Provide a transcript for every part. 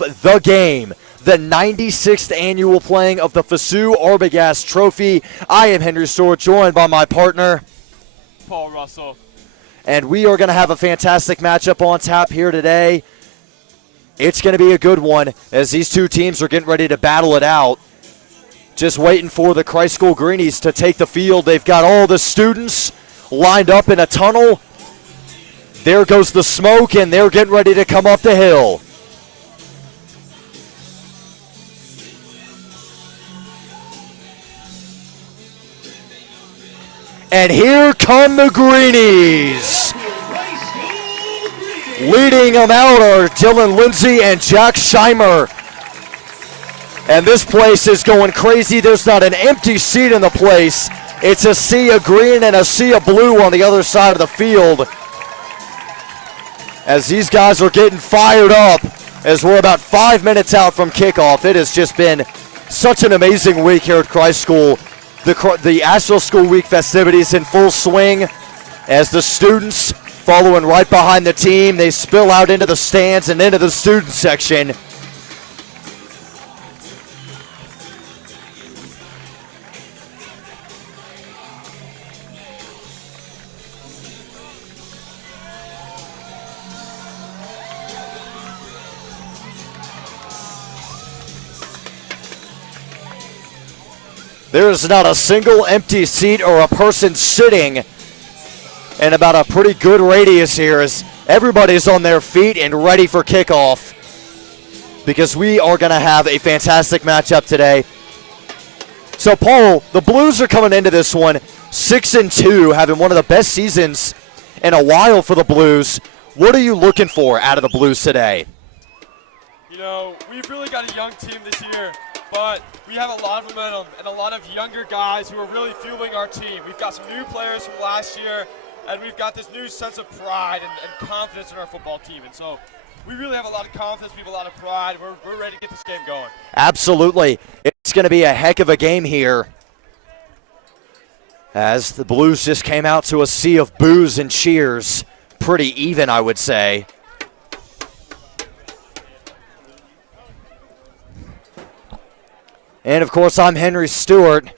the game, the 96th annual playing of the FSU Arbogast Trophy. I am Henry Stewart, joined by my partner, Paul Russell. And we are going to have a fantastic matchup on tap here today. It's going to be a good one as these two teams are getting ready to battle it out. Just waiting for the Christ School Greenies to take the field. They've got all the students lined up in a tunnel. There goes the smoke, and they're getting ready to come up the hill. And here come the Greenies. Leading them out are Dylan Lindsay and Jack Scheimer. And this place is going crazy. There's not an empty seat in the place. It's a sea of green and a sea of blue on the other side of the field. As these guys are getting fired up as we're about 5 minutes out from kickoff. It has just been such an amazing week here at Christ School. The Asheville School Week festivities in full swing as the students following right behind the team. They spill out into the stands and into the student section. There is not a single empty seat or a person sitting in about a pretty good radius here as everybody's on their feet and ready for kickoff because we are going to have a fantastic matchup today. So, Paul, the Blues are coming into this one 6-2, having one of the best seasons in a while for the Blues. What are you looking for out of the Blues today? You know, we've really got a young team this year, but we have a lot of momentum and a lot of younger guys who are really fueling our team. We've got some new players from last year, and we've got this new sense of pride and confidence in our football team. And so we really have a lot of confidence. We have a lot of pride. We're ready to get this game going. Absolutely. It's going to be a heck of a game here as the Blues just came out to a sea of boos and cheers. Pretty even, I would say. And, of course, I'm Henry Stewart.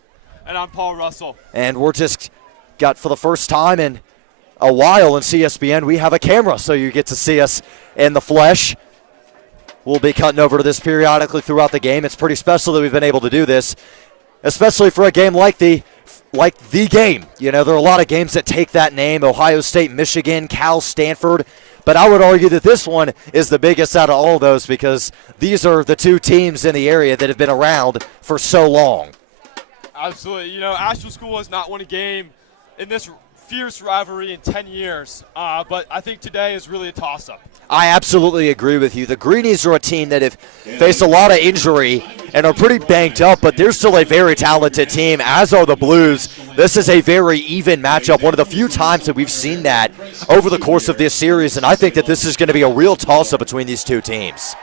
And I'm Paul Russell. And we're just got, for the first time in a while in CSBN, we have a camera, so you get to see us in the flesh. We'll be cutting over to this periodically throughout the game. It's pretty special that we've been able to do this, especially for a game like the game. You know, there are a lot of games that take that name, Ohio State, Michigan, Cal, Stanford. But I would argue that this one is the biggest out of all of those because these are the two teams in the area that have been around for so long. Absolutely. You know, Asheville School has not won a game in this fierce rivalry in 10 years, but I think today is really a toss-up. I absolutely agree with you. The Greenies are a team that have faced a lot of injury and are pretty banged up, but they're still a very talented team, as are the Blues. This is a very even matchup, one of the few times that we've seen that over the course of this series, and I think that this is going to be a real toss-up between these two teams.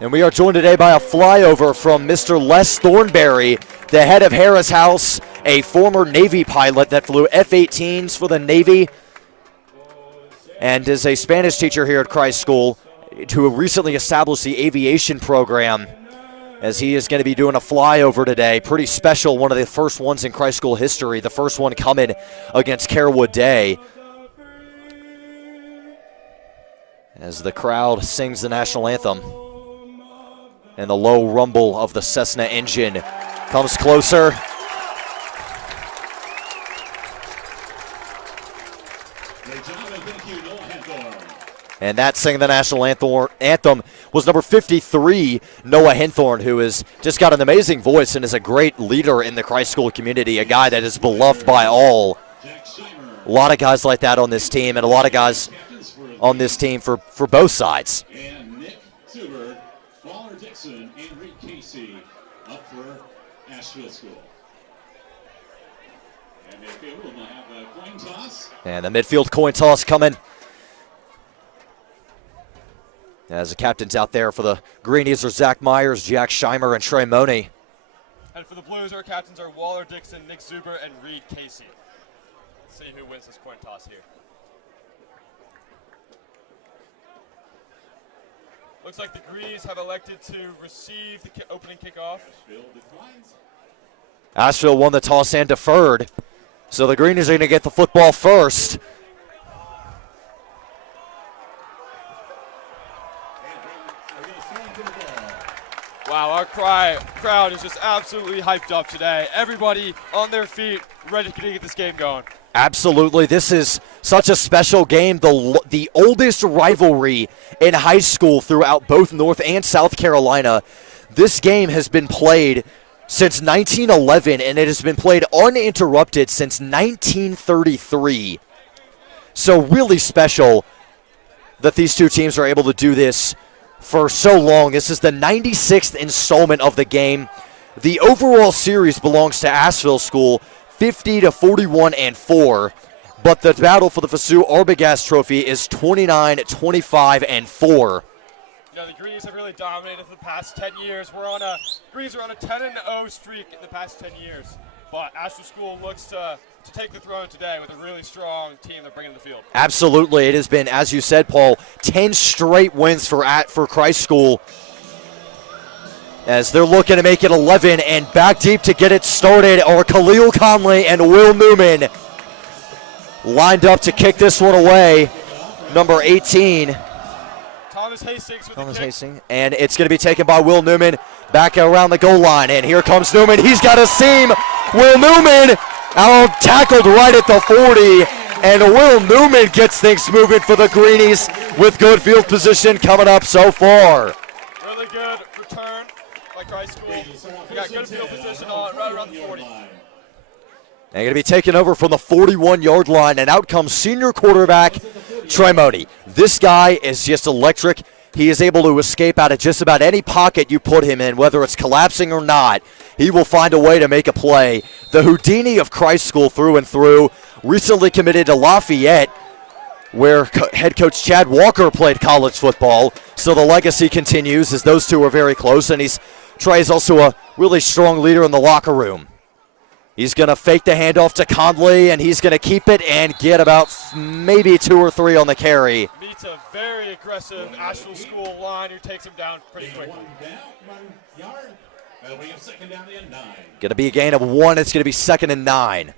And we are joined today by a flyover from Mr. Les Thornberry, the head of Harris House, a former Navy pilot that flew F-18s for the Navy and is a Spanish teacher here at Christ School who recently established the aviation program as he is going to be doing a flyover today. Pretty special, one of the first ones in Christ School history, the first one coming against Carewood Day. As the crowd sings the national anthem. And the low rumble of the Cessna engine comes closer. And that singing the national anthem was number 53, Noah Hinthorn, who has just got an amazing voice and is a great leader in the Christ School community, a guy that is beloved by all. A lot of guys like that on this team, and a lot of guys on this team for both sides. And Nick Zuber, Waller Dixon, and Reed Casey up for Asheville School. And midfield will have a coin toss. And the midfield coin toss coming. As the captains out there for the Greenies are Zach Myers, Jack Scheimer, and Trey Money. And for the Blues, our captains are Waller Dixon, Nick Zuber, and Reed Casey. Let's see who wins this coin toss here. Looks like the Greenies have elected to receive the opening kickoff. Asheville won the toss and deferred. So the Greenies are going to get the football first. Wow, our crowd is just absolutely hyped up today. Everybody on their feet, ready to get this game going. Absolutely. This is such a special game. The oldest rivalry in high school throughout both North and South Carolina. This game has been played since 1911, and it has been played uninterrupted since 1933. So really special that these two teams are able to do this for so long. This is the 96th installment of the game. The overall series belongs to Asheville School, 50-41-4, but the battle for the Fasu Arbogast Trophy is 29-25-4. You know, the Greenies have really dominated for the past 10 years. Greenies are on a 10-0 streak in the past 10 years, but Asheville School looks to take the throne today with a really strong team they're bringing to the field. Absolutely. It has been, as you said, Paul, 10 straight wins for Christ School, as they're looking to make it 11, and back deep to get it started are Khalil Conley and Will Newman, lined up to kick this one away. Number 18. Thomas Hastings with the kick. And it's going to be taken by Will Newman back around the goal line. And here comes Newman. He's got a seam. Will Newman out tackled right at the 40. And Will Newman gets things moving for the Greenies with good field position coming up so far. Really good return by Christ School. We got good field position on right around the 40. They're going to be taken over from the 41-yard line, and out comes senior quarterback Trey Money. This guy is just electric. He is able to escape out of just about any pocket you put him in, whether it's collapsing or not. He will find a way to make a play. The Houdini of Christ School through and through, recently committed to Lafayette, where head coach Chad Walker played college football. So the legacy continues as those two are very close, and Trey is also a really strong leader in the locker room. He's going to fake the handoff to Conley, and he's going to keep it and get about maybe 2 or 3 on the carry. Meets a very aggressive Asheville School line who takes him down pretty quickly. Going to be a gain of 1. It's going to be 2nd and 9.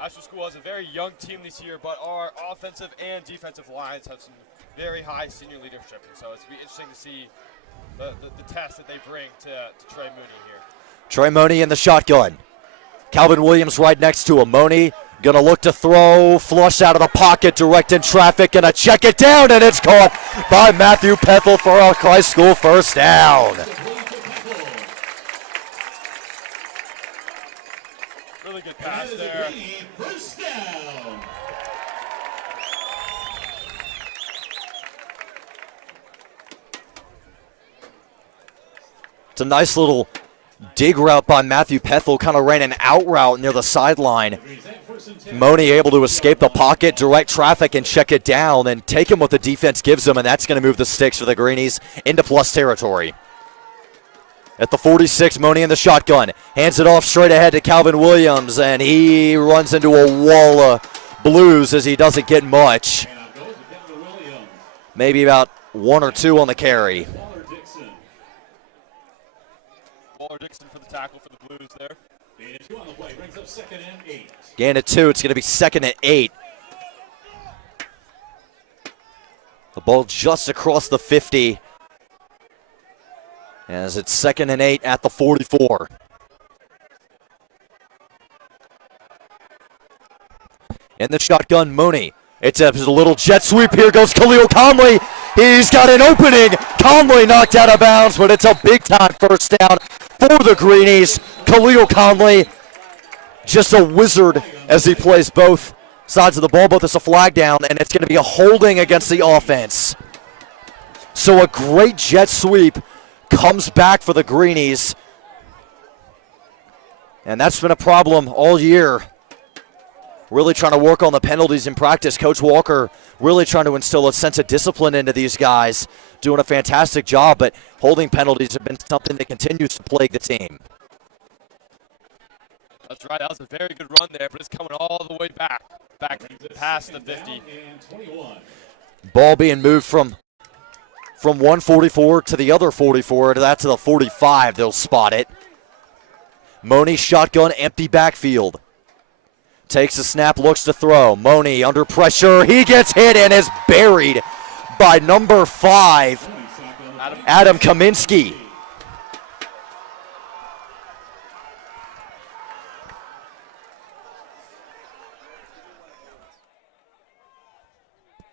Asheville School has a very young team this year, but our offensive and defensive lines have some very high senior leadership. And so it's going to be interesting to see the test that they bring to Trey Mooney here. Trey Mooney in the shotgun. Calvin Williams right next to him. Mooney going to look to throw, flush out of the pocket, direct in traffic, going to check it down, and it's caught by Matthew Pethel for our Christ School first down. Really good pass there. First down. It's a nice little dig route by Matthew Pethel, kind of ran an out route near the sideline. Money able to escape the pocket, direct traffic, and check it down, and take him what the defense gives him, and that's going to move the sticks for the Greenies into plus territory. At the 46, Money in the shotgun. Hands it off straight ahead to Calvin Williams, and he runs into a wall of Blues as he doesn't get much. Maybe about 1 or 2 on the carry. Waller Dixon for the tackle for the Blues there. Gain of 2 on the play, brings up 2nd and 8. Gain of 2, it's going to be 2nd and 8. The ball just across the 50. As it's 2nd and 8 at the 44. In the shotgun, Mooney. It's a little jet sweep. Here goes Khalil Conley. He's got an opening. Conley knocked out of bounds, but it's a big-time first down for the Greenies. Khalil Conley, just a wizard as he plays both sides of the ball, but it's a flag down, and it's going to be a holding against the offense. So a great jet sweep comes back for the Greenies. And that's been a problem all year. Really trying to work on the penalties in practice. Coach Walker really trying to instill a sense of discipline into these guys. Doing a fantastic job, but holding penalties have been something that continues to plague the team. That's right. That was a very good run there, but it's coming all the way back past the 50. Ball being moved from 144 to the other 44, to that to the 45. They'll spot it. Mooney shotgun, empty backfield. Takes a snap, looks to throw. Mooney under pressure. He gets hit and is buried by number 5, Adam Kaminsky.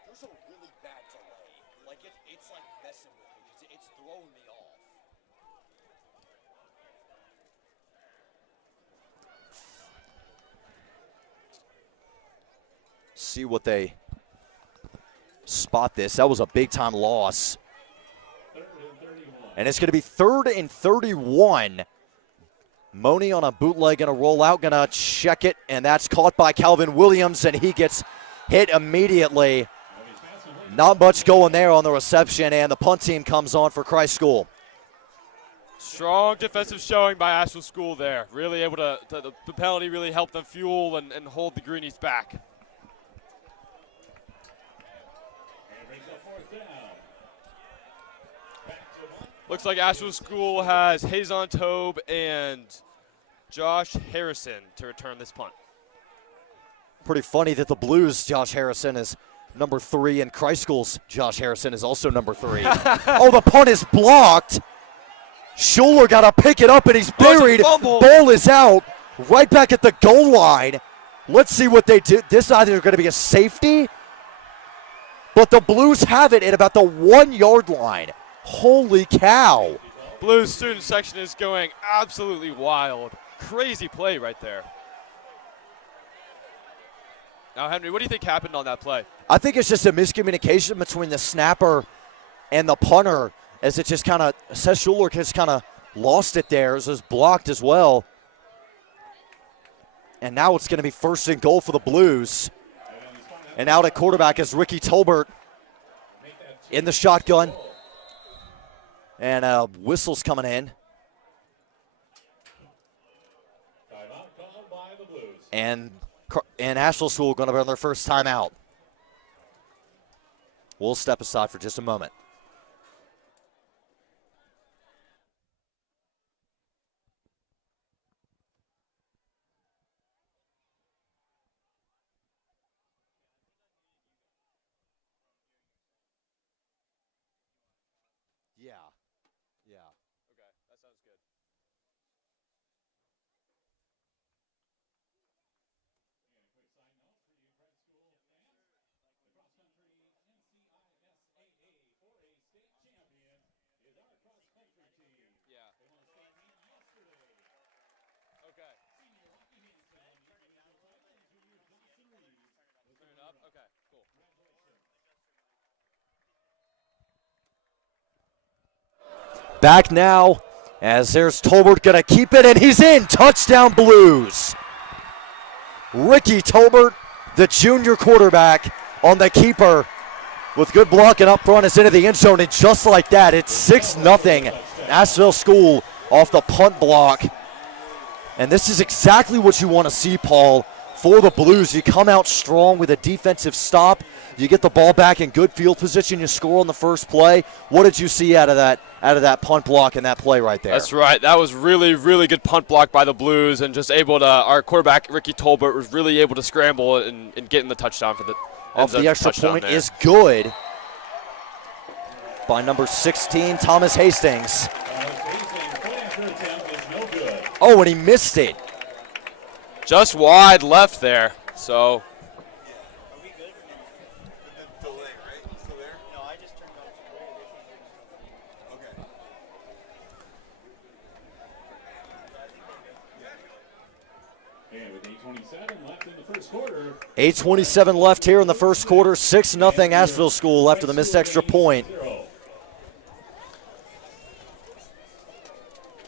There's a really bad delay. Like it's like messing with me. It's throwing me off. See what they spot this. That was a big-time loss. And it's going to be 3rd and 31. Mooney on a bootleg and a rollout, going to check it, and that's caught by Calvin Williams, and he gets hit immediately. Not much going there on the reception, and the punt team comes on for Christ School. Strong defensive showing by Asheville School there. Really able to the penalty really helped them fuel and hold the Greenies back. Looks like Asheville School has Hazon Tobe and Josh Harrison to return this punt. Pretty funny that the Blues' Josh Harrison is number 3, and Christ School's Josh Harrison is also number 3. Oh, the punt is blocked. Schuler got to pick it up, and he's buried. Ball is out right back at the goal line. Let's see what they do. This is either going to be a safety, but the Blues have it at about the 1-yard line. Holy cow. Blues student section is going absolutely wild. Crazy play right there. Now, Henry, what do you think happened on that play? I think it's just a miscommunication between the snapper and the punter, as it just kind of, Seth Schuler just kind of lost it there. It was blocked as well. And now it's going to be 1st and goal for the Blues. And out at quarterback is Ricky Tolbert in the shotgun. And whistle's coming in. And Asheville School going to be on their first timeout. We'll step aside for just a moment. Yeah. Okay, that sounds good. Yeah. Okay. Turn it up? Okay, cool. Back now, as there's Tolbert going to keep it, and he's in. Touchdown Blues. Ricky Tolbert, the junior quarterback, on the keeper with good blocking up front, is into the end zone, and just like that, it's 6-0. Asheville School off the punt block. And this is exactly what you want to see, Paul, for the Blues. You come out strong with a defensive stop. You get the ball back in good field position. You score on the first play. What did you see out of that punt block and that play right there? That's right. That was really, really good punt block by the Blues, and just able to, our quarterback, Ricky Tolbert, was really able to scramble and get in the touchdown for the off the extra point there. Is good by number 16, Thomas Hastings. Oh, and he missed it. Just wide left there. So first quarter. 8:27 left here in the first quarter. 6-0 Asheville School after the missed extra point.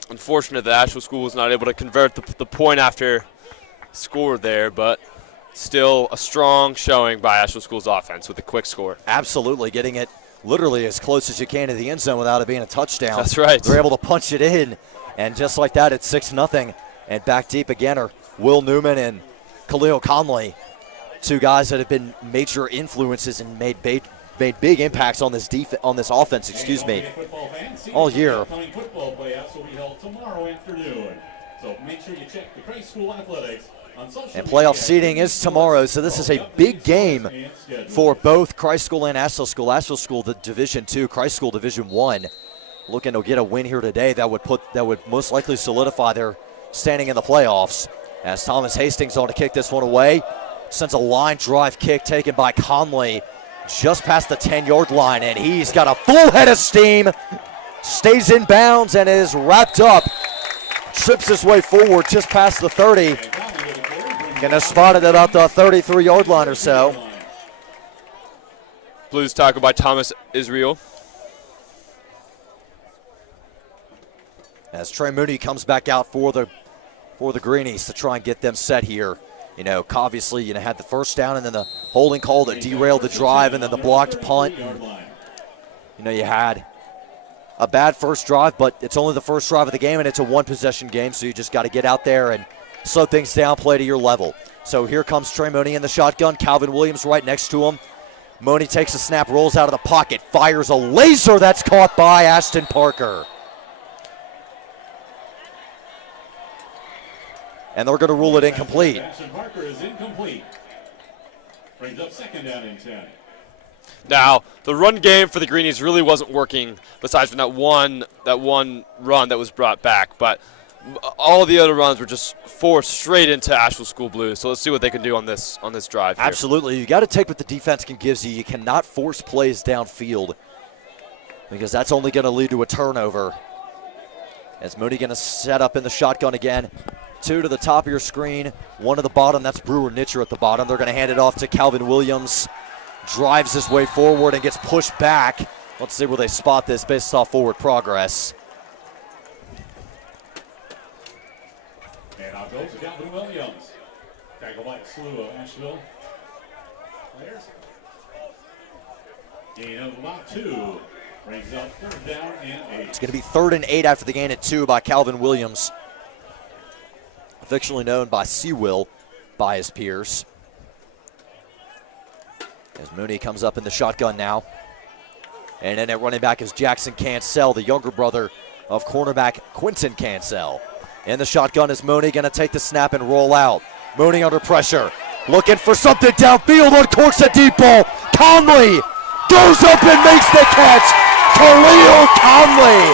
Unfortunate that Asheville School was not able to convert the point after score there, but still a strong showing by Asheville School's offense with a quick score. Absolutely, getting it literally as close as you can to the end zone without it being a touchdown. That's right. They're able to punch it in, and just like that, it's 6-0. And back deep again are Will Newman and Khalil Conley, two guys that have been major influences and made big impacts on this offense, all year. Upcoming football playoffs will be held tomorrow afternoon. So make sure you check the Christ School Athletics on social And playoff media. seeding is tomorrow, so this is a big game for both Christ School and Asheville School. Asheville School, the Division II, Christ School, Division I, looking to get a win here today that would most likely solidify their standing in the playoffs. As Thomas Hastings on to kick this one away, sends a line drive kick taken by Conley just past the 10-yard line, and he's got a full head of steam, stays in bounds and is wrapped up, trips his way forward just past the 30, gonna spot it about the 33-yard line or so. Blues tackle by Thomas Israel. As Trey Mooney comes back out for the Greenies to try and get them set here. You know, obviously, had the first down and then the holding call that derailed the drive and then the blocked punt. And, you had a bad first drive, but it's only the first drive of the game and it's a one-possession game, so you just got to get out there and slow things down, play to your level. So here comes Trey Mooney in the shotgun. Calvin Williams right next to him. Mooney takes a snap, rolls out of the pocket, fires a laser that's caught by Ashton Parker. And they're going to rule it incomplete. Ashton Parker is incomplete. Brings up second down and 10. Now, the run game for the Greenies really wasn't working besides from that one run that was brought back. But all the other runs were just forced straight into Asheville School Blues. So let's see what they can do on this drive here. Absolutely. You got to take what the defense gives you. You cannot force plays downfield because that's only going to lead to a turnover. As Mooney going to set up in the shotgun again. Two to the top of your screen, one to the bottom. That's Brewer Nitcher at the bottom. They're going to hand it off to Calvin Williams. Drives his way forward and gets pushed back. Let's see where they spot this based off forward progress. And out goes Calvin Williams. Tackle by a slew of Asheville players. Gain of about 2. Brings up third down and 8. It's going to be 3rd and 8 after the gain at 2 by Calvin Williams. Affectionately known by Seawill by his peers. As Mooney comes up in the shotgun now. And then at running back is Jackson Cancel, the younger brother of cornerback Quinton Cancel. In the shotgun is Mooney, going to take the snap and roll out. Mooney under pressure, looking for something downfield, uncorks a deep ball. Conley goes up and makes the catch. Khalil Conley.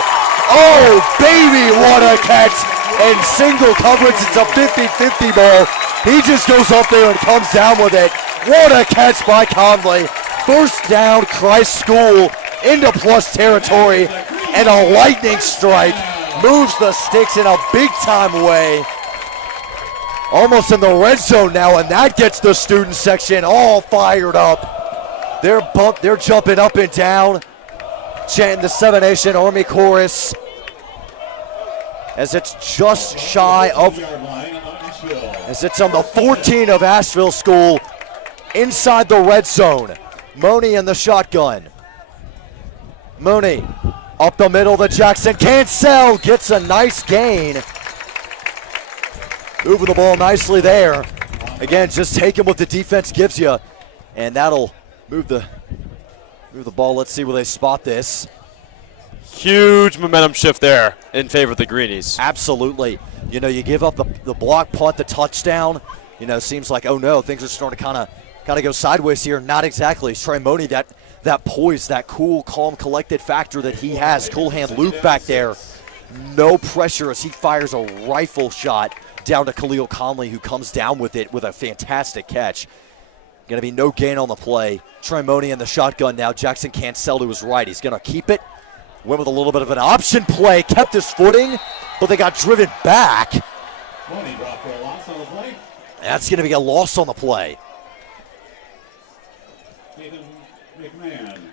Oh, baby, what a catch. And single coverage, it's a 50-50 ball. He just goes up there and comes down with it. What a catch by Conley. First down, Christ School into plus territory, and a lightning strike moves the sticks in a big-time way. Almost in the red zone now, and that gets the student section all fired up. They're jumping up and down, chanting the Seven Nation Army chorus. As it's just shy of, as it's on the 14 of Asheville School, inside the red zone. Mooney in the shotgun. Mooney up the middle to Jackson. Cancel gets a nice gain. Moving the ball nicely there. Again, just taking what the defense gives you, and that'll move the ball. Let's see where they spot this. Huge momentum shift there in favor of the Greenies. Absolutely. You give up the block punt, the touchdown. Seems like, oh no, things are starting to kind of go sideways here. Not exactly. It's Trey Mooney, that poise, that cool, calm, collected factor that he has. Cool hand Luke back there. No pressure as he fires a rifle shot down to Khalil Conley, who comes down with it with a fantastic catch. Going to be no gain on the play. Trey Mooney in the shotgun now. Jackson Cancel to his right. He's going to keep it. Went with a little bit of an option play, kept his footing, but they got driven back. Mooney brought for a loss on the play. That's going to be a loss on the play.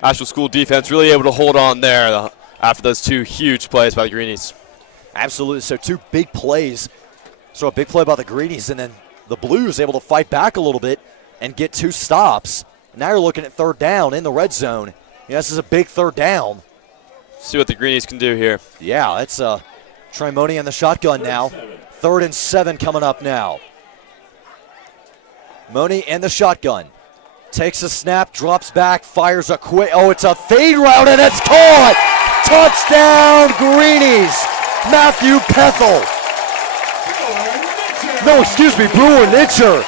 Asheville School defense really able to hold on there after those two huge plays by the Greenies. Absolutely. So two big plays. So a big play by the Greenies, and then the Blues able to fight back a little bit and get two stops. Now you're looking at third down in the red zone. This is a big third down. See what the Greenies can do here. Yeah, it's Trey Money in the shotgun now. 3rd and 7 coming up now. Money in the shotgun. Takes a snap, drops back, fires a quick. Oh, it's a fade route, and it's caught! Touchdown, Greenies! Matthew Pethel. No, excuse me, Brewer Nitcher.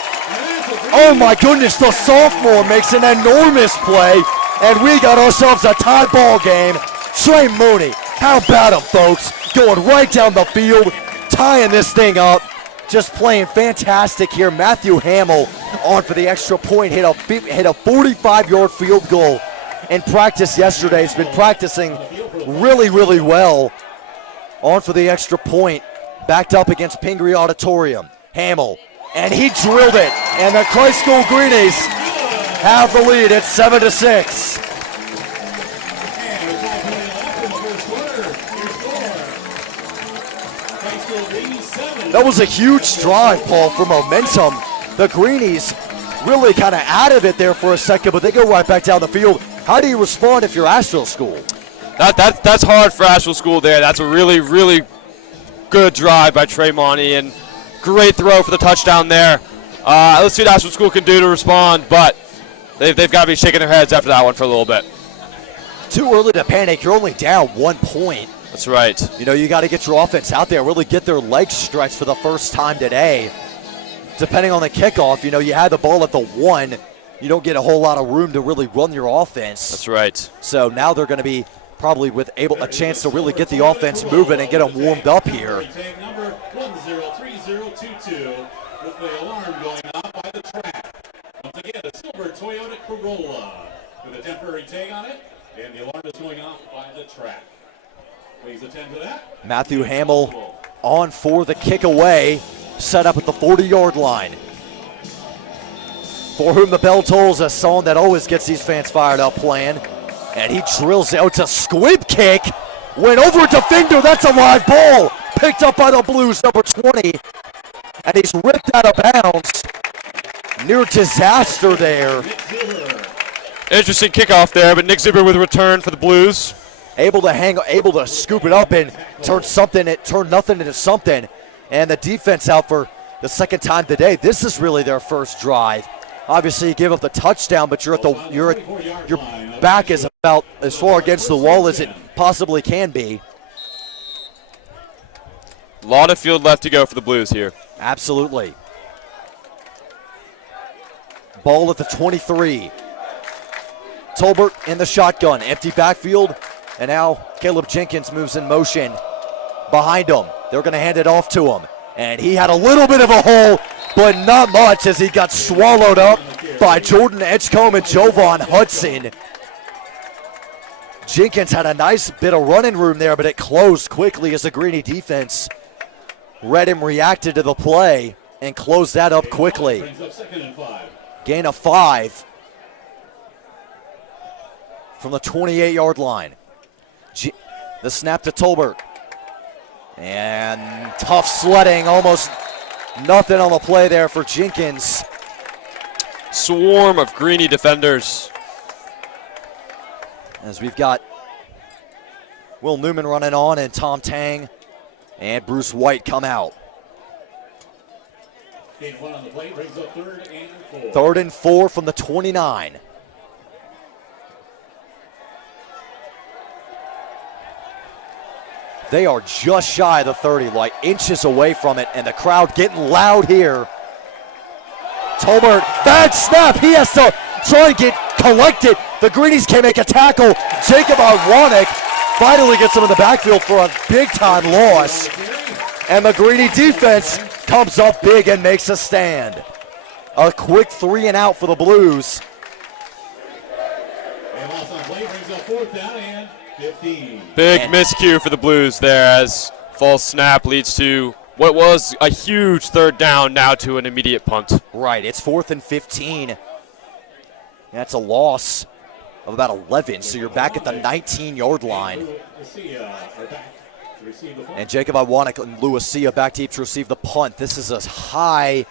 Oh my goodness, the sophomore makes an enormous play, and we got ourselves a tie ball game. Trey Mooney, how about him, folks? Going right down the field, tying this thing up. Just playing fantastic here. Matthew Hamill on for the extra point, hit a 45-yard field goal in practice yesterday. He's been practicing really, really well. On for the extra point, backed up against Pingree Auditorium. Hamill, and he drilled it, and the Christ School Greenies have the lead at 7-6. That was a huge drive, Paul, for momentum. The Greenies really kind of out of it there for a second, but they go right back down the field. How do you respond if you're Asheville School? That's hard for Asheville School there. That's a really, really good drive by Trey Monty, and great throw for the touchdown there. Let's see what Asheville School can do to respond, but they've got to be shaking their heads after that one for a little bit. Too early to panic. You're only down 1 point. That's right. You got to get your offense out there, really get their legs stretched for the first time today. Depending on the kickoff, you had the ball at the 1. You don't get a whole lot of room to really run your offense. That's right. So now they're going to be probably with a chance to really get the offense moving and get them warmed up here. Number 103022 with the alarm going off by the track. Once again, a silver Toyota Corolla with a temporary tag on it, and the alarm is going off by the track. Please attend to that. Matthew Hamill on for the kick away, set up at the 40-yard line. For whom the bell tolls, a song that always gets these fans fired up playing. And he drills out a squib kick. Went over to Finger. That's a live ball. Picked up by the Blues, number 20. And he's ripped out of bounds. Near disaster there. Interesting kickoff there, but Nick Zuber with a return for the Blues. Able to scoop it up and turn nothing into something. And the defense out for the second time today. This is really their first drive. Obviously, you give up the touchdown, but your back is about as far against the wall as it possibly can be. A lot of field left to go for the Blues here. Absolutely. Ball at the 23. Tolbert in the shotgun, empty backfield, and now Caleb Jenkins moves in motion behind him. They're going to hand it off to him, and he had a little bit of a hole, but not much as he got swallowed up by Jordan Edgecombe and Jovan Hudson. Jenkins had a nice bit of running room there, but it closed quickly as the Greenie defense read him, reacted to the play, and closed that up quickly. Gain of 5 from the 28-yard line. The snap to Tolbert. And tough sledding, almost nothing on the play there for Jenkins. Swarm of Greenie defenders. As we've got Will Newman running on and Tom Tang and Bruce White come out. Gain 1 on the play, brings up 3rd and 4. 3rd and 4 from the 29. They are just shy of the 30, like inches away from it, and the crowd getting loud here. Tolbert, bad snap. He has to try and get collected. The Greenies can't make a tackle. Jacob Arwanick finally gets him in the backfield for a big-time loss. And the Greenie defense comes up big and makes a stand. A quick 3 and out for the Blues. And loss on play brings up 4th down and 15. Big miscue for the Blues there as false snap leads to what was a huge third down now to an immediate punt. Right, it's 4th and 15. That's a loss of about 11, so you're back at the 19-yard line. And Jacob Iwanek and Lucia back deep to receive the punt. This is a high,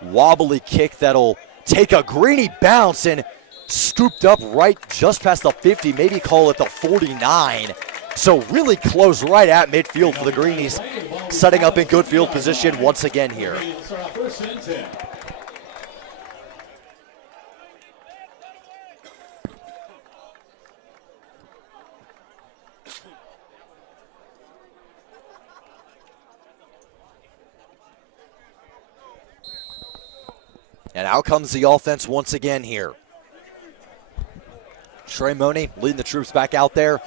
wobbly kick that'll take a Greenie bounce and scooped up right just past the 50, maybe call it the 49. So really close right at midfield for the Greenies, setting up in good field position once again here. And out comes the offense once again here. Trey Money leading the troops back out there.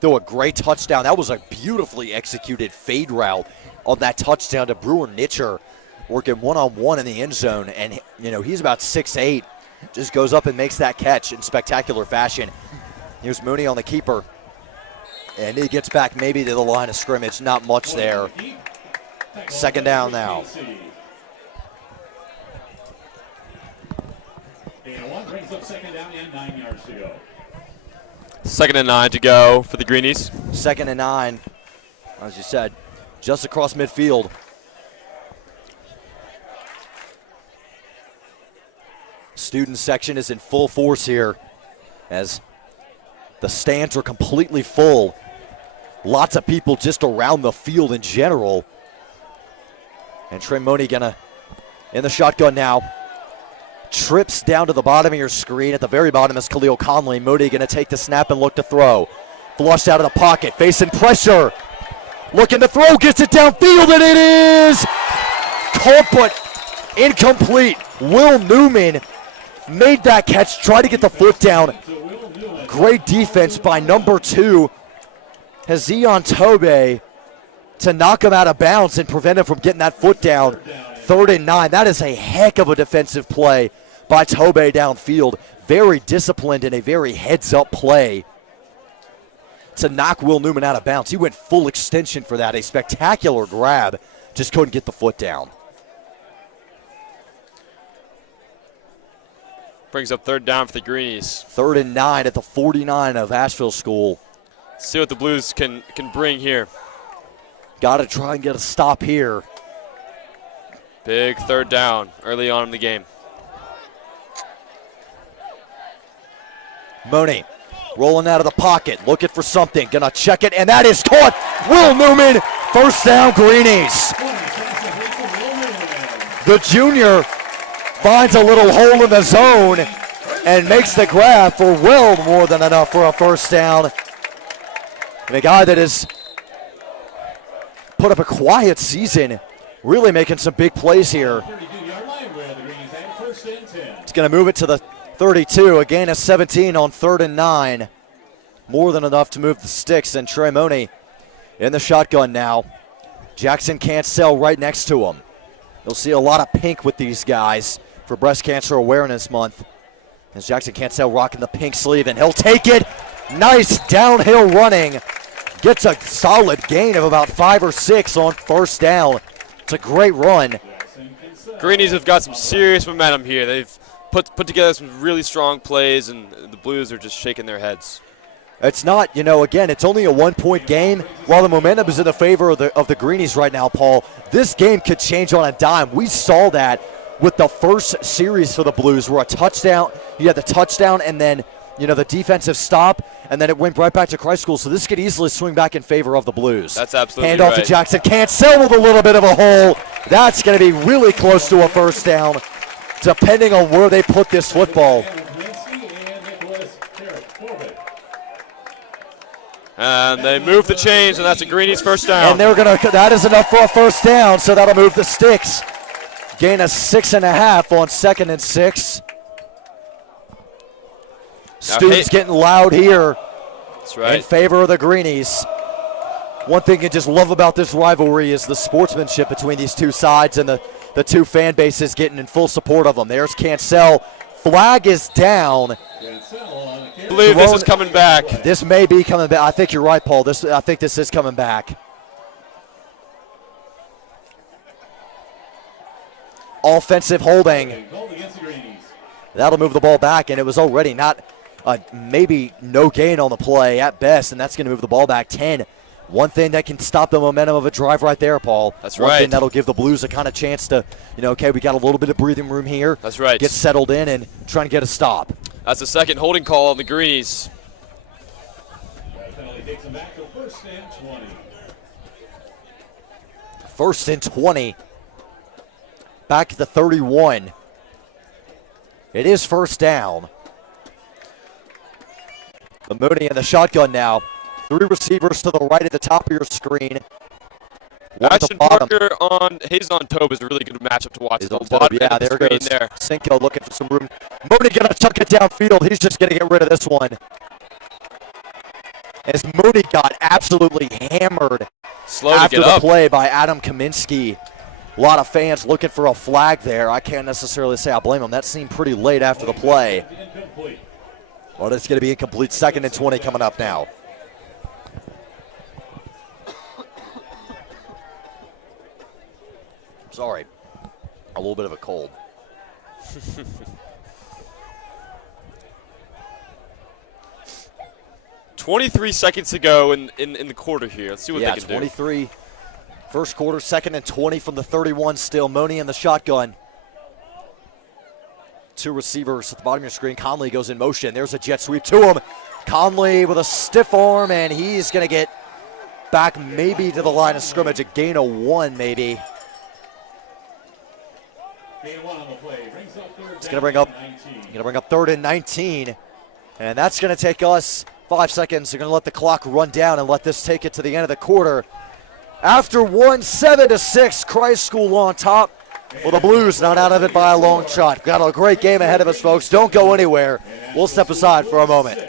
Threw a great touchdown. That was a beautifully executed fade route on that touchdown to Brewer Nitcher, working one-on-one in the end zone. And, he's about 6'8", just goes up and makes that catch in spectacular fashion. Here's Mooney on the keeper. And he gets back maybe to the line of scrimmage. Not much there. Second down now. Brings up second down and 9 yards to go. 2nd and 9 to go for the Greenies. 2nd and 9, as you said, just across midfield. Student section is in full force here as the stands are completely full. Lots of people just around the field in general. And Trey Money gonna in the shotgun now. Trips down to the bottom of your screen. At the very bottom is Khalil Conley. Moody going to take the snap and look to throw. Flushed out of the pocket, facing pressure. Looking to throw, gets it downfield, and it is caught but incomplete. Will Newman made that catch, tried to get the foot down. Great defense by number 2, Hazion Tobe, to knock him out of bounds and prevent him from getting that foot down. 3rd and 9. That is a heck of a defensive play by Tobe downfield. Very disciplined and a very heads-up play to knock Will Newman out of bounds. He went full extension for that. A spectacular grab. Just couldn't get the foot down. Brings up 3rd down for the Greenies. 3rd and 9 at the 49 of Asheville School. See what the Blues can bring here. Got to try and get a stop here. Big 3rd down early on in the game. Money rolling out of the pocket, looking for something, gonna check it, and that is caught. Will Newman, 1st down Greenies. The junior finds a little hole in the zone and makes the grab for well more than enough for a 1st down. And a guy that has put up a quiet season, really making some big plays here. It's going to move it to the 32, a gain of 17 on 3rd and 9. More than enough to move the sticks, and Trey Money in the shotgun now. Jackson Cancel right next to him. You'll see a lot of pink with these guys for Breast Cancer Awareness Month. As Jackson Cancel rocking the pink sleeve, and he'll take it. Nice downhill running. Gets a solid gain of about 5 or 6 on 1st down. It's a great run. Greenies have got some serious momentum here. They've put together some really strong plays, and the Blues are just shaking their heads. It's not, again, it's only a 1-point game. While the momentum is in the favor of the Greenies right now, Paul, this game could change on a dime. We saw that with the first series for the Blues, where you had the touchdown, and then the defensive stop, and then it went right back to Christ School. So this could easily swing back in favor of the Blues. That's absolutely Hand off right. to Jackson. Cancel with a little bit of a hole. That's going to be really close to a 1st down, depending on where they put this football. And they move the chains, and that's a Greenies 1st down. And that is enough for a 1st down, so that'll move the sticks. Gain of 6.5 on 2nd and 6. Students getting loud here. That's right. In favor of the Greenies. One thing you just love about this rivalry is the sportsmanship between these two sides, and the two fan bases getting in full support of them. There's Cancel. Flag is down. I believe this is coming back. This may be coming back. I think you're right, Paul. I think this is coming back. offensive holding. Called against the Greenies. That'll move the ball back, and it was already not maybe no gain on the play at best, and that's going to move the ball back 10. One thing that can stop the momentum of a drive right there, Paul. That's One right. thing that'll give the Blues a kind of chance to, okay, we got a little bit of breathing room here. That's right. Get settled in and try and get a stop. That's the second holding call on the Greenies. That penalty takes them back to 1st and 20. 1st and 20. Back to the 31. It is 1st down. The Mooney in the shotgun now. 3 receivers to the right at the top of your screen. One at the Ashton bottom. Parker on Hazon Tobe is a really good matchup to watch. Is The on bottom top. Yeah, end of the there screen goes there. Cinco looking for some room. Mooney gonna chuck it downfield. He's just gonna get rid of this one. As Mooney got absolutely hammered Slow to after get the up. play by Adam Kaminsky. A lot of fans looking for a flag there. I can't necessarily say I blame him. That seemed pretty late after the play. Incomplete. Well, it's going to be incomplete. 2nd and 20 coming up now. Sorry. A little bit of a cold. $23 seconds to go in the quarter here. Let's see what Yeah, they can do. 23. First quarter, 2nd and 20 from the 31 still. Mooney in the shotgun. 2 receivers at the bottom of your screen. Conley goes in motion. There's a jet sweep to him. Conley with a stiff arm, and he's going to get back maybe to the line of scrimmage. A gain of 1 maybe. Gain of 1 on the play. Brings up 3rd It's going to bring up 3rd and 19. And that's going to take us 5 seconds. They're going to let the clock run down and let this take it to the end of the quarter. After 1, 7-6, Christ School on top. Well, the Blues not out of it by a long shot. Got a great game ahead of us, folks. Don't go anywhere. We'll step aside for a moment.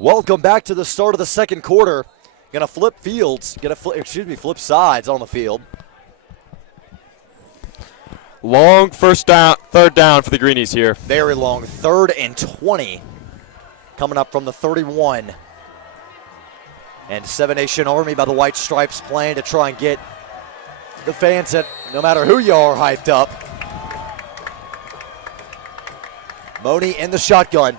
Welcome back to the start of the second quarter. Gonna flip fields, flip sides on the field. Long third down for the Greenies here. Very long, 3rd and 20. Coming up from the 31. And 7 Nation Army by the White Stripes playing to try and get the fans that, no matter who you are, hyped up. Mooney in the shotgun.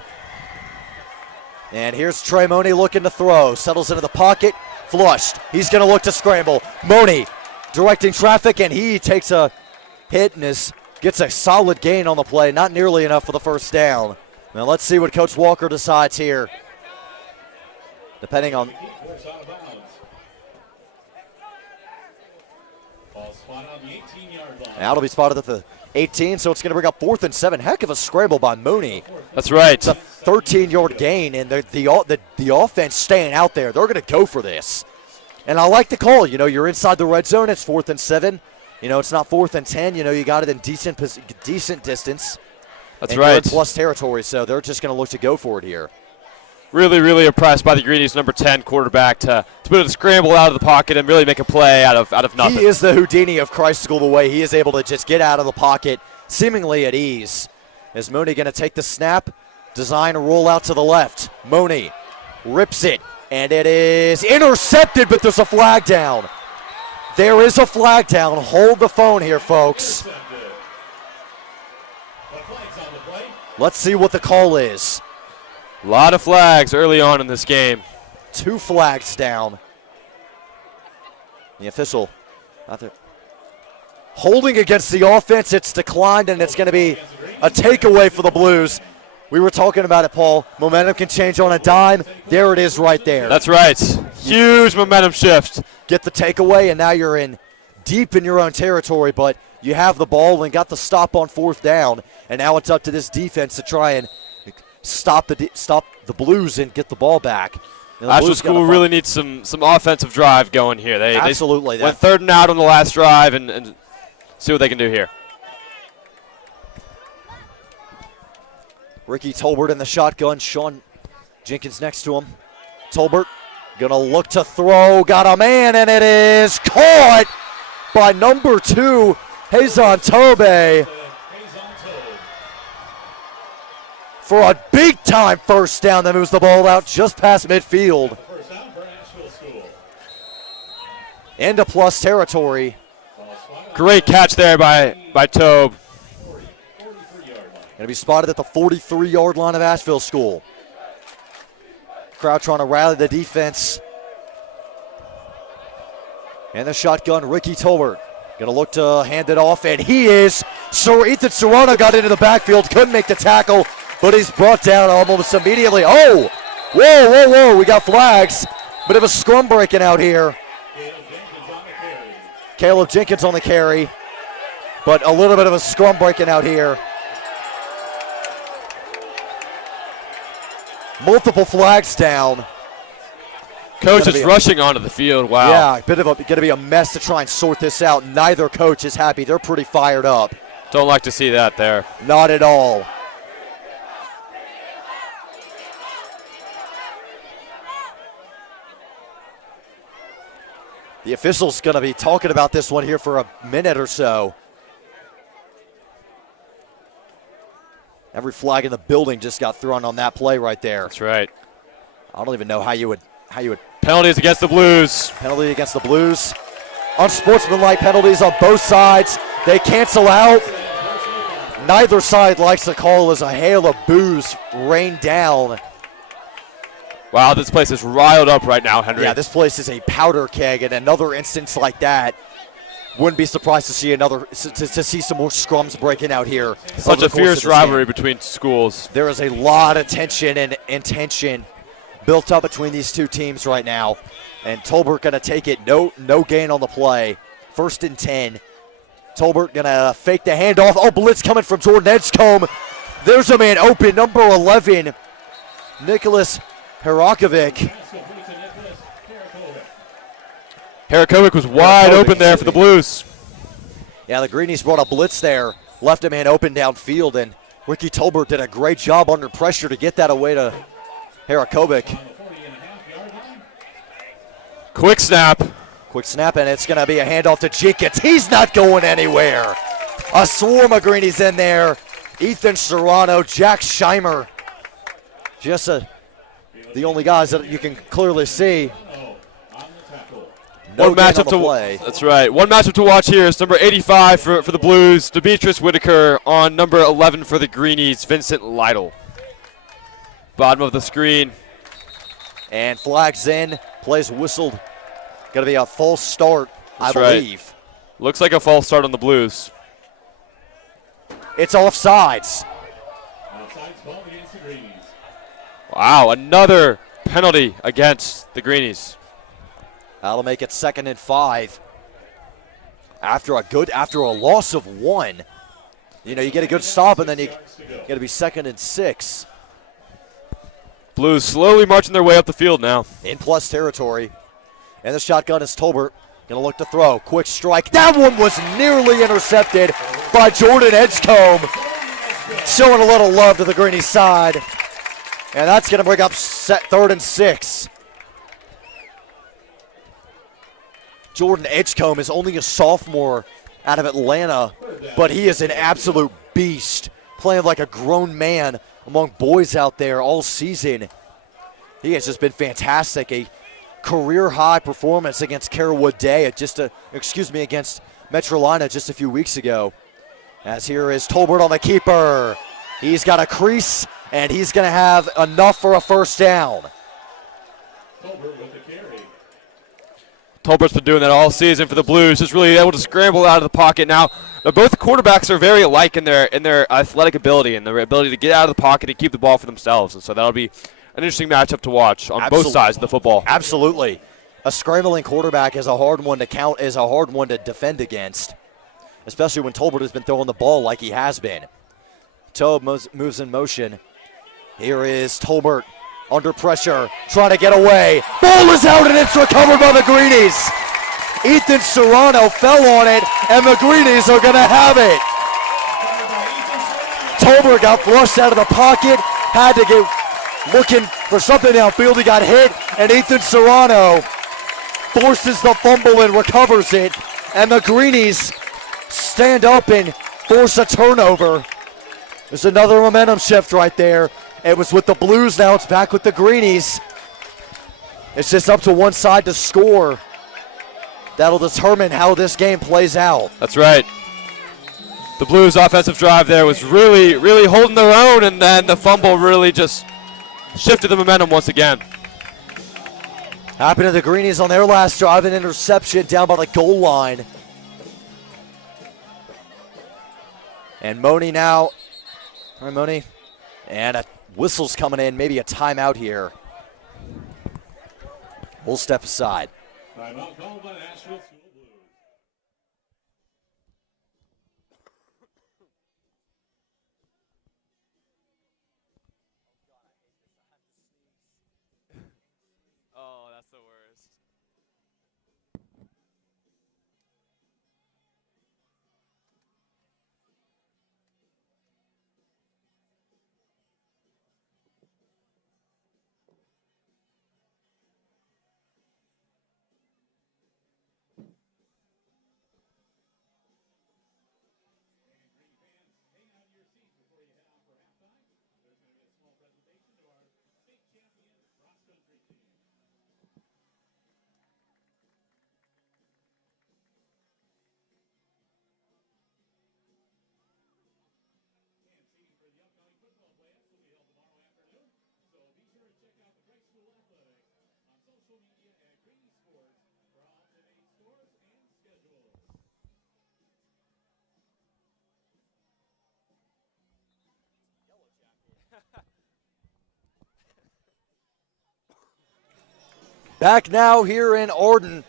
And here's Trey Mooney looking to throw. Settles into the pocket. Flushed. He's going to look to scramble. Mooney directing traffic, and he takes a hit and gets a solid gain on the play. Not nearly enough for the 1st down. Now let's see what Coach Walker decides here. Depending on... Now it'll be spotted at the 18, so it's going to bring up 4th and 7. Heck of a scramble by Mooney. That's right. It's a 13-yard gain, and the offense staying out there. They're going to go for this. And I like the call. You're inside the red zone. It's 4th and 7. It's not 4th and 10. You got it in decent distance. That's and right. You're in plus territory, so they're just going to look to go for it here. Really, really impressed by the Greenies' number 10 quarterback to be able to scramble out of the pocket and really make a play out of nothing. He is the Houdini of Christ School, the way he is able to just get out of the pocket seemingly at ease. Is Mooney going to take the snap? Design a roll out to the left. Mooney rips it, and it is intercepted, but there's a flag down. There is a flag down. Hold the phone here, folks. Let's see what the call is. A lot of flags early on in this game. 2 flags down. The official out there. Holding against the offense, it's declined, and it's going to be a takeaway for the Blues. We were talking about it, Paul. Momentum can change on a dime. There it is right there. That's right. Huge momentum shift. Get the takeaway, and now you're in deep in your own territory, but you have the ball and got the stop on 4th down, and now it's up to this defense to try and stop the Blues and get the ball back. Asheville School really needs some offensive drive going here. They Absolutely. They went 3rd and out on the last drive and see what they can do here. Ricky Tolbert in the shotgun. Sean Jenkins next to him. Tolbert gonna look to throw. Got a man, and it is caught by number 2, Hazon Tobe, for a big-time first down that moves the ball out just past midfield. First down for Asheville School. Into plus territory. Great catch there by Tobe. 43-yard line. Going to be spotted at the 43-yard line of Asheville School. Crowd trying to rally the defense. And the shotgun, Ricky Tolbert. Going to look to hand it off, and he is. So Ethan Serrano got into the backfield, couldn't make the tackle, but he's brought down almost immediately. Oh, whoa. We got flags. Bit of a scrum breaking out here. Caleb Jenkins on the carry, but a little bit of a scrum breaking out here. Multiple flags down. Coach is rushing onto the field. Wow. Yeah, going to be a mess to try and sort this out. Neither coach is happy. They're pretty fired up. Don't like to see that there. Not at all. The official's going to be talking about this one here for a minute or so. Every flag in the building just got thrown on that play right there. That's right. I don't even know how you would Penalties against the Blues. penalty against the Blues. Unsportsmanlike penalties on both sides. They cancel out. Neither side likes the call as a hail of boos rain down. Wow, this place is riled up right now, Henry. Yeah, this place is a powder keg, and another instance like that, wouldn't be surprised to see to see some more scrums breaking out here. Such a fierce rivalry between schools. There is a lot of tension and intention built up between these two teams right now, and Tolbert gonna take it. No gain on the play. 1st and 10. Tolbert gonna fake the handoff. Oh, blitz coming from Jordan Edgecombe. There's a man open, number 11, Nicholas Herakovic. Herakovic was wide open there for the Blues. Yeah, the Greenies brought a blitz there, left a man open downfield, and Ricky Tolbert did a great job under pressure to get that away to Herakovic. Quick snap. And it's going to be a handoff to Jenkins. He's not going anywhere. A swarm of Greenies in there. Ethan Serrano, Jack Scheimer. Just the only guys that you can clearly see. No One matchup to play. That's right. One matchup to watch here is number 85 for the Blues, Demetrius Whitaker, on number 11 for the Greenies, Vincent Lytle. Bottom of the screen. And flags in. Plays whistled. Going to be a false start, That's I believe. Right. Looks like a false start on the Blues. It's offsides. Wow, another penalty against the Greenies. That'll make it 2nd and 5. After a loss of 1. You know, you get a good stop, and then you got to be 2nd and 6. Blues slowly marching their way up the field now. In plus territory. And the shotgun is Tolbert. Going to look to throw. Quick strike. That one was nearly intercepted by Jordan Edgecombe. Showing a little love to the Greenies side. And that's going to bring up 3rd and 6. Jordan Edgecombe is only a sophomore out of Atlanta, but he is an absolute beast, playing like a grown man among boys out there all season. He has just been fantastic. A career-high performance against Carrollwood Day against Metrolina just a few weeks ago. As here is Tolbert on the keeper. He's got a crease, and he's going to have enough for a first down. Tolbert's been doing that all season for the Blues, just really able to scramble out of the pocket. Now, both quarterbacks are very alike in their athletic ability and their ability to get out of the pocket and keep the ball for themselves. And so that'll be an interesting matchup to watch on both sides of the football. Absolutely. A scrambling quarterback is a hard one to count, is a hard one to defend against, especially when Tolbert has been throwing the ball like he has been. Tobe moves in motion. Here is Tolbert under pressure, trying to get away. Ball is out and it's recovered by the Greenies. Ethan Serrano fell on it, and the Greenies are going to have it. Tolbert got flushed out of the pocket, had to get looking for something downfield. He got hit, and Ethan Serrano forces the fumble and recovers it. And the Greenies stand up and force a turnover. There's another momentum shift right there. It was with the Blues, now it's back with the Greenies. It's just up to one side to score. That'll determine how this game plays out. That's right. The Blues' offensive drive there was really, really holding their own, and then the fumble really just shifted the momentum once again. Happened to the Greenies on their last drive, an interception down by the goal line. And Moni now. All right, Moni. And a whistle's coming in, maybe a timeout here. We'll step aside. Timeout called by Asheville School Blues. Oh, that's the worst. Back now here in Arden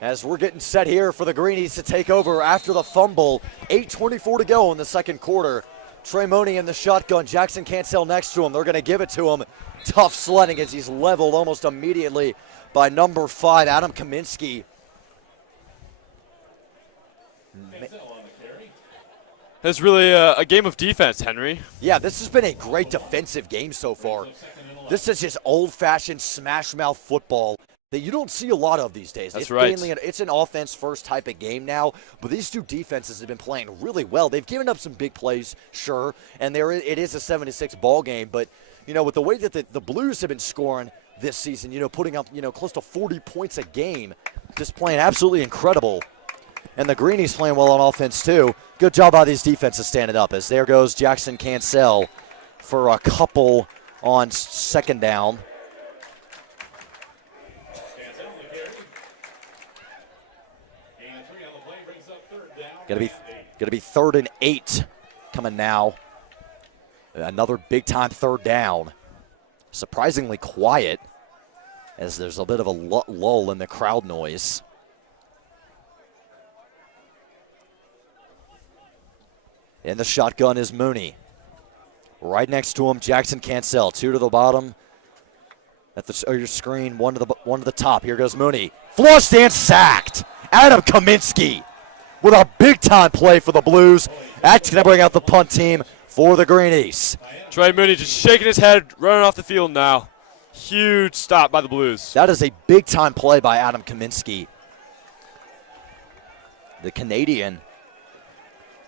as we're getting set here for the Greenies to take over after the fumble. 8:24 to go in the second quarter. Trey Moni in the shotgun. Jackson Cancel next to him. They're going to give it to him. Tough sledding as he's leveled almost immediately by number 5, Adam Kaminsky. It's really a game of defense, Henry. Yeah, this has been a great defensive game so far. This is just old-fashioned smash-mouth football that you don't see a lot of these days. That's it's right. It's an offense-first type of game now, but these two defenses have been playing really well. They've given up some big plays, sure, and it is a 76 ball game, but with the way that the Blues have been scoring this season, putting up, close to 40 points a game, just playing absolutely incredible. And the Greenies playing well on offense, too. Good job by these defenses standing up as there goes Jackson Cancel for a couple on second down. Gonna be 3rd and 8 coming now. Another big time third down. Surprisingly quiet as there's a bit of a lull in the crowd noise. In the shotgun is Mooney. Right next to him, Jackson Cancel. 2 to the bottom. At your screen, one to the top. Here goes Mooney. Flushed and sacked. Adam Kaminsky with a big-time play for the Blues. That's going to bring out the punt team for the Greenies. Trey Mooney just shaking his head, running off the field now. Huge stop by the Blues. That is a big-time play by Adam Kaminsky. The Canadian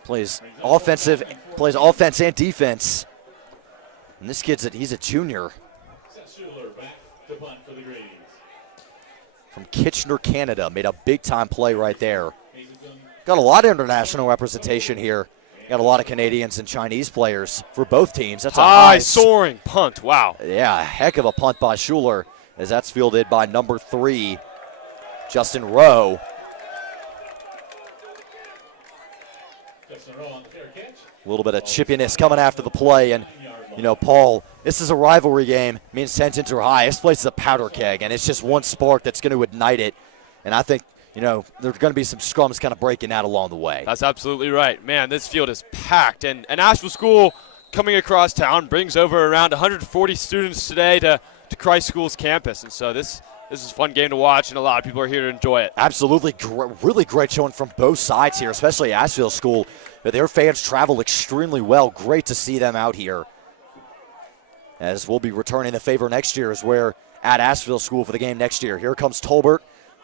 plays offense and defense. And this kid's he's a junior. From Kitchener, Canada. Made a big-time play right there. Got a lot of international representation here. Got a lot of Canadians and Chinese players for both teams. That's a high soaring punt. Wow. Yeah, a heck of a punt by Schuler as that's fielded by number 3, Justin Rowe. Justin Rowe on the fair catch. A little bit of chippiness coming after the play. And, you know, Paul, this is a rivalry game. Means tensions are high. This place is a powder keg, and it's just one spark that's going to ignite it. And I think, you know, there's going to be some scrums kind of breaking out along the way. That's absolutely right. Man, this field is packed. And Asheville School coming across town brings over around 140 students today to Christ School's campus. And so this is a fun game to watch, and a lot of people are here to enjoy it. Absolutely. Really great showing from both sides here, especially Asheville School. Their fans travel extremely well. Great to see them out here. As we'll be returning the favor next year as we're at Asheville School for the game next year. Here comes Tolbert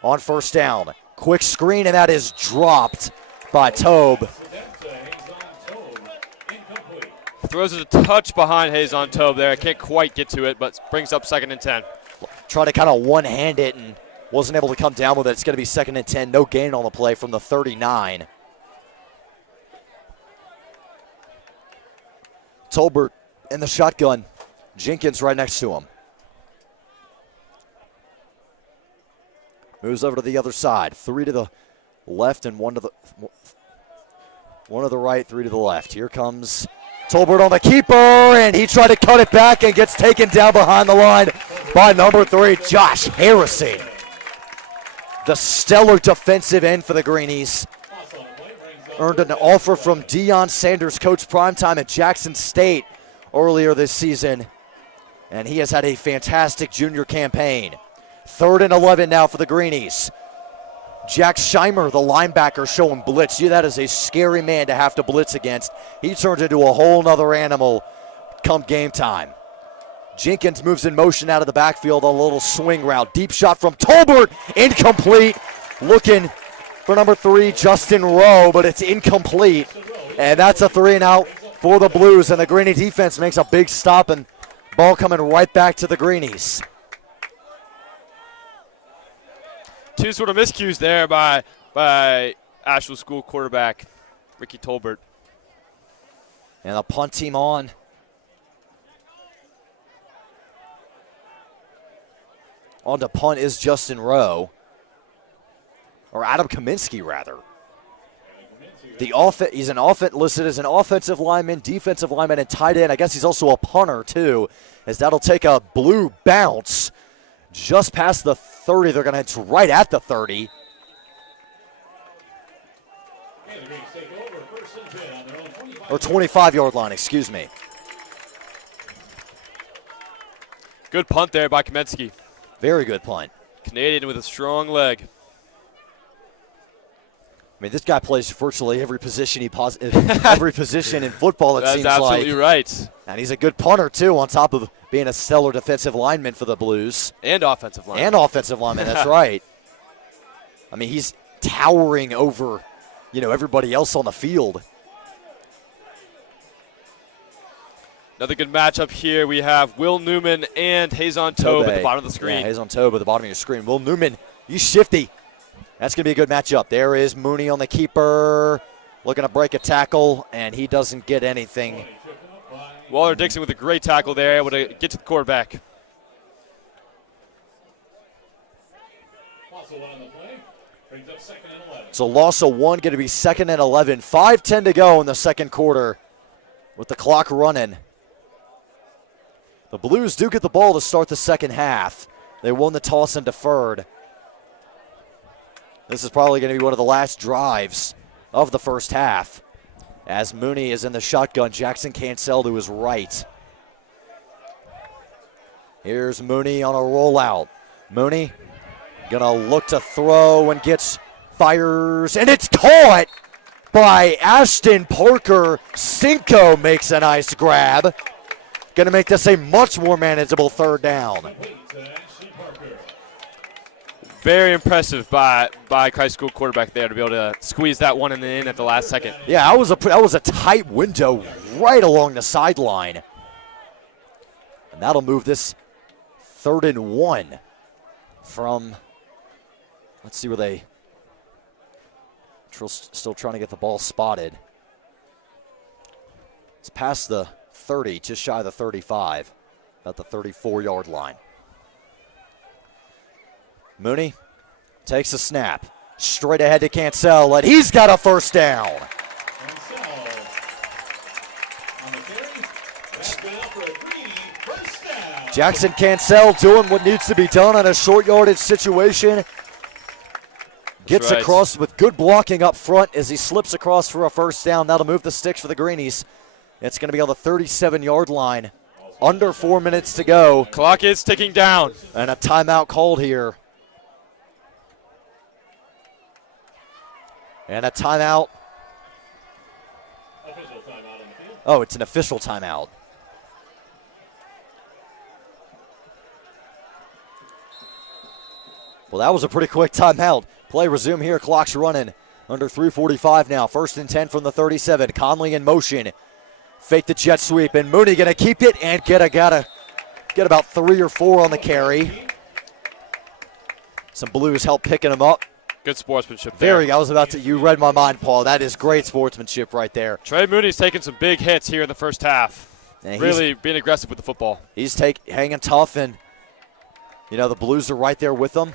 on first down. Quick screen, and that is dropped by Tobe. Throws it a touch behind Hayes on Tobe there. Can't quite get to it, but brings up 2nd and 10. Try to kind of one-hand it and wasn't able to come down with it. It's going to be 2nd and 10. No gain on the play from the 39. Tolbert in the shotgun. Jenkins right next to him. Moves over to the other side. 3 to the left and 1 to the right, 3 to the left. Here comes Tolbert on the keeper, and he tried to cut it back and gets taken down behind the line by number 3, Josh Harrison. The stellar defensive end for the Greenies. Earned an offer from Deion Sanders, coach primetime at Jackson State earlier this season, and he has had a fantastic junior campaign. 3rd and 11 now for the Greenies. Jack Scheimer, the linebacker, showing blitz. Yeah, that is a scary man to have to blitz against. He turns into a whole nother animal come game time. Jenkins moves in motion out of the backfield on a little swing route. Deep shot from Tolbert, incomplete. Looking for number 3, Justin Rowe, but it's incomplete. And that's a 3 and out for the Blues, and the Greenie defense makes a big stop, and ball coming right back to the Greenies. Two sort of miscues there by Asheville School quarterback Ricky Tolbert. And the punt team on. On to punt is Justin Rowe. Or Adam Kaminsky, rather. He's listed as an offensive lineman, defensive lineman, and tight end. I guess he's also a punter, too, as that'll take a blue bounce just past the 30. They're going to hit right at the 30. Or 25-yard line, excuse me. Good punt there by Kaminsky. Very good punt. Canadian with a strong leg. I mean, this guy plays virtually every position every position in football, it seems like. That's absolutely right. And he's a good punter, too, on top of being a stellar defensive lineman for the Blues. And offensive lineman. And offensive lineman, that's right. I mean, he's towering over, everybody else on the field. Another good matchup here. We have Will Newman and Hazon Tobe at the bottom of the screen. Yeah, Hazon Tobe at the bottom of your screen. Will Newman, he's shifty. That's going to be a good matchup. There is Mooney on the keeper, looking to break a tackle, and he doesn't get anything. Waller Dixon with a great tackle there, able to get to the quarterback. So loss of 1, going to be 2nd and 11. 5:10 to go in the second quarter with the clock running. The Blues do get the ball to start the second half. They won the toss and deferred. This is probably going to be one of the last drives of the first half. As Mooney is in the shotgun, Jackson Cancel to his right. Here's Mooney on a rollout. Mooney gonna look to throw and fires, and it's caught by Ashton Parker. Cinco makes a nice grab. Gonna make this a much more manageable 3rd down. Very impressive by Christ School quarterback there to be able to squeeze that one in at the last second. Yeah, that was a tight window right along the sideline. And that'll move this 3rd and 1 from, let's see where they, still trying to get the ball spotted. It's past the 30, just shy of the 35, about the 34-yard line. Mooney Takes a snap. Straight ahead to Cancel, and he's got a first down. Jackson Cancel doing what needs to be done on a short yardage situation. Gets across with good blocking up front as he slips across for a first down. That'll move the sticks for the Greenies. It's going to be on the 37-yard line. Under 4 minutes to go. Clock is ticking down. And a timeout called here. And a timeout. Oh, it's an official timeout. Well, that was a pretty quick timeout. Play resume here. Clock's running. Under 3:45 now. 1st and 10 from the 37. Conley in motion. Fake the jet sweep, and Mooney going to keep it and get about 3 or 4 on the carry. Some Blues help picking him up. Good sportsmanship there. You read my mind, Paul. That is great sportsmanship right there. Trey Mooney's taking some big hits here in the first half. And really being aggressive with the football. He's hanging tough, and, the Blues are right there with him.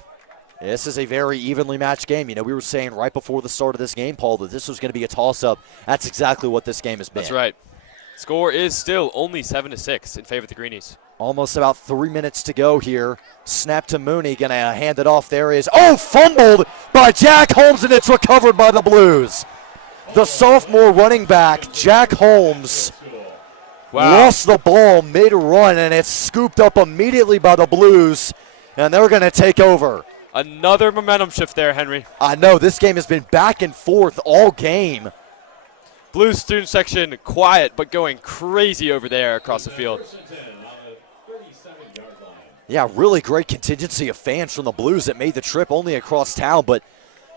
This is a very evenly matched game. We were saying right before the start of this game, Paul, that this was going to be a toss-up. That's exactly what this game has been. That's right. Score is still only 7-6 in favor of the Greenies. Almost about 3 minutes to go here. Snap to Mooney, going to hand it off. There is, fumbled by Jack Holmes, and it's recovered by the Blues. The sophomore running back, Jack Holmes, lost the ball mid-run, and it's scooped up immediately by the Blues, and they're going to take over. Another momentum shift there, Henry. I know. This game has been back and forth all game. Blues student section quiet, but going crazy over there across the field. Yeah, really great contingency of fans from the Blues that made the trip only across town. But,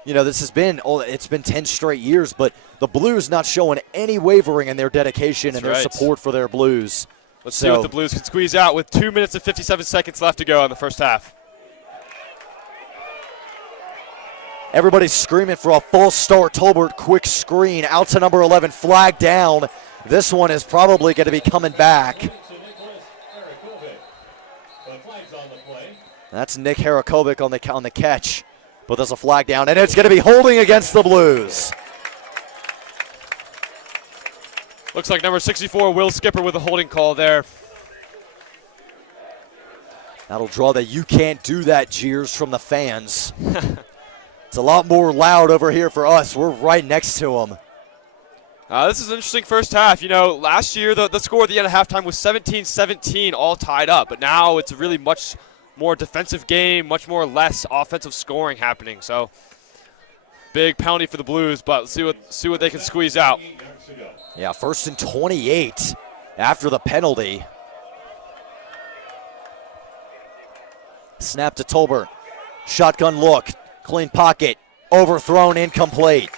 this has been, it's been 10 straight years, but the Blues not showing any wavering in their dedication and their support for their Blues. Let's see what the Blues can squeeze out with 2 minutes and 57 seconds left to go in the first half. Everybody's screaming for a false start. Tolbert, quick screen, out to number 11, flag down. This one is probably going to be coming back. That's Nick Harakovic on the catch, but there's a flag down, and it's going to be holding against the Blues. Looks like number 64, Will Skipper, with a holding call there. That'll draw the "you can't do that" jeers from the fans. It's a lot more loud over here for us. We're right next to them. This is an interesting first half. Last year the score at the end of halftime was 17-17, all tied up. But now it's a really much more defensive game, much more less offensive scoring happening. So big penalty for the Blues, but let's see what they can squeeze out. Yeah, 1st and 28 after the penalty. Snap to Tolbert. Shotgun look. Clean pocket, overthrown, incomplete.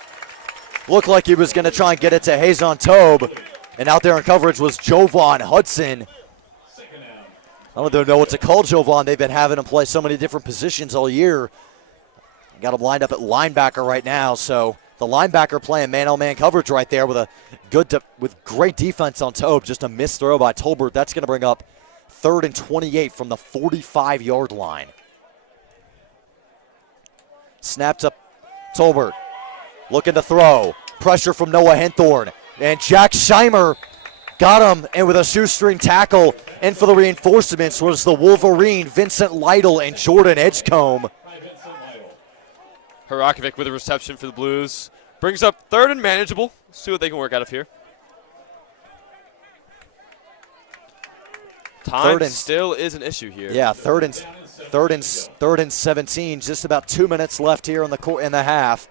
Looked like he was going to try and get it to Hazon Tobe, and out there in coverage was Jovan Hudson. I don't even know what to call Jovan. They've been having him play so many different positions all year. Got him lined up at linebacker right now, so the linebacker playing man-on-man coverage right there with with great defense on Tobe. Just a missed throw by Tolbert. That's going to bring up 3rd and 28 from the 45-yard line. Snapped up Tolbert, looking to throw. Pressure from Noah Henthorn. And Jack Scheimer got him, and with a shoestring tackle. And for the reinforcements was the Wolverine, Vincent Lytle and Jordan Edgecombe. Harakovic with a reception for the Blues. Brings up 3rd and manageable. Let's see what they can work out of here. Time still is an issue here. Yeah, third and 17. Just about 2 minutes left here in the half.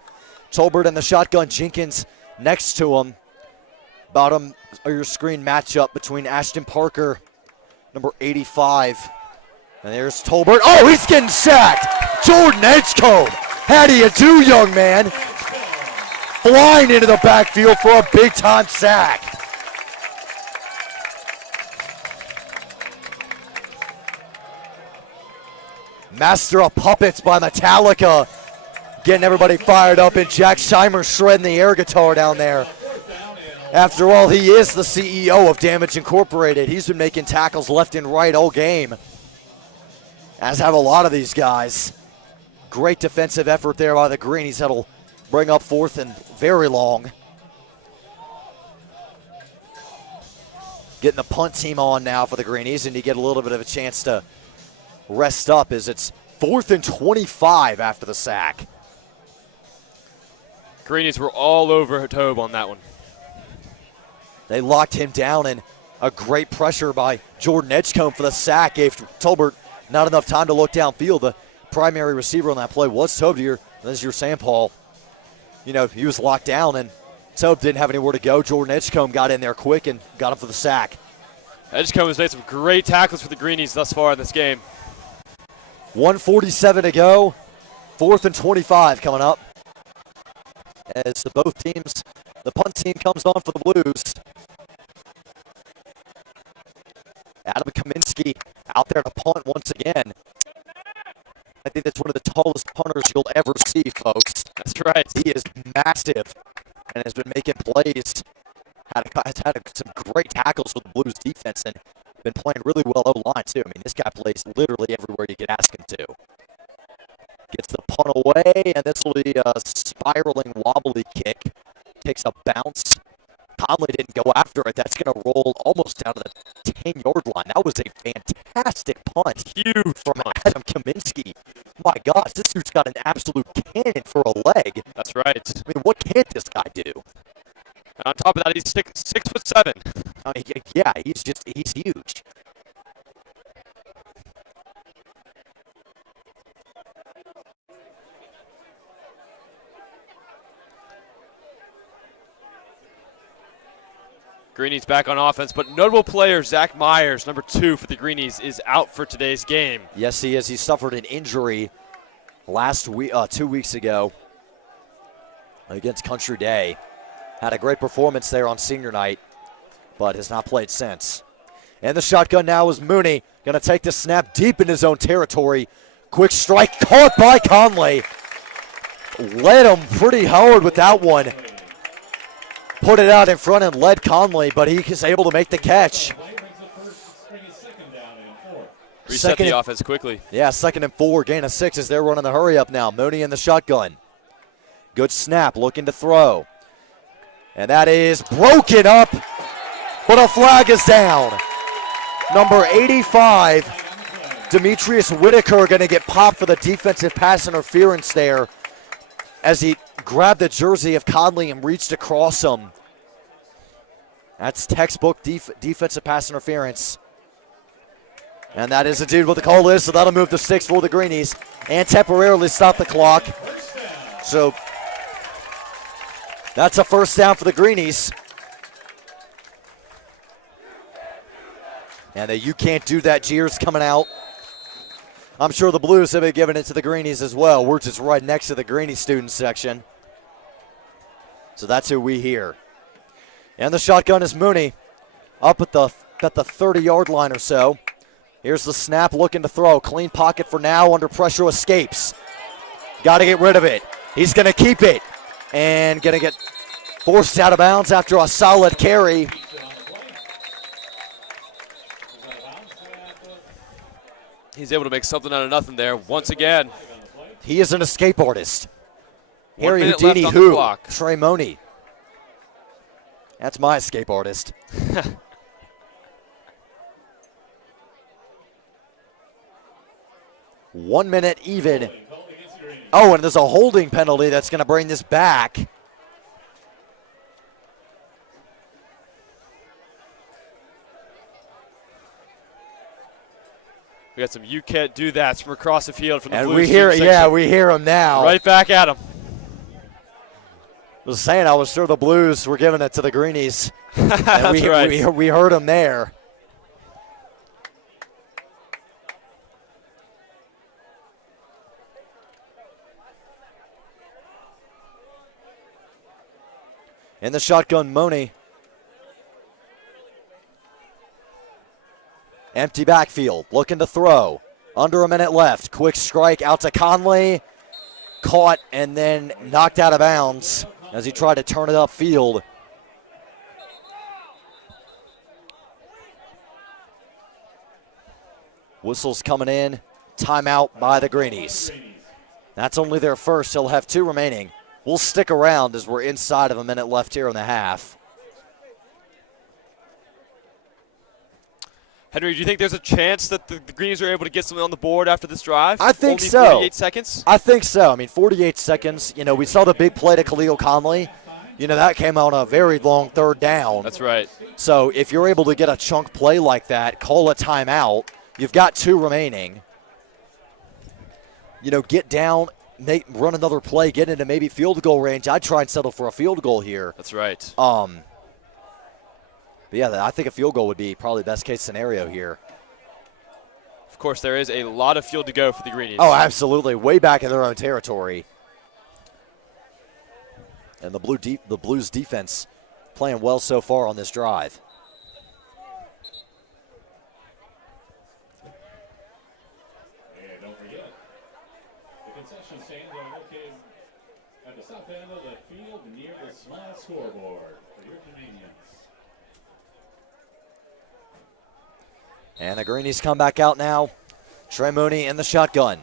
Tolbert in the shotgun. Jenkins next to him. Bottom of your screen matchup between Ashton Parker, number 85. And there's Tolbert. Oh, he's getting sacked. Jordan Edgecombe. How do you do, young man? Flying into the backfield for a big-time sack. Master of Puppets by Metallica. Getting everybody fired up, and Jack Scheimer shredding the air guitar down there. After all, he is the CEO of Damage Incorporated. He's been making tackles left and right all game, as have a lot of these guys. Great defensive effort there by the Greenies. That'll bring up 4th and very long. Getting the punt team on now for the Greenies, and you get a little bit of a chance to rest up as it's 4th and 25 after the sack. Greenies were all over Tobe on that one. They locked him down, and a great pressure by Jordan Edgecombe for the sack gave Tolbert not enough time to look downfield. The primary receiver on that play was Tobe. As you're saying, Paul, you know, he was locked down, and Tobe didn't have anywhere to go. Jordan Edgecombe got in there quick and got him for the sack. Edgecombe has made some great tackles for the Greenies thus far in this game. 1:47 to go. 4th and 25 coming up. As both teams, the punt team comes on for the Blues. Adam Kaminsky out there to punt once again. I think that's one of the tallest punters you'll ever see, folks. That's right. He is massive and has been making plays. Has had some great tackles for the Blues defense and been playing really well O-line, too. I mean, this guy plays literally everywhere you can ask him to. Gets the punt away, and this will be a spiraling, wobbly kick. Takes a bounce. Conley didn't go after it. That's going to roll almost down to the 10-yard line. That was a fantastic punt. Huge from punt. Adam Kaminsky. My gosh, this dude's got an absolute cannon for a leg. That's right. I mean, what can't this guy do? And on top of that, he's 6'7". I mean, yeah, he's huge. Greenies back on offense, but notable player Zach Myers, number 2 for the Greenies, is out for today's game. Yes, he is. He suffered an injury last week, 2 weeks ago against Country Day. Had a great performance there on senior night, but has not played since. And the shotgun now is Mooney. Going to take the snap deep in his own territory. Quick strike caught by Conley. Led him pretty hard with that one. Put it out in front and led Conley, but he is able to make the catch. Reset the offense quickly. Yeah, 2nd and 4, gain of 6 as they're running the hurry up now. Mooney in the shotgun. Good snap, looking to throw. And that is broken up, but a flag is down. Number 85, Demetrius Whitaker, going to get popped for the defensive pass interference there as he grabbed the jersey of Conley and reached across him. That's textbook defensive pass interference. And that is indeed what the call is, so that'll move the sticks for the Greenies and temporarily stop the clock. So that's a first down for the Greenies. And the "you can't do that" jeers coming out. I'm sure the Blues have been giving it to the Greenies as well. We're just right next to the Greenie student section. So that's who we hear. And the shotgun is Mooney up at the 30-yard line or so. Here's the snap, looking to throw. Clean pocket for now, under pressure, escapes. Got to get rid of it. He's going to keep it. And going to get forced out of bounds after a solid carry. He's able to make something out of nothing there once again. He is an escape artist. 1 Harry minute Houdini left on the who? clock. Trey Money. That's my escape artist. 1 minute even. Oh, and there's a holding penalty that's going to bring this back. We got some "you can't do that" from across the field from the And Blues. we hear, section. yeah, we hear him now. Right back at him. I was saying, I was sure the Blues were giving it to the Greenies. That's right. We heard him there. In the shotgun, Money. Empty backfield, looking to throw. Under a minute left. Quick strike out to Conley. Caught and then knocked out of bounds as he tried to turn it upfield. Whistles coming in. Timeout by the Greenies. That's only their first. He'll have 2 remaining. We'll stick around as we're inside of a minute left here in the half. Henry, do you think there's a chance that the Greenies are able to get something on the board after this drive? I think Only so. 48 seconds? I think so. I mean, 48 seconds. You know, we saw the big play to Khalil Conley. You know, that came on a very long 3rd down. That's right. So if you're able to get a chunk play like that, call a timeout. You've got 2 remaining. You know, get down, run another play, get into maybe field goal range. I'd try and settle for a field goal here. That's right. But yeah, I think a field goal would be probably best case scenario here. Of course, there is a lot of field to go for the Greenies. Oh, absolutely. Way back in their own territory. And the Blues defense playing well so far on this drive. And don't forget, the concession stands are located at the south end of the field near the small scoreboard for your convenience. And the Greenies come back out now. Trey Mooney in the shotgun.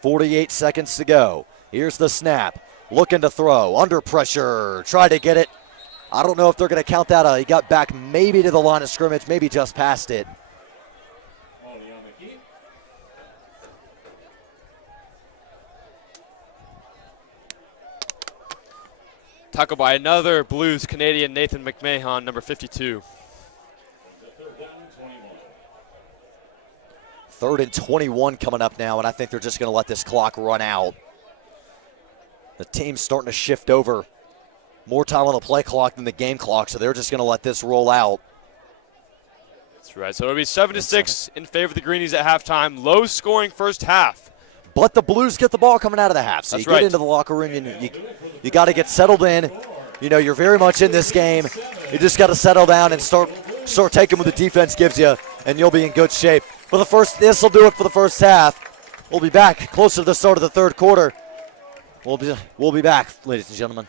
48 seconds to go. Here's the snap. Looking to throw. Under pressure. Try to get it. I don't know if they're going to count that. He got back maybe to the line of scrimmage, maybe just past it. Only on the keep. Tackled by another Blues Canadian, Nathan McMahon, number 52. Third and 21 coming up now, and I think they're just going to let this clock run out. The team's starting to shift over. More time on the play clock than the game clock, so they're just going to let this roll out. That's right. So it'll be 7-6 in favor of the Greenies at halftime. Low scoring first half. But the Blues get the ball coming out of the half. So That's you get right. into the locker room, you got to get settled in. You know, you're very much in this game. You just got to settle down and start taking what the defense gives you, and you'll be in good shape. This will do it for the first half. We'll be back closer to the start of the 3rd quarter. We'll be back, ladies and gentlemen.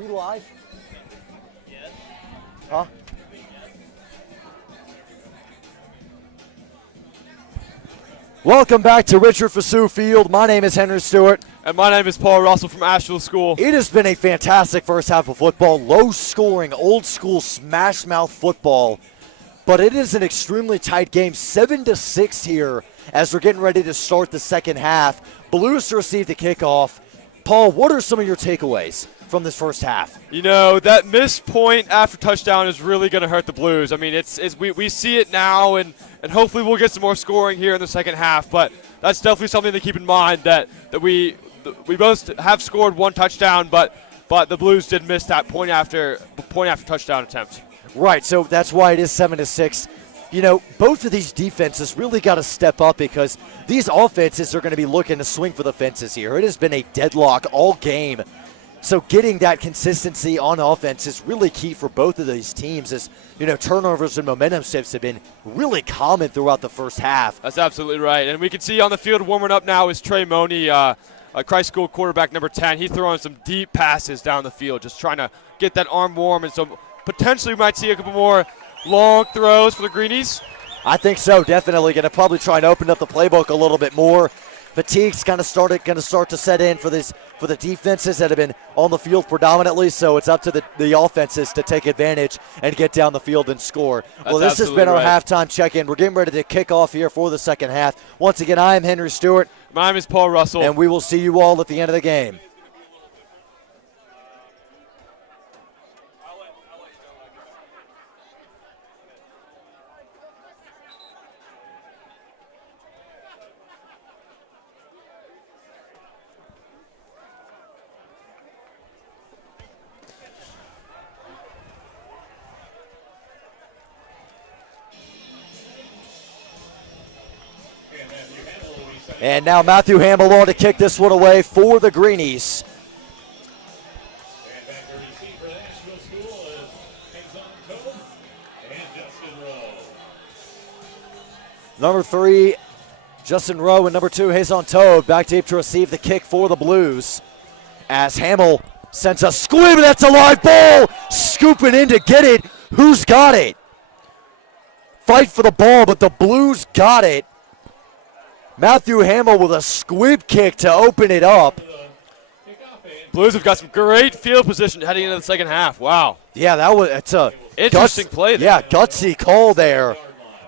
We live? Huh? Welcome back to Richard Fasu Field. My name is Henry Stewart. And my name is Paul Russell from Asheville School. It has been a fantastic first half of football. Low scoring, old school smash mouth football. But it is an extremely tight game, 7-6 here as we're getting ready to start the second half. Blues to receive the kickoff. Paul, what are some of your takeaways from this first half? You know, that missed point after touchdown is really going to hurt the Blues. I mean, we see it now, and hopefully we'll get some more scoring here in the second half. But that's definitely something to keep in mind, that we both have scored one touchdown, but the Blues did miss that point after touchdown attempt. Right, so that's why it is 7-6. You know, both of these defenses really got to step up because these offenses are going to be looking to swing for the fences here. It has been a deadlock all game. So getting that consistency on offense is really key for both of these teams, as, you know, turnovers and momentum shifts have been really common throughout the first half. That's absolutely right. And we can see on the field warming up now is Trey Money, Christ School quarterback number 10. He's throwing some deep passes down the field, just trying to get that arm warm. And so potentially we might see a couple more long throws for the Greenies. I think so, definitely. Going to probably try and open up the playbook a little bit more. Fatigue's going to start to set in for the defenses that have been on the field predominantly, so it's up to the offenses to take advantage and get down the field and score. Well, this has been our halftime check-in. We're getting ready to kick off here for the second half. Once again, I am Henry Stewart. My name is Paul Russell. And we will see you all at the end of the game. And now Matthew Hamill on to kick this one away for the Greenies. And back to receive for Asheville School is Exxon and Justin Rowe. Number 3, Justin Rowe, and number 2, Hazon Toad, back deep to receive the kick for the Blues. As Hamill sends a squib, and that's a live ball. Scooping in to get it. Who's got it? Fight for the ball, but the Blues got it. Matthew Hamill with a squib kick to open it up. Blues have got some great field position heading into the second half. Wow. Yeah, it's a interesting play there. Yeah, gutsy call there.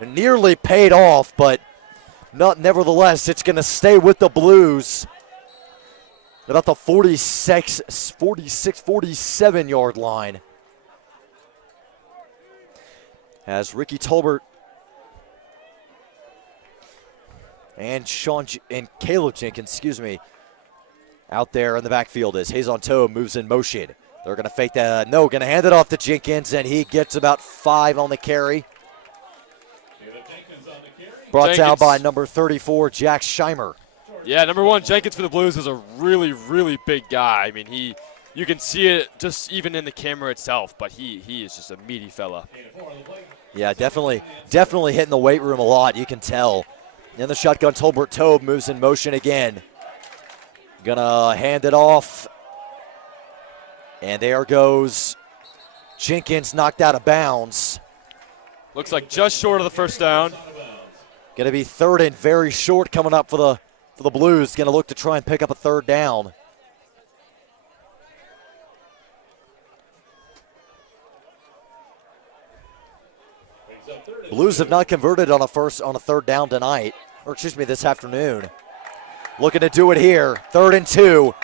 Nearly paid off, but nevertheless, it's going to stay with the Blues. About the 47-yard line. As Ricky Tolbert and Caleb Jenkins, out there in the backfield as Hazon Toe moves in motion. They're going to fake that. No, going to hand it off to Jenkins, and he gets about 5 on the carry. Brought down by number 34, Jack Scheimer. Yeah, number 1, Jenkins for the Blues is a really, really big guy. I mean, you can see it just even in the camera itself, but he is just a meaty fella. Yeah, definitely hitting the weight room a lot, you can tell. In the shotgun, Tolbert Tobe moves in motion again. Gonna hand it off. And there goes Jenkins, knocked out of bounds. Looks like just short of the first down. Gonna be 3rd and very short coming up for the Blues. Gonna look to try and pick up a 3rd down. Blues have not converted on a 3rd down tonight, or excuse me, this afternoon. Looking to do it here. 3rd and 2.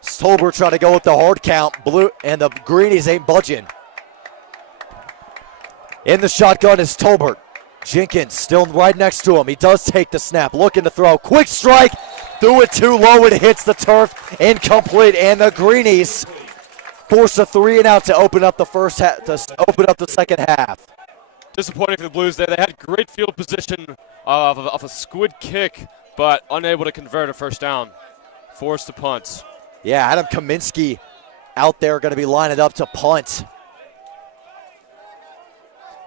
Stolber trying to go with the hard count. Blue and the Greenies ain't budging. In the shotgun is Tolbert. Jenkins still right next to him. He does take the snap. Looking to throw. Quick strike. Threw it too low. It hits the turf. Incomplete. And the Greenies force a 3 and out to open up the second half. Disappointing for the Blues there. They had great field position off a squid kick, but unable to convert a first down. Forced to punt. Yeah, Adam Kaminsky out there going to be lining up to punt.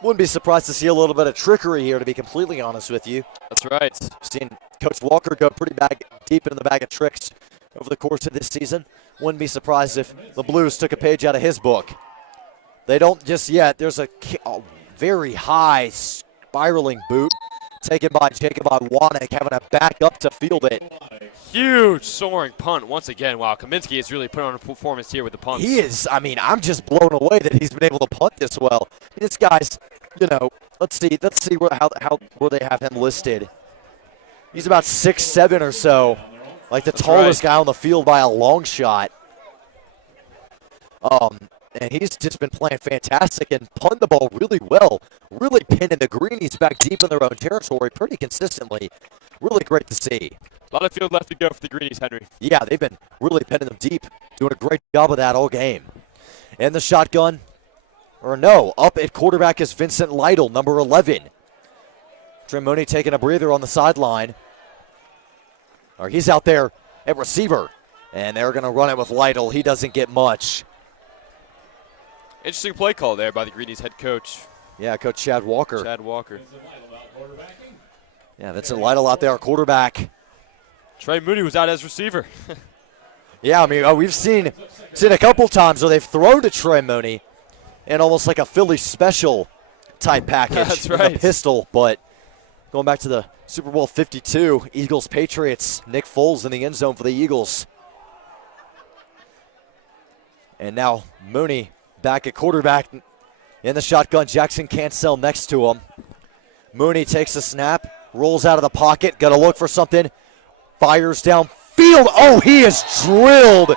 Wouldn't be surprised to see a little bit of trickery here, to be completely honest with you. That's right. Seen Coach Walker go pretty deep into the bag of tricks over the course of this season. Wouldn't be surprised if the Blues took a page out of his book. They don't just yet. There's a very high spiraling boot taken by Jacob Iwanek, having to back up to field it. Huge soaring punt once again. Wow, Kaminsky has really put on a performance here with the punts. He is. I mean, I'm just blown away that he's been able to punt this well. This guy's, let's see where they have him listed. He's about 6'7" or so, like the tallest guy on the field by a long shot. And he's just been playing fantastic and punting the ball really well, really pinning the Greenies back deep in their own territory pretty consistently. Really great to see. A lot of field left to go for the Greenies, Henry. Yeah, they've been really pinning them deep, doing a great job of that all game. And the shotgun, up at quarterback is Vincent Lytle, number 11. Trey Mooney taking a breather on the sideline. Or he's out there at receiver, and they're going to run it with Lytle. He doesn't get much. Interesting play call there by the Greenies head coach. Yeah, Coach Chad Walker. Yeah, Vincent Lytle out there, quarterback. Trey Mooney was out as receiver. Yeah, I mean, we've seen a couple times where they've thrown to Trey Mooney in almost like a Philly special type package. That's with right. a pistol, but going back to the Super Bowl 52, Eagles-Patriots, Nick Foles in the end zone for the Eagles. And now Mooney back at quarterback in the shotgun. Jackson Cancel next to him. Mooney takes a snap, rolls out of the pocket, got to look for something, fires downfield. Oh, he is drilled.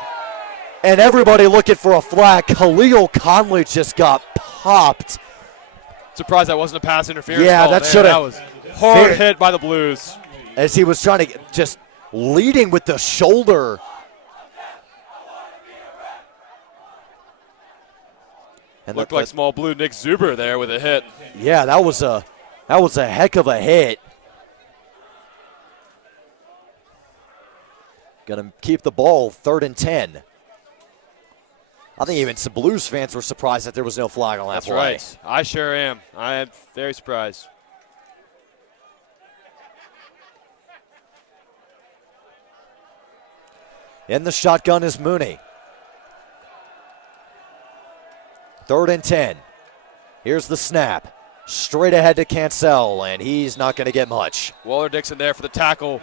And everybody looking for a flag. Khalil Conley just got popped. Surprised that wasn't a pass interference. Yeah, call that there. should have. That was hard hit by the Blues. As he was trying to just leading with the shoulder. And looked like small blue Nick Zuber there with a hit. Yeah, that was a heck of a hit. Gonna keep the ball 3rd and 10. I think even some Blues fans were surprised that there was no flag on that play. That's right. I sure am. I am very surprised. In the shotgun is Mooney. 3rd and 10. Here's the snap. Straight ahead to Cancel, and he's not going to get much. Waller Dixon there for the tackle.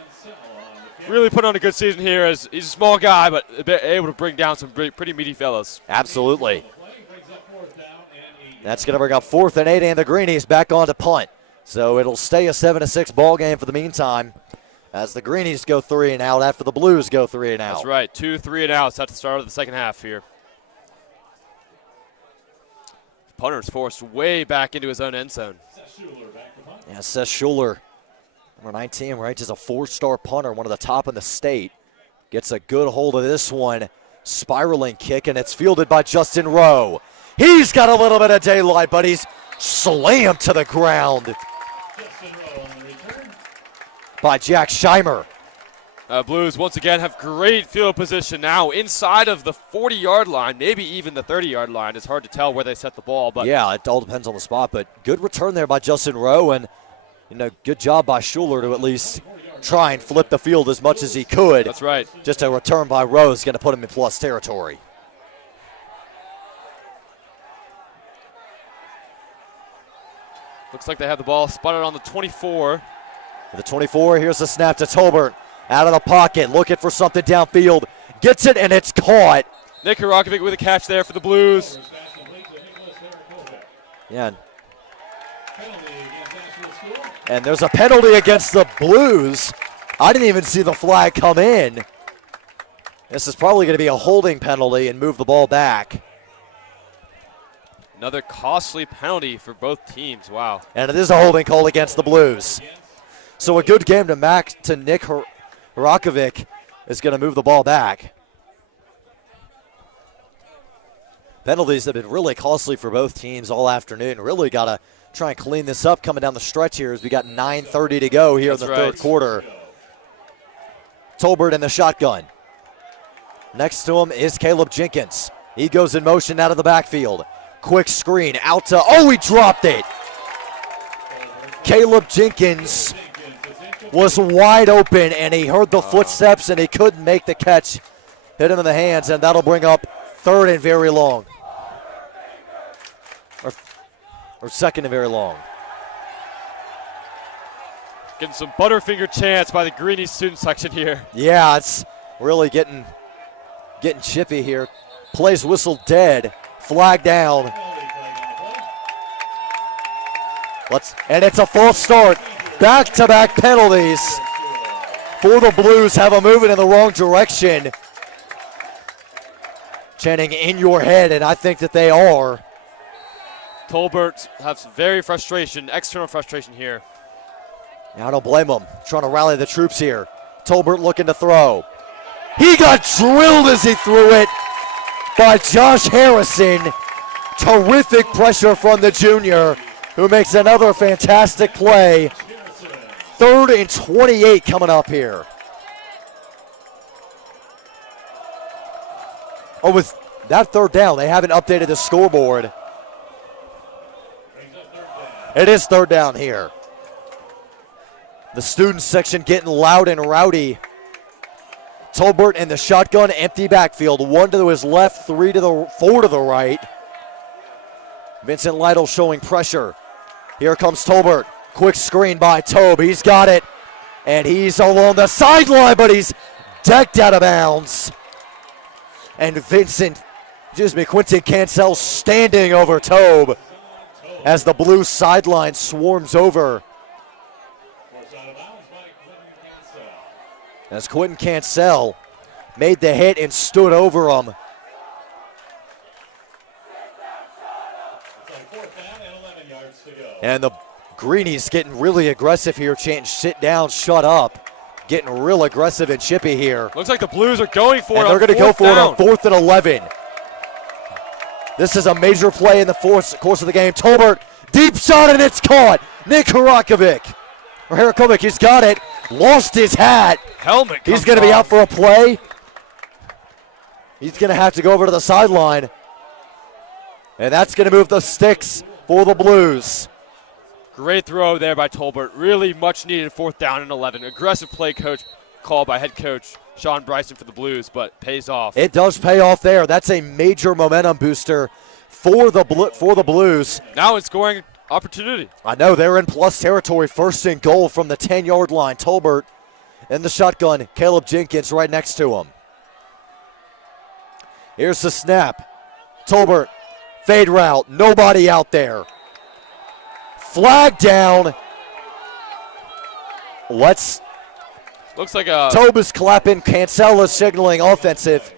Really put on a good season here as he's a small guy, but able to bring down some pretty meaty fellas. Absolutely. That's going to bring up 4th and 8, and the Greenies back on to punt. So it'll stay a 7-6 ball game for the meantime as the Greenies go 3 and out after the Blues go 3 and out. That's right. 2 3 and outs at the start of the second half here. Punter's forced way back into his own end zone. Yeah, Seth Schuler, number 19, right? Just a 4-star punter, one of the top in the state. Gets a good hold of this one. Spiraling kick, and it's fielded by Justin Rowe. He's got a little bit of daylight, but he's slammed to the ground by Jack Scheimer. Blues once again have great field position now inside of the 40-yard line, maybe even the 30-yard line. It's hard to tell where they set the ball, but yeah, it all depends on the spot. But good return there by Justin Rowe, and good job by Schuler to at least try and flip the field as much as he could. That's right. Just a return by Rowe is going to put him in plus territory. Looks like they have the ball spotted on the 24. The 24, here's the snap to Tolbert. Out of the pocket, looking for something downfield. Gets it, and it's caught. Nick Harakovic with a catch there for the Blues. Yeah. And there's a penalty against the Blues. I didn't even see the flag come in. This is probably going to be a holding penalty and move the ball back. Another costly penalty for both teams. Wow. And it is a holding call against the Blues. So a good game to Nick Harakovic is going to move the ball back. Penalties have been really costly for both teams all afternoon. Really got to try and clean this up coming down the stretch here as we got 9:30 to go here in the third quarter. Tolbert in the shotgun. Next to him is Caleb Jenkins. He goes in motion out of the backfield. Quick screen out to, he dropped it. Caleb Jenkins was wide open, and he heard the footsteps, and he couldn't make the catch. Hit him in the hands, and that'll bring up third and very long. Or second and very long. Getting some Butterfinger chants by the Greenies student section here. Yeah, it's really getting chippy here. Plays whistle dead. Flag down. And it's a false start. Back-to-back penalties for the Blues. Have a moving in the wrong direction. Chanting in your head, and I think that they are. Tolbert has very external frustration here. I don't blame him. Trying to rally the troops here. Tolbert looking to throw. He got drilled as he threw it by Josh Harrison. Terrific pressure from the junior, who makes another fantastic play. 3rd and 28 coming up here. Oh, with that third down, they haven't updated the scoreboard. It is third down here. The student section getting loud and rowdy. Tolbert in the shotgun, empty backfield. 1 to his left, 4 to the right. Vincent Lytle showing pressure. Here comes Tolbert. Quick screen by Tobe. He's got it. And he's along the sideline, but he's decked out of bounds. And Quentin Cancel standing over Tobe as the blue sideline swarms over. As Quentin Cancel made the hit and stood over him. And the Greenies getting really aggressive here, chanting sit down, shut up. Getting real aggressive and chippy here. Looks like the Blues are going for it. And they're going to go for it on 4th and 11. This is a major play in the course of the game. Tolbert, deep shot, and it's caught. Nick Harakovic, he's got it. Lost his hat. Helmet. He's going to be out for a play. He's going to have to go over to the sideline. And that's going to move the sticks for the Blues. Great throw there by Tolbert. Really much needed 4th down and 11. Aggressive play call by head coach Sean Bryson for the Blues, but pays off. It does pay off there. That's a major momentum booster for the Blues. Now in scoring opportunity. I know they're in plus territory. 1st and goal from the 10-yard line. Tolbert in the shotgun. Caleb Jenkins right next to him. Here's the snap. Tolbert, fade route. Nobody out there. Flag down. Looks like a... Tobe is clapping. Cancel is signaling offensive.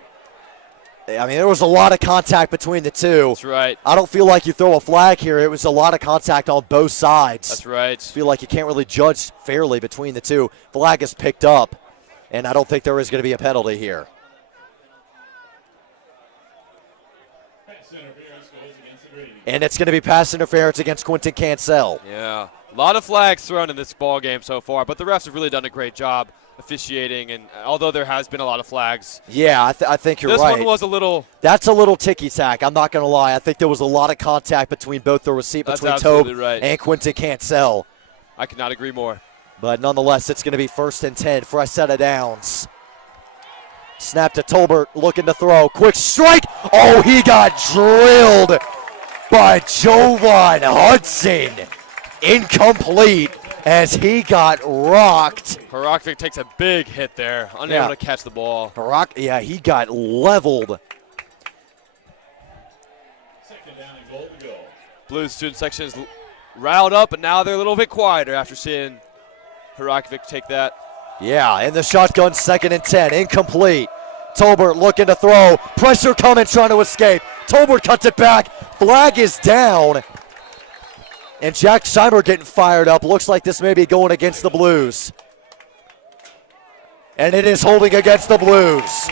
I mean, there was a lot of contact between the two. That's right. I don't feel like you throw a flag here. It was a lot of contact on both sides. That's right. I feel like you can't really judge fairly between the two. Flag is picked up, and I don't think there is going to be a penalty here. And it's going to be pass interference against Quentin Cancel. Yeah, a lot of flags thrown in this ball game so far, but the refs have really done a great job officiating, and although there has been a lot of flags. Yeah, I think you're right. This one was a little... That's a little ticky-tack, I'm not going to lie. I think there was a lot of contact between both the receiver, between Tobe and Quentin Cancel. I could not agree more. But nonetheless, it's going to be 1st and 10 for a set of downs. Snap to Tolbert, looking to throw. Quick strike. Oh, he got drilled by Jovan Hudson. Incomplete as he got rocked. Harakovic takes a big hit there, unable to catch the ball. He got leveled. 2nd down and goal to go. Blues student section is riled up, and now they're a little bit quieter after seeing Harakovic take that. Yeah, in the shotgun, 2nd and 10, incomplete. Tolbert looking to throw. Pressure coming, trying to escape. Tolbert cuts it back. Flag is down. And Jack Scheimer getting fired up. Looks like this may be going against the Blues. And it is holding against the Blues.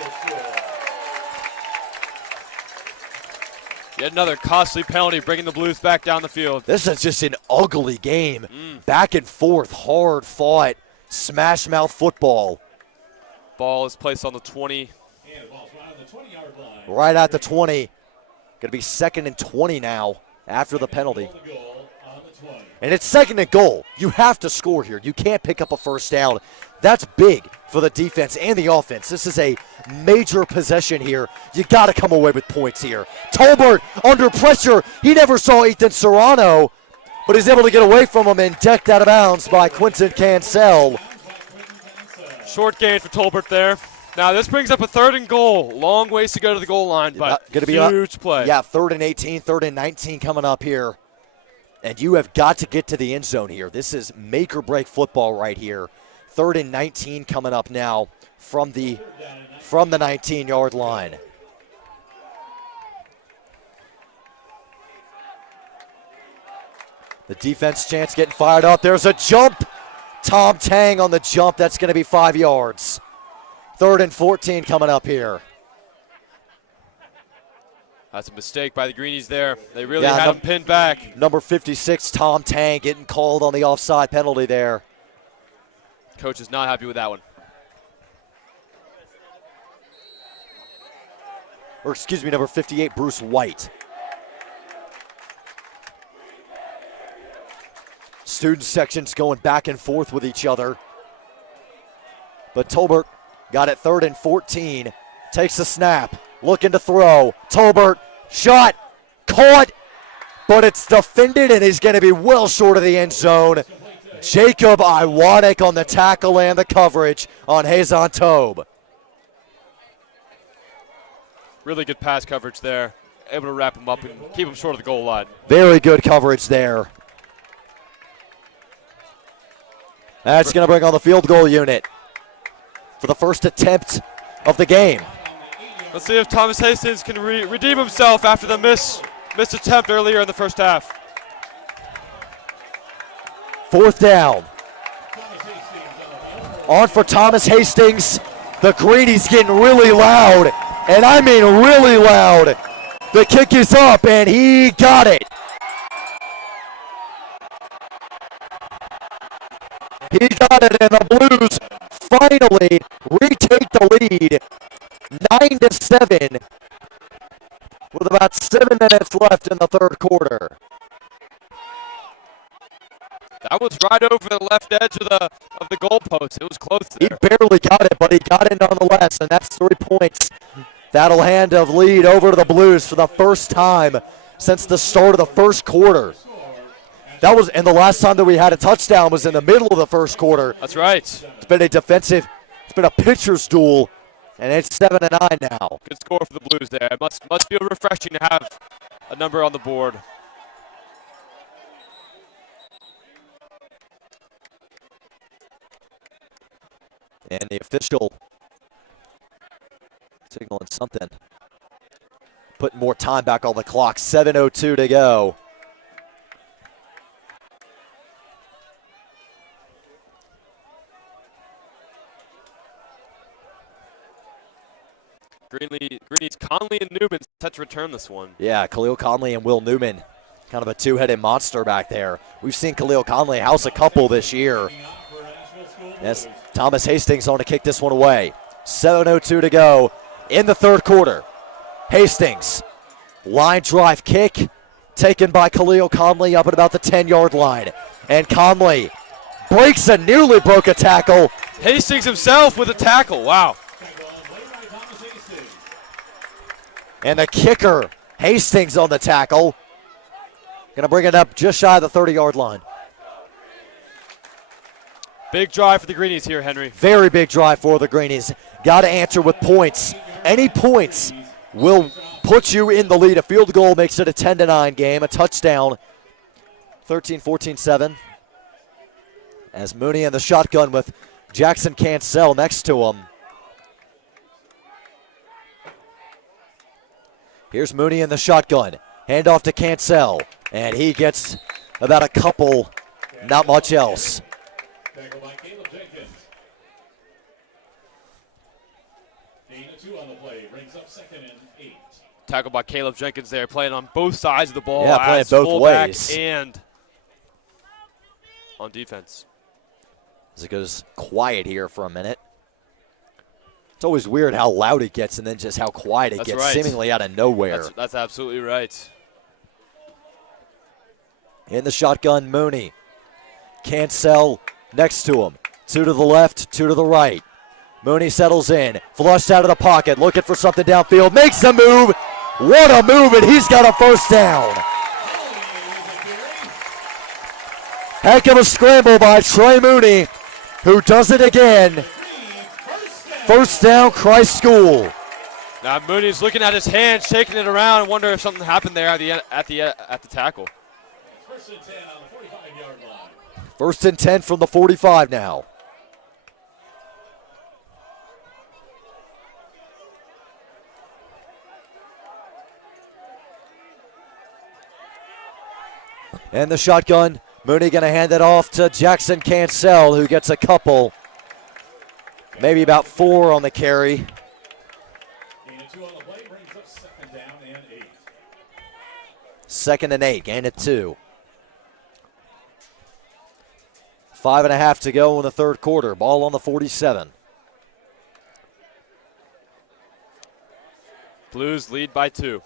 Yet another costly penalty, bringing the Blues back down the field. This is just an ugly game. Back and forth, hard fought, smash mouth football. Ball is placed on the 20. And the ball's right on the 20-yard line. Right at the 20. Going to be 2nd and 20 now after the penalty. Goal on the And it's 2nd and goal. You have to score here. You can't pick up a first down. That's big for the defense and the offense. This is a major possession here. You got to come away with points here. Tolbert under pressure. He never saw Ethan Serrano, but he's able to get away from him and decked out of bounds by Quinton Cancel. Short gain for Tolbert there. Now this brings up a 3rd and goal. Long ways to go to the goal line, but gonna be huge play. Yeah, 3rd and 18, 3rd and 19 coming up here. And you have got to get to the end zone here. This is make or break football right here. 3rd and 19 coming up now from the 19-yard line. The defense chance getting fired up. There's a jump. Tom Tang on the jump. That's going to be 5 yards. 3rd and 14 coming up here. That's a mistake by the Greenies there. They really had him pinned back. Number 56, Tom Tang, getting called on the offside penalty there. Coach is not happy with that one. Or excuse me, number 58, Bruce White. Student sections going back and forth with each other. But Tolbert got it 3rd and 14. Takes the snap, looking to throw. Tolbert, shot, caught, but it's defended and he's going to be well short of the end zone. Jacob Iwanek on the tackle and the coverage on Hazon Tobe. Really good pass coverage there. Able to wrap him up and keep him short of the goal line. Very good coverage there. That's going to bring on the field goal unit for the first attempt of the game. Let's see if Thomas Hastings can redeem himself after the missed attempt earlier in the first half. 4th down. On for Thomas Hastings. The Greenies getting really loud, and I mean really loud. The kick is up, and he got it. He got it, and the Blues finally retake the lead, 9-7, with about 7 minutes left in the 3rd quarter. That was right over the left edge of the goalpost. It was close there. He barely got it, but he got it nonetheless, and that's 3 points. That'll hand a lead over to the Blues for the first time since the start of the 1st quarter. That was, and the last time that we had a touchdown was in the middle of the 1st quarter. That's right. It's been a pitcher's duel, and it's 7-9 now. Good score for the Blues there. It must feel refreshing to have a number on the board. And the official signaling something. Putting more time back on the clock. 7:02 to go. Greenies, Conley, and Newman set to return this one. Yeah, Khalil Conley and Will Newman. Kind of a two-headed monster back there. We've seen Khalil Conley house a couple this year. Yes, Thomas Hastings on to kick this one away. 7:02 to go in the 3rd quarter. Hastings, line drive kick, taken by Khalil Conley up at about the 10-yard line. And Conley breaks and nearly broke a tackle. Hastings himself with a tackle. Wow. And the kicker, Hastings on the tackle. Going to bring it up just shy of the 30-yard line. Big drive for the Greenies here, Henry. Very big drive for the Greenies. Got to answer with points. Any points will put you in the lead. A field goal makes it a 10-9 game. A touchdown, 13-14-7. As Mooney in the shotgun with Jackson Cancel next to him. Here's Mooney in the shotgun. Handoff to Cancel. And he gets about a couple, not much else. Tackled by Caleb Jenkins there, playing on both sides of the ball. Yeah, playing both ways. And on defense. As it goes quiet here for a minute. It's always weird how loud it gets and then just how quiet it gets, right. seemingly out of nowhere. That's absolutely right. In the shotgun, Mooney. Cancel next to him. 2 to the left, 2 to the right. Mooney settles in, flushed out of the pocket, looking for something downfield, makes a move. What a move, and he's got a first down. Heck of a scramble by Trey Mooney, who does it again. First down, Christ School. Now Mooney's looking at his hand, shaking it around, and wonder if something happened there at the tackle. First and 10 on the 45-yard line. First and 10 from the 45 now. And the shotgun, Mooney going to hand it off to Jackson Cancel, who gets a couple, maybe about 4 on the carry. Gain of 2 on the play brings up second down and 8. Second and 8, gain of 2. 5.5 to go in the third quarter. Ball on the 47. Blues lead by 2.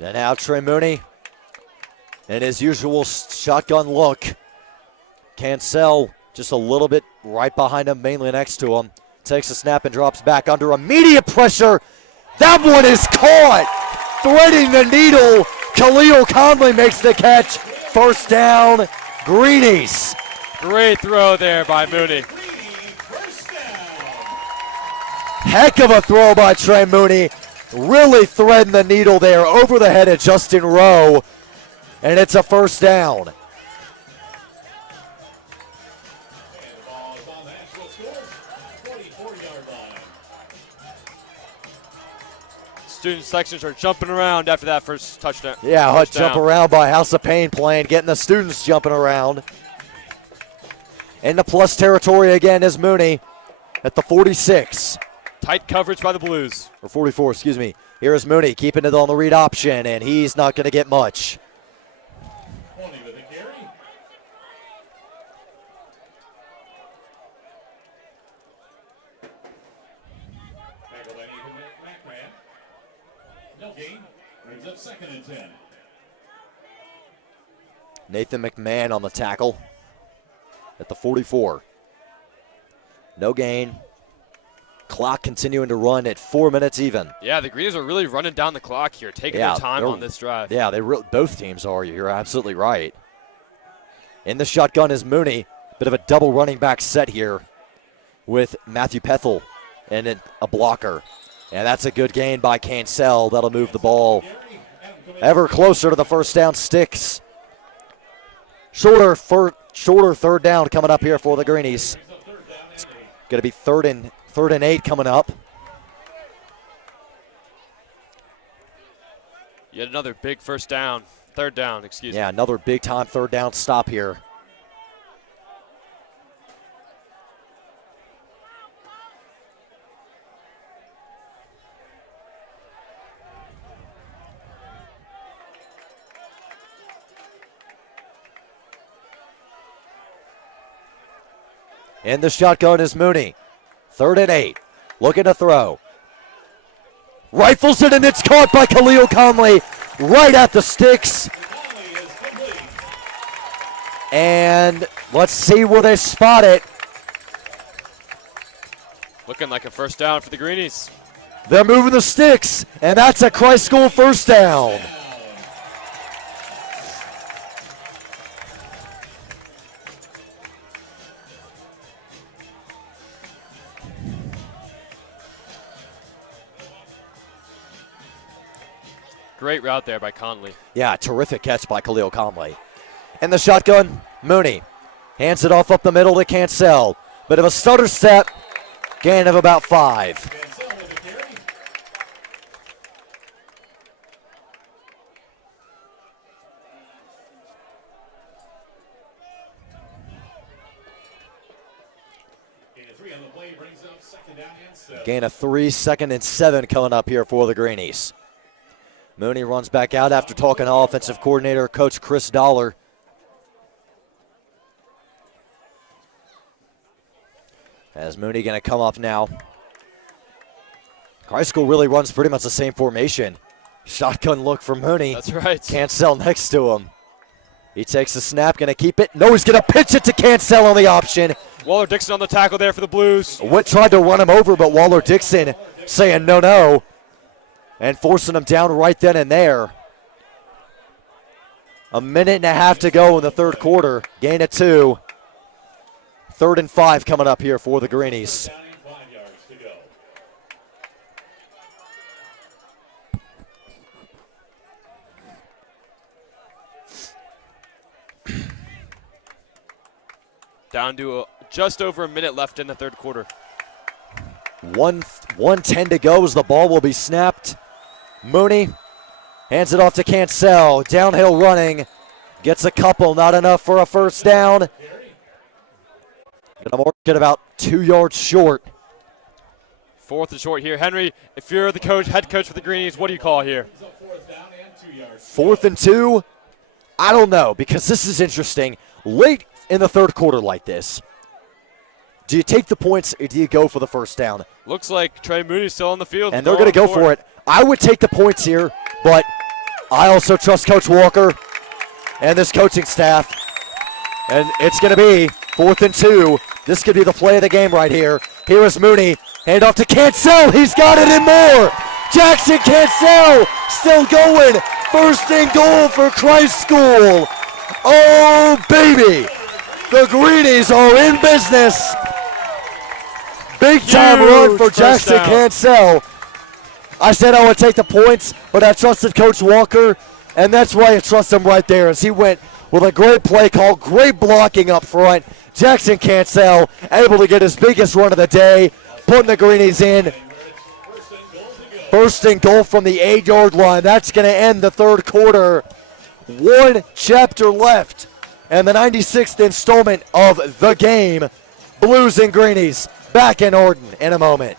And now Trey Mooney in his usual shotgun look. Cancel just a little bit right behind him, mainly next to him. Takes a snap and drops back under immediate pressure. That one is caught. Threading the needle. Khalil Conley makes the catch. First down, Greenies. Great throw there by Mooney. Heck of a throw by Trey Mooney. Really threading the needle there over the head of Justin Rowe. And it's a first down. And the ball is on the Asheville School 44-yard line. Student sections are jumping around after that first touchdown. Yeah, hot first down. jump around by House of Pain playing, getting the students jumping around. In the plus territory again is Mooney at the 46. Tight coverage by the Blues. Or 44, excuse me. Here is Mooney keeping it on the read option, and he's not going to get much. 20 with the carry. Tackled by Nathan McMahon. No gain. Brings up second and 10. Nathan McMahon on the tackle at the 44. No gain. Clock continuing to run at 4 minutes even. Yeah, the Greenies are really running down the clock here, taking their time on this drive. Yeah, both teams are. You're absolutely right. In the shotgun is Mooney. Bit of a double running back set here with Matthew Pethel and a blocker. And that's a good gain by Cancel. That'll move the ball ever closer to the first down sticks. Shorter third down coming up here for the Greenies. It's going to be third and 8 coming up. Yet another big third down, excuse me. Yeah, another big time third down stop here. In the shotgun is Mooney. Third and 8. Looking to throw. Rifles it, and it's caught by Khalil Conley right at the sticks. And let's see where they spot it. Looking like a first down for the Greenies. They're moving the sticks, and that's a Christ School first down. Great route there by Conley. Yeah, terrific catch by Khalil Conley. And the shotgun, Mooney hands it off up the middle to Cancel. Bit of a stutter step, gain of about 5. Cancel with the carry. Gain of 3 on the play brings up second down and 7. Gain of 3, second and 7 coming up here for the Greenies. Mooney runs back out after talking to offensive coordinator, Coach Chris Dollar. As Mooney going to come up now. High School really runs pretty much the same formation. Shotgun look for Mooney. That's right. Cancel next to him. He takes the snap, going to keep it. No, he's going to pitch it to Cancel on the option. Waller-Dixon on the tackle there for the Blues. Witt tried to run him over, but Waller-Dixon saying no, and forcing him down right then and there. A minute and a half to go in the third quarter. Gain of 2. 3rd and 5 coming up here for the Greenies. Down 5 yards to go. Down to just over a minute left in the third quarter. 1:10 to go as the ball will be snapped. Mooney hands it off to Cancel. Downhill running. Gets a couple, not enough for a first down. Gonna mark it about 2 yards short. 4th and short here. Henry, if you're the coach, head coach for the Greenies, what do you call here? 4th and 2? I don't know, because this is interesting. Late in the third quarter like this, do you take the points or do you go for the first down? Looks like Trey Mooney's still on the field. And they're going to go for it. I would take the points here, but I also trust Coach Walker and this coaching staff. And it's going to be 4th and 2. This could be the play of the game right here. Here is Mooney. Hand off to Cancel. He's got it and more. Jackson Cancel still going. 1st and goal for Christ School. Oh, baby. The Greenies are in business. Big time run for Jackson Cancel. I said I would take the points, but I trusted Coach Walker, and that's why I trust him right there as he went with a great play call, great blocking up front. Jackson Cancel able to get his biggest run of the day, putting the Greenies in. 1st and goal from the 8-yard line. That's going to end the third quarter. 1 chapter left, and the 96th installment of the game. Blues and Greenies back in Orton in a moment.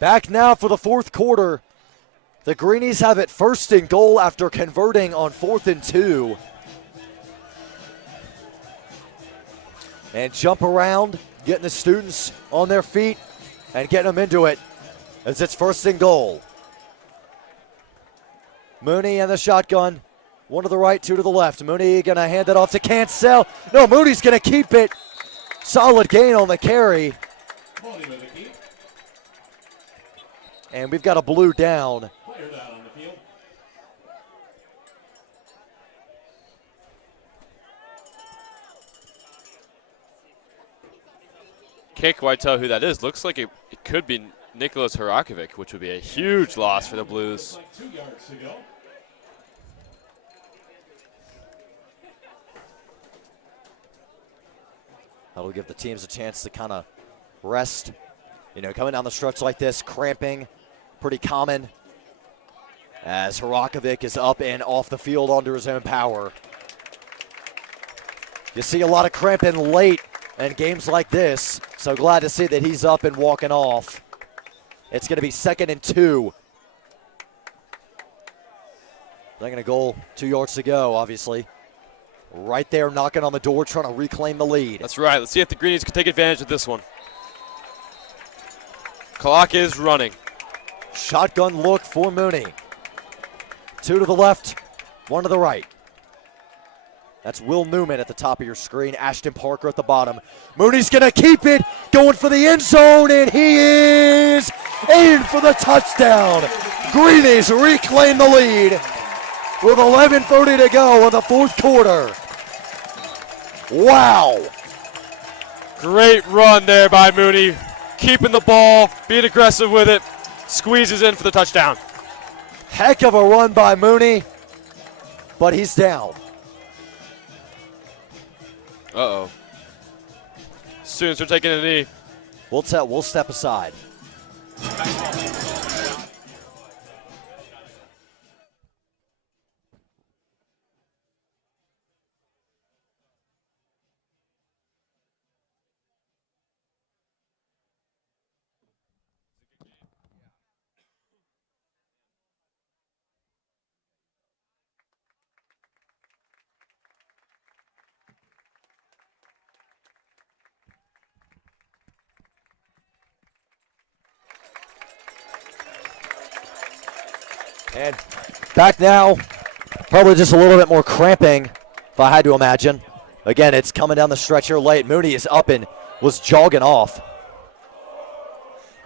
Back now for the fourth quarter. The Greenies have it 1st and goal after converting on 4th and 2. And jump around, getting the students on their feet and getting them into it as it's 1st and goal. Mooney and the shotgun. 1 to the right, 2 to the left. Mooney going to hand it off to Cancel. No, Mooney's going to keep it. Solid gain on the carry. And we've got a blue down. Can't quite tell who that is. Looks like it could be Nicholas Harakovic, which would be a huge loss for the Blues. That'll give the teams a chance to kind of rest. You know, coming down the stretch like this, cramping, pretty common. As Harakovic is up and off the field under his own power. You see a lot of cramping late in games like this. So glad to see that he's up and walking off. It's going to be 2nd and 2. They're going to goal, 2 yards to go, obviously. Right there knocking on the door, trying to reclaim the lead. That's right. Let's see if the Greenies can take advantage of this one. Clock is running. Shotgun look for Mooney. 2 to the left, 1 to the right. That's Will Newman at the top of your screen. Ashton Parker at the bottom. Mooney's going to keep it, going for the end zone, and he is in for the touchdown. Greenies reclaim the lead with 11:30 to go in the fourth quarter. Wow. Great run there by Mooney. Keeping the ball, being aggressive with it. Squeezes in for the touchdown. Heck of a run by Mooney, but he's down. Uh-oh. Students are taking a knee. We'll step aside. And back now, probably just a little bit more cramping, if I had to imagine. Again, it's coming down the stretch here late. Mooney is up and was jogging off.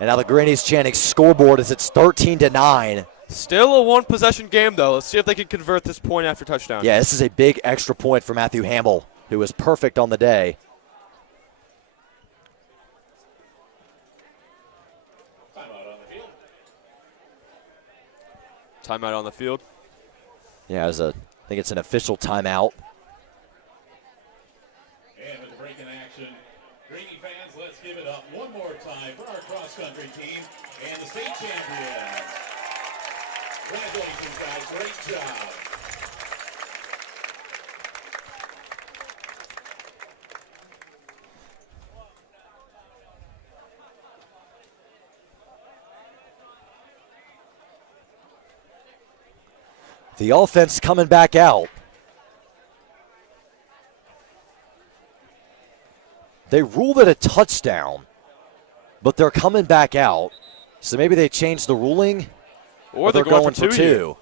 And now the Greenies chanting scoreboard as it's 13-9. Still a one-possession game, though. Let's see if they can convert this point after touchdown. Yeah, this is a big extra point for Matthew Hamill, who was perfect on the day. Timeout on the field. Yeah, I think it's an official timeout. And with the break in action, Greenie fans, let's give it up one more time for our cross-country team and the state champions. Congratulations, guys. Great job. The offense coming back out. They ruled it a touchdown, but they're coming back out. So maybe they changed the ruling, or they're going for two.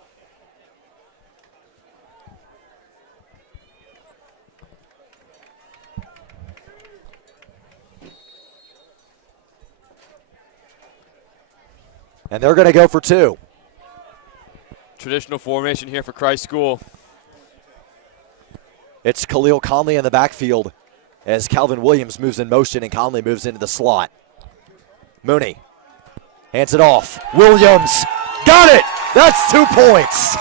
And they're going to go for 2. Traditional formation here for Christ School. It's Khalil Conley in the backfield as Calvin Williams moves in motion and Conley moves into the slot. Mooney hands it off. Williams got it. That's 2 points.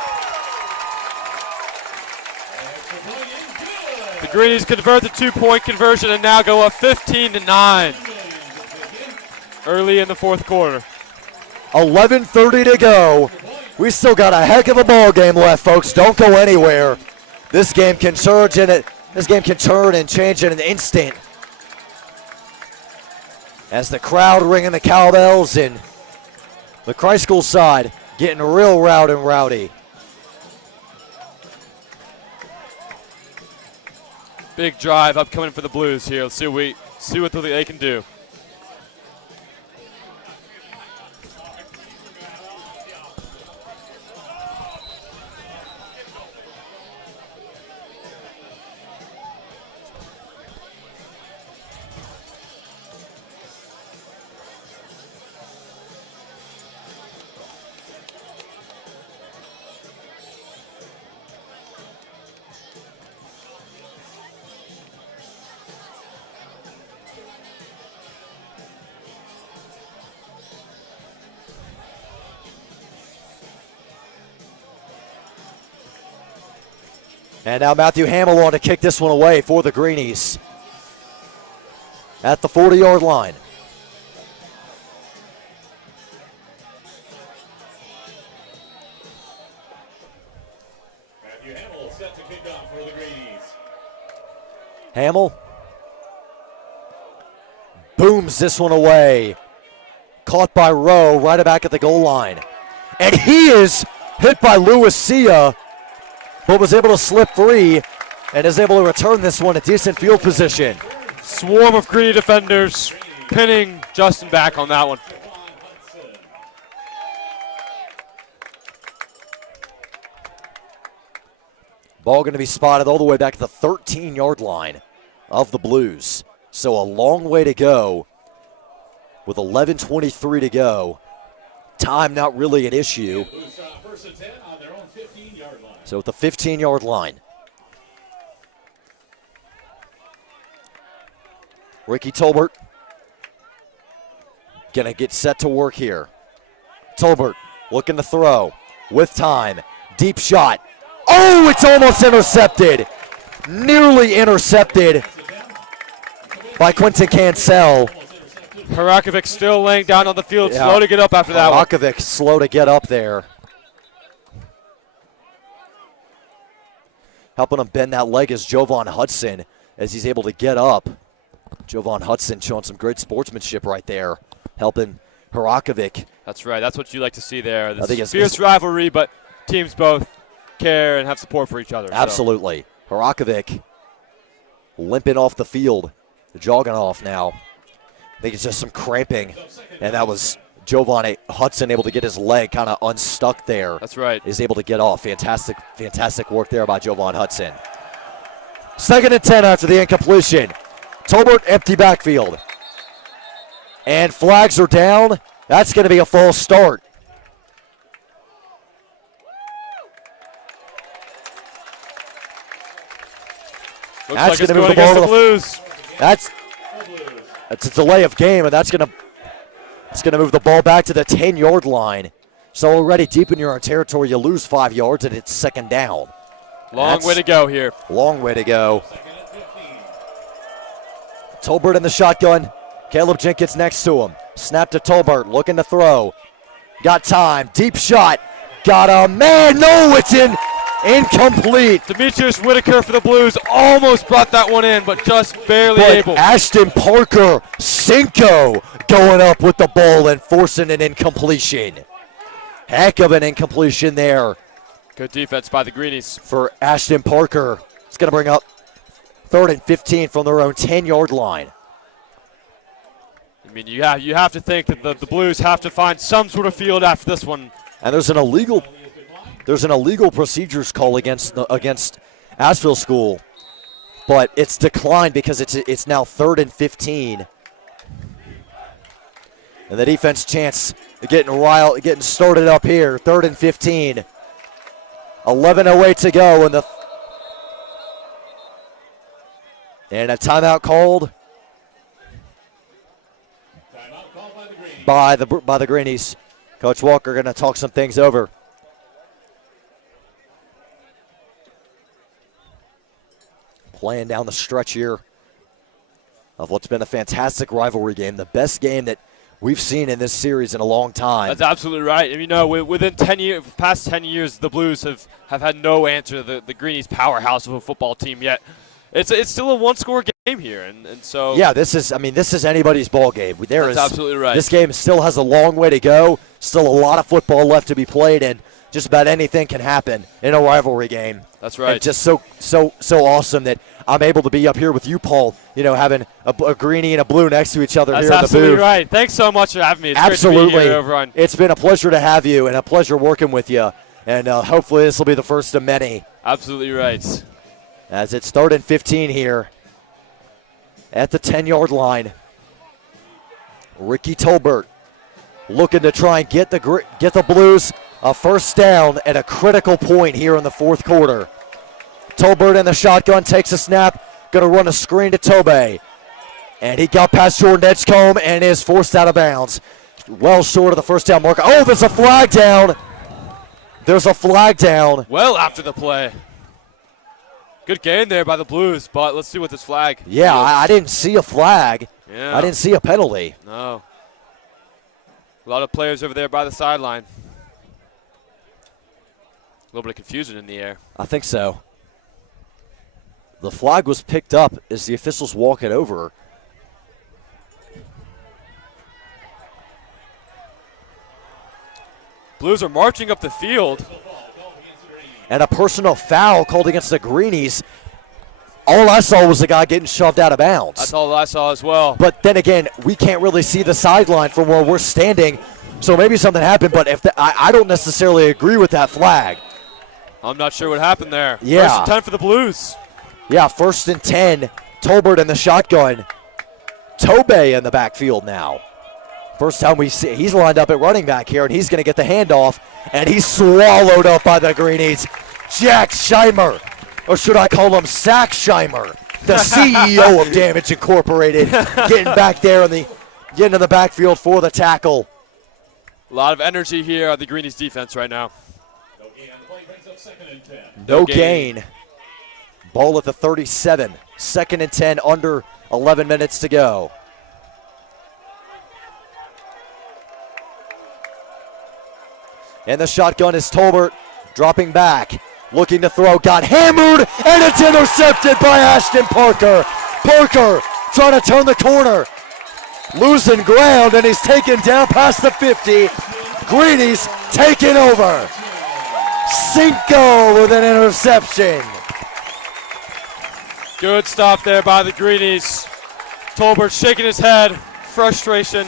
The Greenies convert the 2-point conversion and now go up 15-9 early in the fourth quarter. 11:30 to go. We still got a heck of a ball game left, folks. Don't go anywhere. This game can surge in it. This game can turn and change in an instant. As the crowd ringing the cowbells and the Christ School side getting real loud and rowdy. Big drive upcoming for the Blues here. Let's see what they can do. And now Matthew Hamill on to kick this one away for the Greenies at the 40-yard line. Matthew Hamill set to kick off for the Greenies. Hamill booms this one away. Caught by Rowe right back at the goal line. And he is hit by Lewis Sia, but was able to slip free and is able to return this one to decent field position. Swarm of Greenie defenders pinning Justin back on that one. Ball going to be spotted all the way back to the 13-yard line of the Blues. So a long way to go with 11:23 to go. Time not really an issue. Blues first and 10 on their own 15-yard line. So at the 15-yard line. Ricky Tolbert going to get set to work here. Tolbert looking to throw with time. Deep shot. Oh, it's almost intercepted. Nearly intercepted by Quentin Cancel. Harakovic still laying down on the field, slow to get up after that one. Harakovic slow to get up there. Helping him bend that leg is Jovan Hudson as he's able to get up. Jovan Hudson showing some great sportsmanship right there, helping Harakovic. That's right. That's what you like to see there. This I think is fierce rivalry, but teams both care and have support for each other. Absolutely. So. Harakovic limping off the field, jogging off now. I think it's just some cramping, and that was Jovan Hudson able to get his leg kind of unstuck there. That's right. Is able to get off. Fantastic, fantastic work there by Jovan Hudson. 2nd and 10 after the incompletion. Tolbert, empty backfield. And flags are down. That's going to be a false start. Looks like it's going against the Blues. That's a delay of game, and that's going to move the ball back to the 10-yard line. So already deep in your own territory, you lose 5 yards, and it's 2nd down. Long way to go here. Long way to go. Tolbert in the shotgun. Caleb Jenkins next to him. Snap to Tolbert, looking to throw. Got time. Deep shot. Got a man. No, it's incomplete. Demetrius Whitaker for the Blues almost brought that one in, but just barely able. Ashton Parker, Cinco, going up with the ball and forcing an incompletion. Heck of an incompletion there. Good defense by the Greenies. For Ashton Parker. It's going to bring up 3rd and 15 from their own 10-yard line. I mean, you have to think that the Blues have to find some sort of field after this one. And there's an illegal procedures call against Asheville School, but it's declined because it's now 3rd and 15. And the defense chance getting started up here. 3rd and 15. 11:08 to go, and a timeout called by the Greenies. Coach Walker going to talk some things over. Playing down the stretch here of what's been a fantastic rivalry game, the best game that we've seen in this series in a long time. That's absolutely right. And, you know, within past 10 years, the Blues have had no answer to the Greenies' powerhouse of a football team yet. It's still a one-score game here, and so yeah, this is anybody's ball game. That's absolutely right. This game still has a long way to go. Still a lot of football left to be played, and just about anything can happen in a rivalry game. That's right. And just so awesome that I'm able to be up here with you, Paul. You know, having a greenie and a blue next to each other here in the booth. That's absolutely right. Thanks so much for having me. It's absolutely. Great to be here over on. It's been a pleasure to have you and a pleasure working with you, and hopefully this will be the first of many. Absolutely right. As it's 3rd and 15 here at the 10-yard line. Ricky Tolbert looking to try and get the Blues a first down at a critical point here in the 4th quarter. Tolbert in the shotgun takes a snap, going to run a screen to Tobe. And he got past Jordan Edgecombe and is forced out of bounds. Well short of the first down marker. Oh, there's a flag down. There's a flag down. Well after the play. Good gain there by the Blues, but let's see what this flag is. Yeah, I didn't see a flag. Yeah. I didn't see a penalty. No. A lot of players over there by the sideline. A little bit of confusion in the air. I think so. The flag was picked up as the officials walk it over. Blues are marching up the field. And a personal foul called against the Greenies. All I saw was the guy getting shoved out of bounds. That's all I saw as well. But then again, we can't really see the sideline from where we're standing, so maybe something happened. But I don't necessarily agree with that flag. I'm not sure what happened there. Yeah. 1st and 10 for the Blues. Yeah, 1st and 10. Tolbert in the shotgun. Tobey in the backfield now. First time we see he's lined up at running back here, and he's going to get the handoff, and he's swallowed up by the Greenies. Jack Scheimer, or should I call him Zach Scheimer, the CEO of Damage Incorporated, getting back there getting in the backfield for the tackle. A lot of energy here on the Greenies defense right now. No gain on the play, brings up 2nd and 10. No gain. Ball at the 37. 2nd and 10, under 11 minutes to go. And the shotgun is Tolbert dropping back, looking to throw, got hammered, and it's intercepted by Ashton Parker. Parker trying to turn the corner, losing ground, and he's taken down past the 50. Greenies taking over. Cinco with an interception. Good stop there by the Greenies. Tolbert shaking his head, frustration,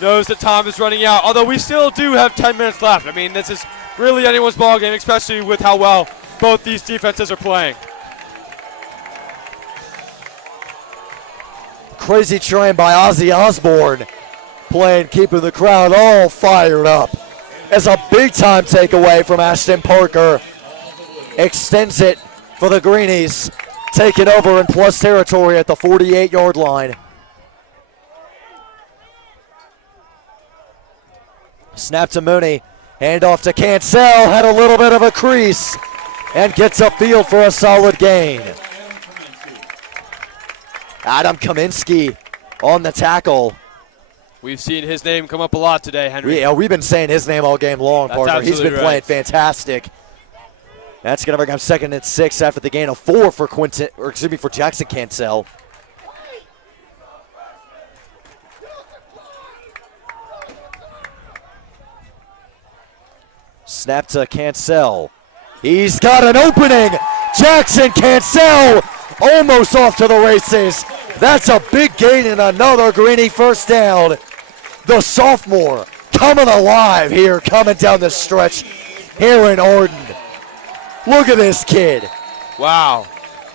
knows that time is running out, although we still do have 10 minutes left. I mean, this is really anyone's ball game, especially with how well both these defenses are playing. Crazy train by Ozzy Osbourne, keeping the crowd all fired up. As a big-time takeaway from Ashton Parker. Extends it for the Greenies, taking over in plus territory at the 48-yard line. Snap to Mooney, handoff to Cancel, had a little bit of a crease, and gets upfield for a solid gain. Adam Kaminsky on the tackle. We've seen his name come up a lot today, Henry. We've been saying his name all game long, That's Parker. He's been absolutely playing right. fantastic. That's going to bring up 2nd and 6 after the gain of 4 for Jackson Cancel. Snap to Cancel. He's got an opening. Jackson Cancel almost off to the races. That's a big gain and another Greenie first down. The sophomore coming alive here, coming down the stretch here in Arden. Look at this kid. Wow.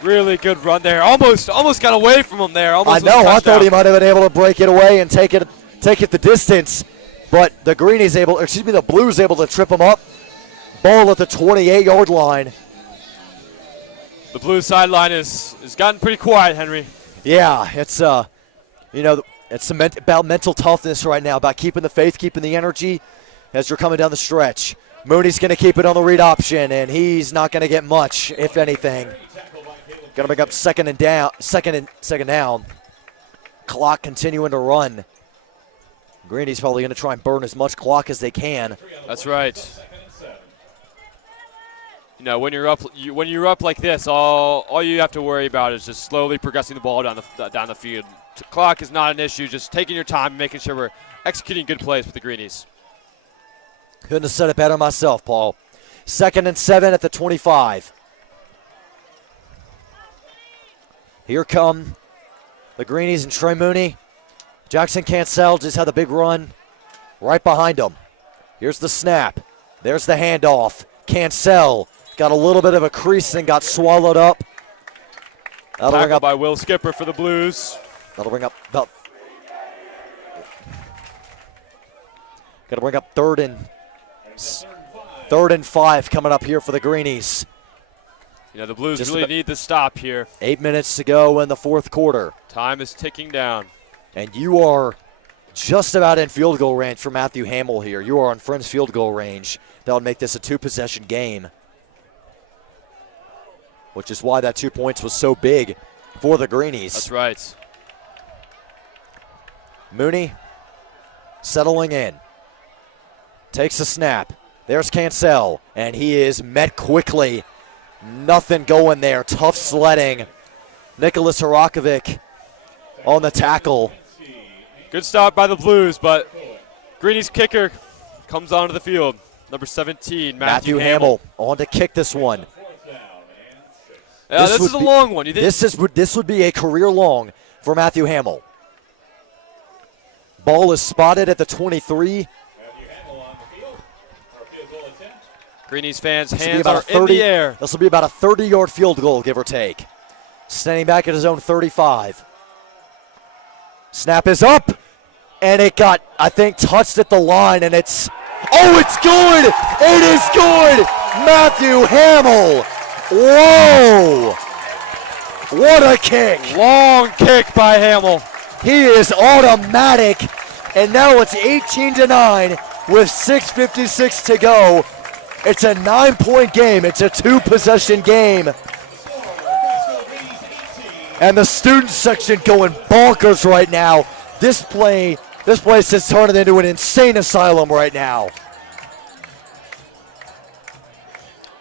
Really good run there. Almost got away from him there. Almost I know. I thought he might have been able to break it away and take it the distance, but the Blues able to trip him up. Ball at the 28-yard line. The Blues sideline is gotten pretty quiet, Henry. Yeah, it's it's about mental toughness right now, about keeping the faith, keeping the energy as you're coming down the stretch. Mooney's going to keep it on the read option, and he's not going to get much, if anything. Going to bring up second down. Clock continuing to run. Greeny's probably going to try and burn as much clock as they can. That's right. You know, when you're up like this, all you have to worry about is just slowly progressing the ball down the field. Clock is not an issue. Just taking your time, and making sure we're executing good plays with the Greenies. Couldn't have said it better myself, Paul. 2nd and 7 at the 25. Here come the Greenies and Trey Mooney. Jackson Cancel just had a big run right behind him. Here's the snap. There's the handoff. Cancel got a little bit of a crease and got swallowed up. That'll bring up by Will Skipper for the Blues. That'll bring up about. Got to bring up third and 5 coming up here for the Greenies. You know, the Blues really need the stop here. 8 minutes to go in the fourth quarter. Time is ticking down. And you are just about in field goal range for Matthew Hamill here. You are on Friends field goal range. That would make this a 2-possession game, which is why that 2 points was so big for the Greenies. That's right. Mooney settling in. Takes a snap. There's Cancel, and he is met quickly. Nothing going there. Tough sledding. Nicholas Harakovic on the tackle. Good stop by the Blues, but Greeny's kicker comes onto the field. Number 17, Matthew Hamill. On to kick this one. This is a long one. This would be a career long for Matthew Hamill. Ball is spotted at the 23. Greenies fans' This will be hands about are in the air. This will be about a 30-yard field goal, give or take. Standing back at his own 35. Snap is up, and it got, I think, touched at the line, and it's good! It is good! Matthew Hamill! Whoa! What a kick! Long kick by Hamill. He is automatic, and now it's 18-9 with 6:56 to go. It's a 9-point game. It's a 2-possession game. And the student section going bonkers right now. This place is turning into an insane asylum right now.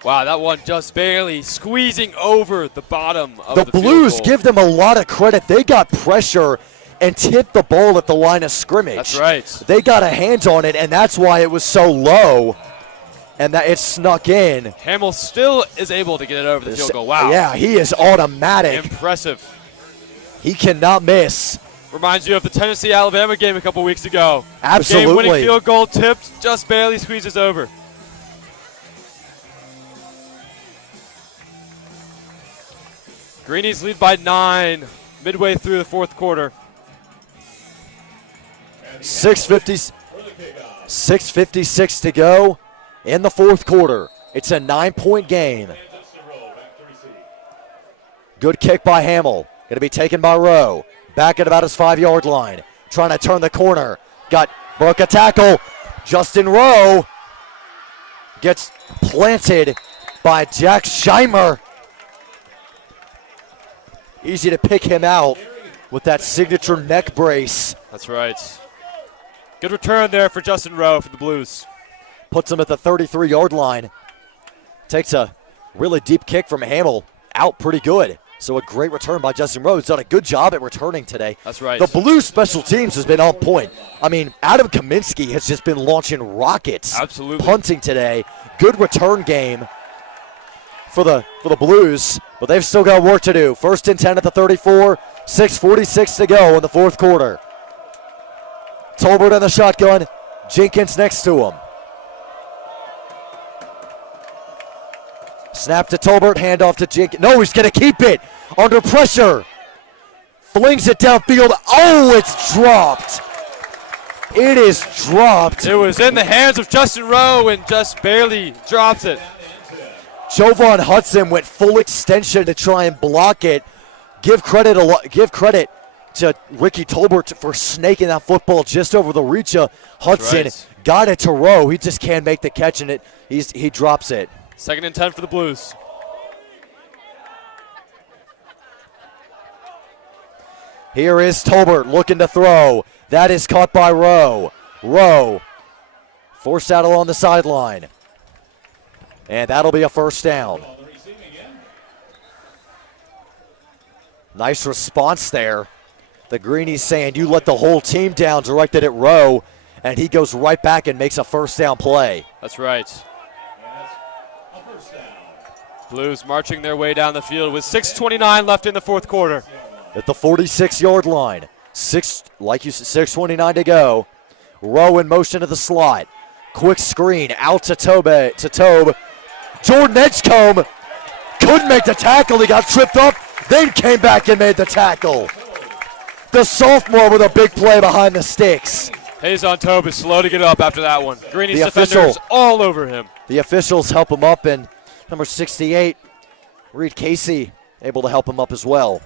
Wow, that one just barely squeezing over the bottom of the field Blues goal. give them a lot of credit. They got pressure and tipped the ball at the line of scrimmage. That's right. They got a hand on it, and that's why it was so low, and that it snuck in. Hamill still is able to get it over the field goal. Wow. Yeah, he is automatic. Impressive. He cannot miss. Reminds you of the Tennessee-Alabama game a couple weeks ago. Absolutely. Game-winning field goal tipped, just barely squeezes over. Greenies lead by 9 midway through the fourth quarter. 6:56 to go in the fourth quarter. It's a 9-point game. Good kick by Hamill. Going to be taken by Rowe. Back at about his 5-yard line. Trying to turn the corner. Broke a tackle. Justin Rowe gets planted by Jack Scheimer. Easy to pick him out with that signature neck brace. That's right. Good return there for Justin Rowe for the Blues. Puts him at the 33-yard line. Takes a really deep kick from Hamill. Out pretty good. So a great return by Justin Rowe. He's done a good job at returning today. That's right. The Blues special teams has been on point. I mean, Adam Kaminsky has just been launching rockets. Absolutely. Punting today. Good return game for the Blues, but they've still got work to do. 1st and 10 at the 34, 6:46 to go in the fourth quarter. Tolbert in the shotgun, Jenkins next to him. Snap to Tolbert, handoff to Jenkins. No, he's going to keep it under pressure. Flings it downfield. Oh, it's dropped. It is dropped. It was in the hands of Justin Rowe and just barely drops it. Jovan Hudson went full extension to try and block it. Give credit to Ricky Tolbert for snaking that football just over the reach of Hudson. Right. Got it to Rowe. He just can't make the catch, and he drops it. 2nd and 10 for the Blues. Here is Tolbert looking to throw. That is caught by Rowe. Rowe forced out along the sideline. And that'll be a first down. Nice response there. The Greenies saying, you let the whole team down, directed at Rowe, and he goes right back and makes a first down play. That's right. Blues marching their way down the field with 6:29 left in the fourth quarter. At the 46-yard line. 6:29 to go. Rowe in motion to the slot. Quick screen out to Tobe. Jordan Edgecombe couldn't make the tackle. He got tripped up, then came back and made the tackle. The sophomore with a big play behind the sticks. Hayes-on Tobe is slow to get up after that one. Greenies The defenders all over him. The officials help him up, and number 68, Reed Casey, able to help him up as well.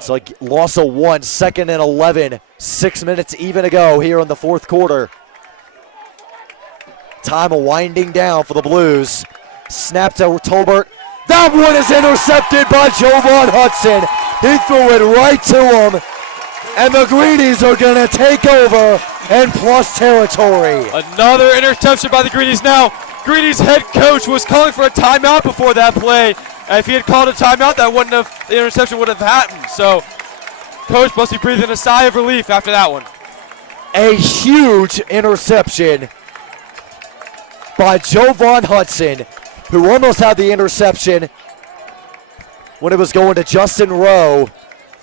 So loss of 1, 2nd and 11, 6 minutes even to go here in the fourth quarter. Time winding down for the Blues. Snap to Tolbert. That one is intercepted by Jovan Hudson. He threw it right to him. And the Greenies are going to take over and plus territory. Another interception by the Greenies now. Greenies head coach was calling for a timeout before that play. And if he had called a timeout, the interception would have happened. So coach must be breathing a sigh of relief after that one. A huge interception by Jovan Hudson, who almost had the interception when it was going to Justin Rowe,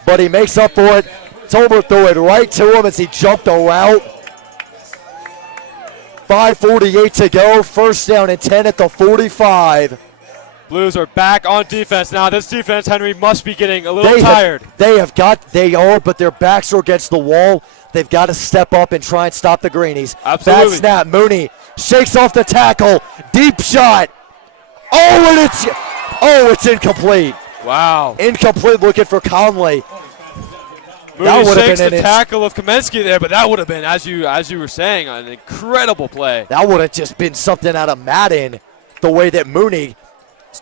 but he makes up for it. Tolbert threw it right to him as he jumped a route. 5:48 to go. First down and 10 at the 45. Blues are back on defense. Now this defense, Henry, must be getting a little tired. They are, but their backs are against the wall. They've got to step up and try and stop the Greenies. Absolutely. Bad snap. Mooney shakes off the tackle. Deep shot. It's incomplete. Wow. Incomplete, looking for Conley. Mooney would have shakes been the an tackle of Kamensky there, but that would have been, as you were saying, an incredible play. That would have just been something out of Madden. The way that Mooney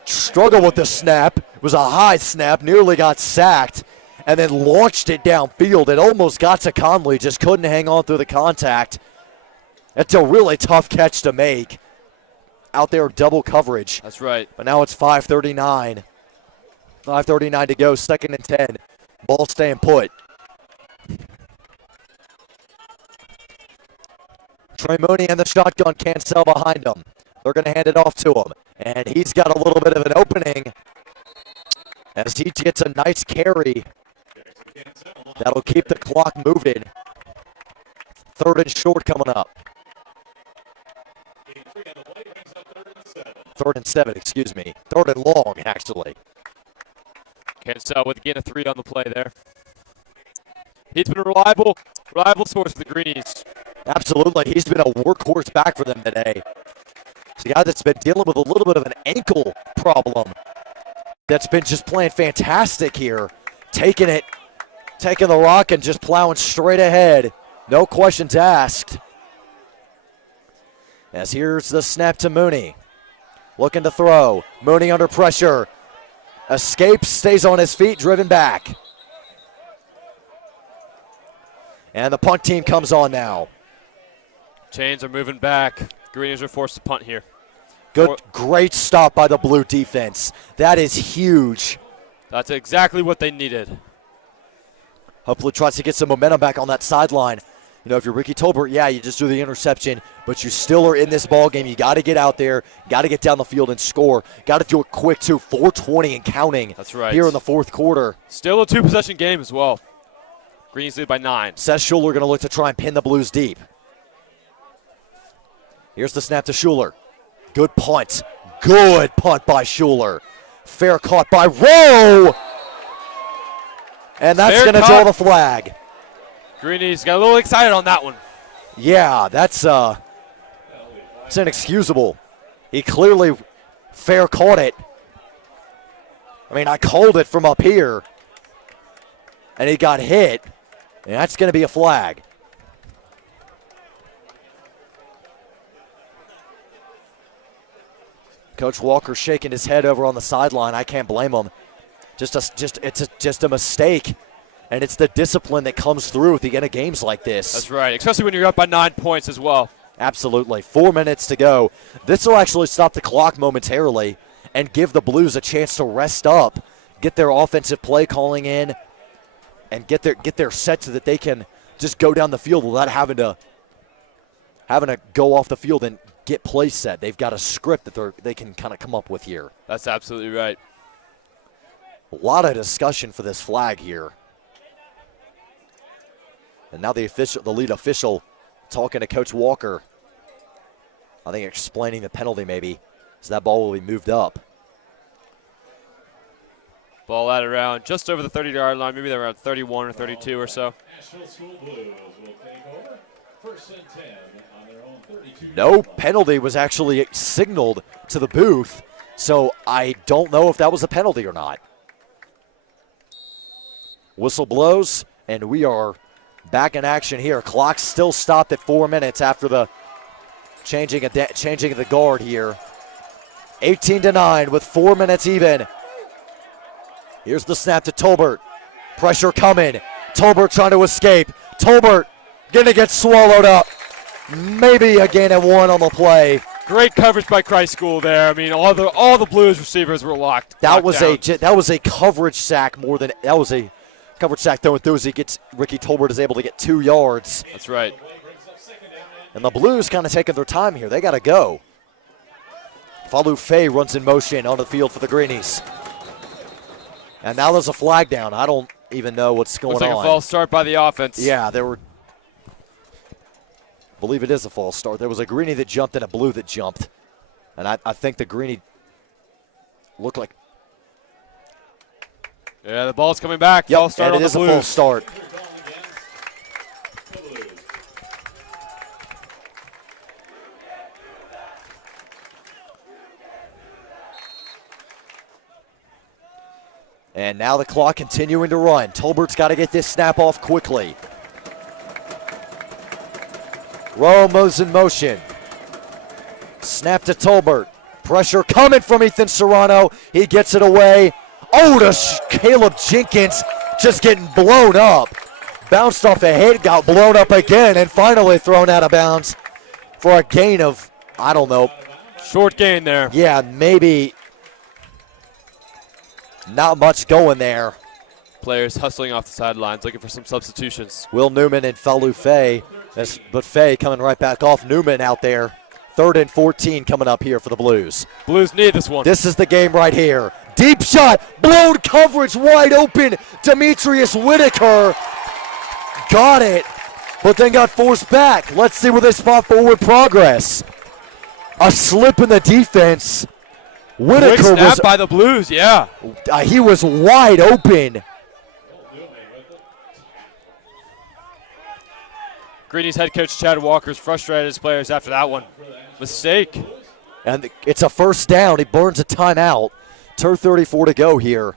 struggled with the snap. It was a high snap, nearly got sacked, and then launched it downfield. It almost got to Conley, just couldn't hang on through the contact. It's a really tough catch to make. Out there, double coverage. That's right. But now it's 5:39. 5:39 to go, 2nd and 10. Ball staying put. Trey Mooney and the shotgun can't sell behind him. They're going to hand it off to him. And he's got a little bit of an opening as he gets a nice carry. That'll keep the clock moving. 3rd and short coming up. 3rd and 7, excuse me. 3rd and long, actually. Cancel with again a 3 on the play there. He's been a reliable source for the Greenies. Absolutely. He's been a workhorse back for them today. He's a guy that's been dealing with a little bit of an ankle problem. That's been just playing fantastic here. Taking the rock and just plowing straight ahead. No questions asked. As here's the snap to Mooney. Looking to throw. Mooney under pressure. Escapes, stays on his feet, driven back. And the punt team comes on now. Chains are moving back. Greenies are forced to punt here. Great stop by the Blue defense. That is huge. That's exactly what they needed. Hopefully tries to get some momentum back on that sideline. You know, if you're Ricky Tolbert, yeah, you just do the interception, but you still are in this ball game. You got to get out there, got to get down the field and score. Got to do it quick, too. 4:20 and counting. That's right. Here in the 4th quarter. Still a 2-possession game as well. Greenies lead by 9. Seth Schuler going to look to try and pin the Blues deep. Here's the snap to Schuler. Good punt. Good punt by Schuler. Fair caught by Rowe. And that's going to draw the flag. Greenies got a little excited on that one. Yeah, it's inexcusable. He clearly fair caught it. I mean, I called it from up here, and he got hit, and that's going to be a flag. Coach Walker shaking his head over on the sideline. I can't blame him. It's just a mistake. And it's the discipline that comes through at the end of games like this. That's right, especially when you're up by 9 points as well. Absolutely. 4 minutes to go. This will actually stop the clock momentarily and give the Blues a chance to rest up, get their offensive play calling in, and get their set so that they can just go down the field without having to go off the field and get play set. They've got a script that they can kind of come up with here. That's absolutely right. A lot of discussion for this flag here. And now the lead official talking to Coach Walker. I think explaining the penalty maybe. So that ball will be moved up. Ball out around just over the 30-yard line. Maybe they're around 31 or 32 or so. Asheville School Blues will take over. 1st and 10 on their own 32. No penalty was actually signaled to the booth. So I don't know if that was a penalty or not. Whistle blows, and we are back in action here. Clock still stopped at 4 minutes after the changing of the guard here. 18-9 with 4 minutes even. Here's the snap to Tolbert. Pressure coming. Tolbert trying to escape. Tolbert gonna get swallowed up. Maybe a gain of 1 on the play. Great coverage by Christ School there. I mean, all the Blues receivers were locked. That was a coverage sack more than that was a coverage sack thrown through as Ricky Tolbert is able to get 2 yards. That's right. And the Blues kind of taking their time here. They got to go. Falu Faye runs in motion on the field for the Greenies. And now there's a flag down. I don't even know what's going on. Looks like a false start by the offense. Yeah, there were believe it is a false start. There was a greenie that jumped and a blue that jumped. And I think the greenie looked like. Yeah, the ball's coming back. Yep, False start and on it is the a Blues. false start. And now the clock continuing to run. Tolbert's got to get this snap off quickly. Romo's in motion. Snap to Tolbert. Pressure coming from Ethan Serrano. He gets it away. Oh, to Caleb Jenkins, just getting blown up. Bounced off the head, got blown up again, and finally thrown out of bounds for a gain of, I don't know. Short gain there. Yeah, maybe not much going there. Players hustling off the sidelines, looking for some substitutions. Will Newman and Felu Fay, but Fay coming right back off. Newman out there. 3rd and 14 coming up here for the Blues. Blues need this one. This is the game right here. Deep shot, blown coverage, wide open. Demetrius Whitaker got it, but then got forced back. Let's see where they spot forward progress. A slip in the defense. Quick Whitaker snap by the Blues, yeah. He was wide open. Greenies head coach Chad Walker's frustrated his players after that one. Mistake. And it's a first down. He burns a timeout. 2:34 to go here.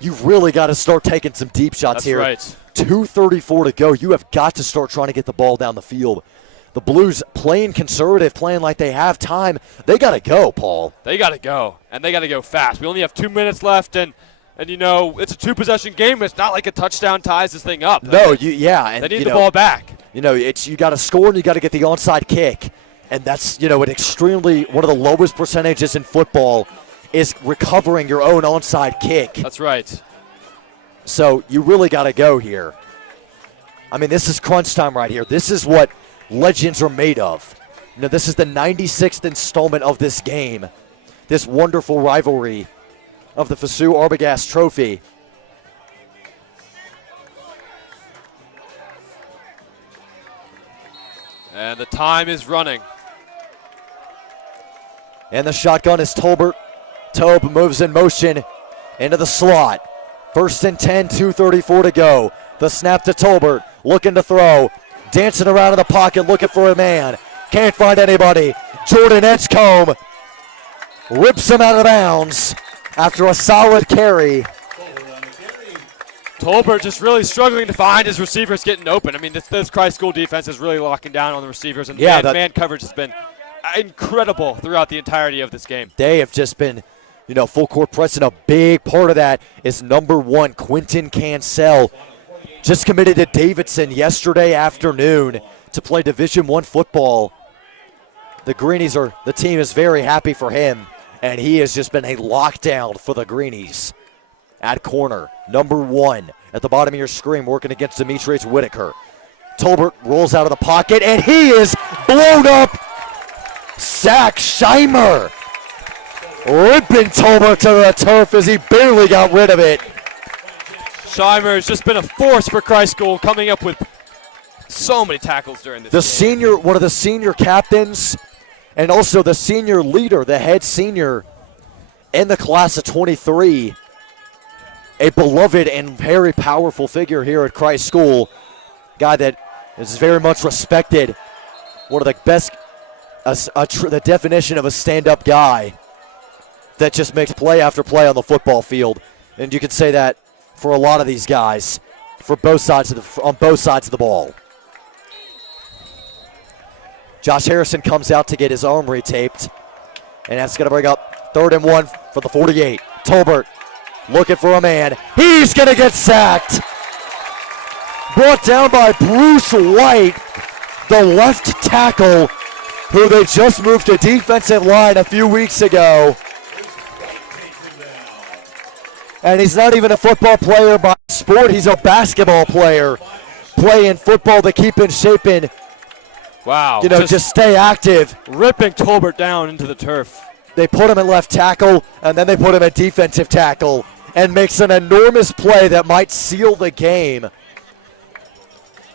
You've really got to start taking some deep shots That's here. right. 2:34 to go. You have got to start trying to get the ball down the field. The Blues playing conservative, playing like they have time. They got to go, Paul. They got to go, and they got to go fast. We only have 2 minutes left, and you know, it's a 2-possession game. It's not like a touchdown ties this thing up. No, and they need the ball back. You know, you got to score and you got to get the onside kick, and that's an extremely one of the lowest percentages in football is recovering your own onside kick. That's right. So you really got to go here. I mean, this is crunch time right here. This is what legends are made of. You know, this is the 96th installment of this game, this wonderful rivalry of the Fasu Arbogast Trophy. And the time is running. And the shotgun is Tolbert. Tobe moves in motion into the slot. 1st and 10, 2:34 to go. The snap to Tolbert, looking to throw. Dancing around in the pocket, looking for a man. Can't find anybody. Jordan Edgecombe rips him out of bounds after a solid carry. Tolbert just really struggling to find his receivers getting open. I mean, this Christ School defense is really locking down on the receivers, and man coverage has been incredible throughout the entirety of this game. They have just been, full court press, and a big part of that is number 1, Quentin Cancel. Just committed to Davidson yesterday afternoon to play Division I football. The team is very happy for him, and he has just been a lockdown for the Greenies. At corner, number 1 at the bottom of your screen, working against Demetrius Whitaker. Tolbert rolls out of the pocket, and he is blown up. Zach Scheimer ripping Tolbert to the turf as he barely got rid of it. Scheimer has just been a force for Christ School, coming up with so many tackles during this game. One of the senior captains, and also the senior leader, the head senior in the class of 23, a beloved and very powerful figure here at Christ School, guy that is very much respected, one of the best, the definition of a stand-up guy that just makes play after play on the football field. And you could say that for a lot of these guys, on both sides of the ball. Josh Harrison comes out to get his arm retaped, and that's going to bring up 3rd and 1 for the 48. Tolbert looking for a man. He's going to get sacked. Brought down by Bruce White, the left tackle, who they just moved to defensive line a few weeks ago. And he's not even a football player by sport. He's a basketball player playing football to keep in shape and, wow, just stay active. Ripping Tolbert down into the turf. They put him at left tackle, and then they put him at defensive tackle, and makes an enormous play that might seal the game.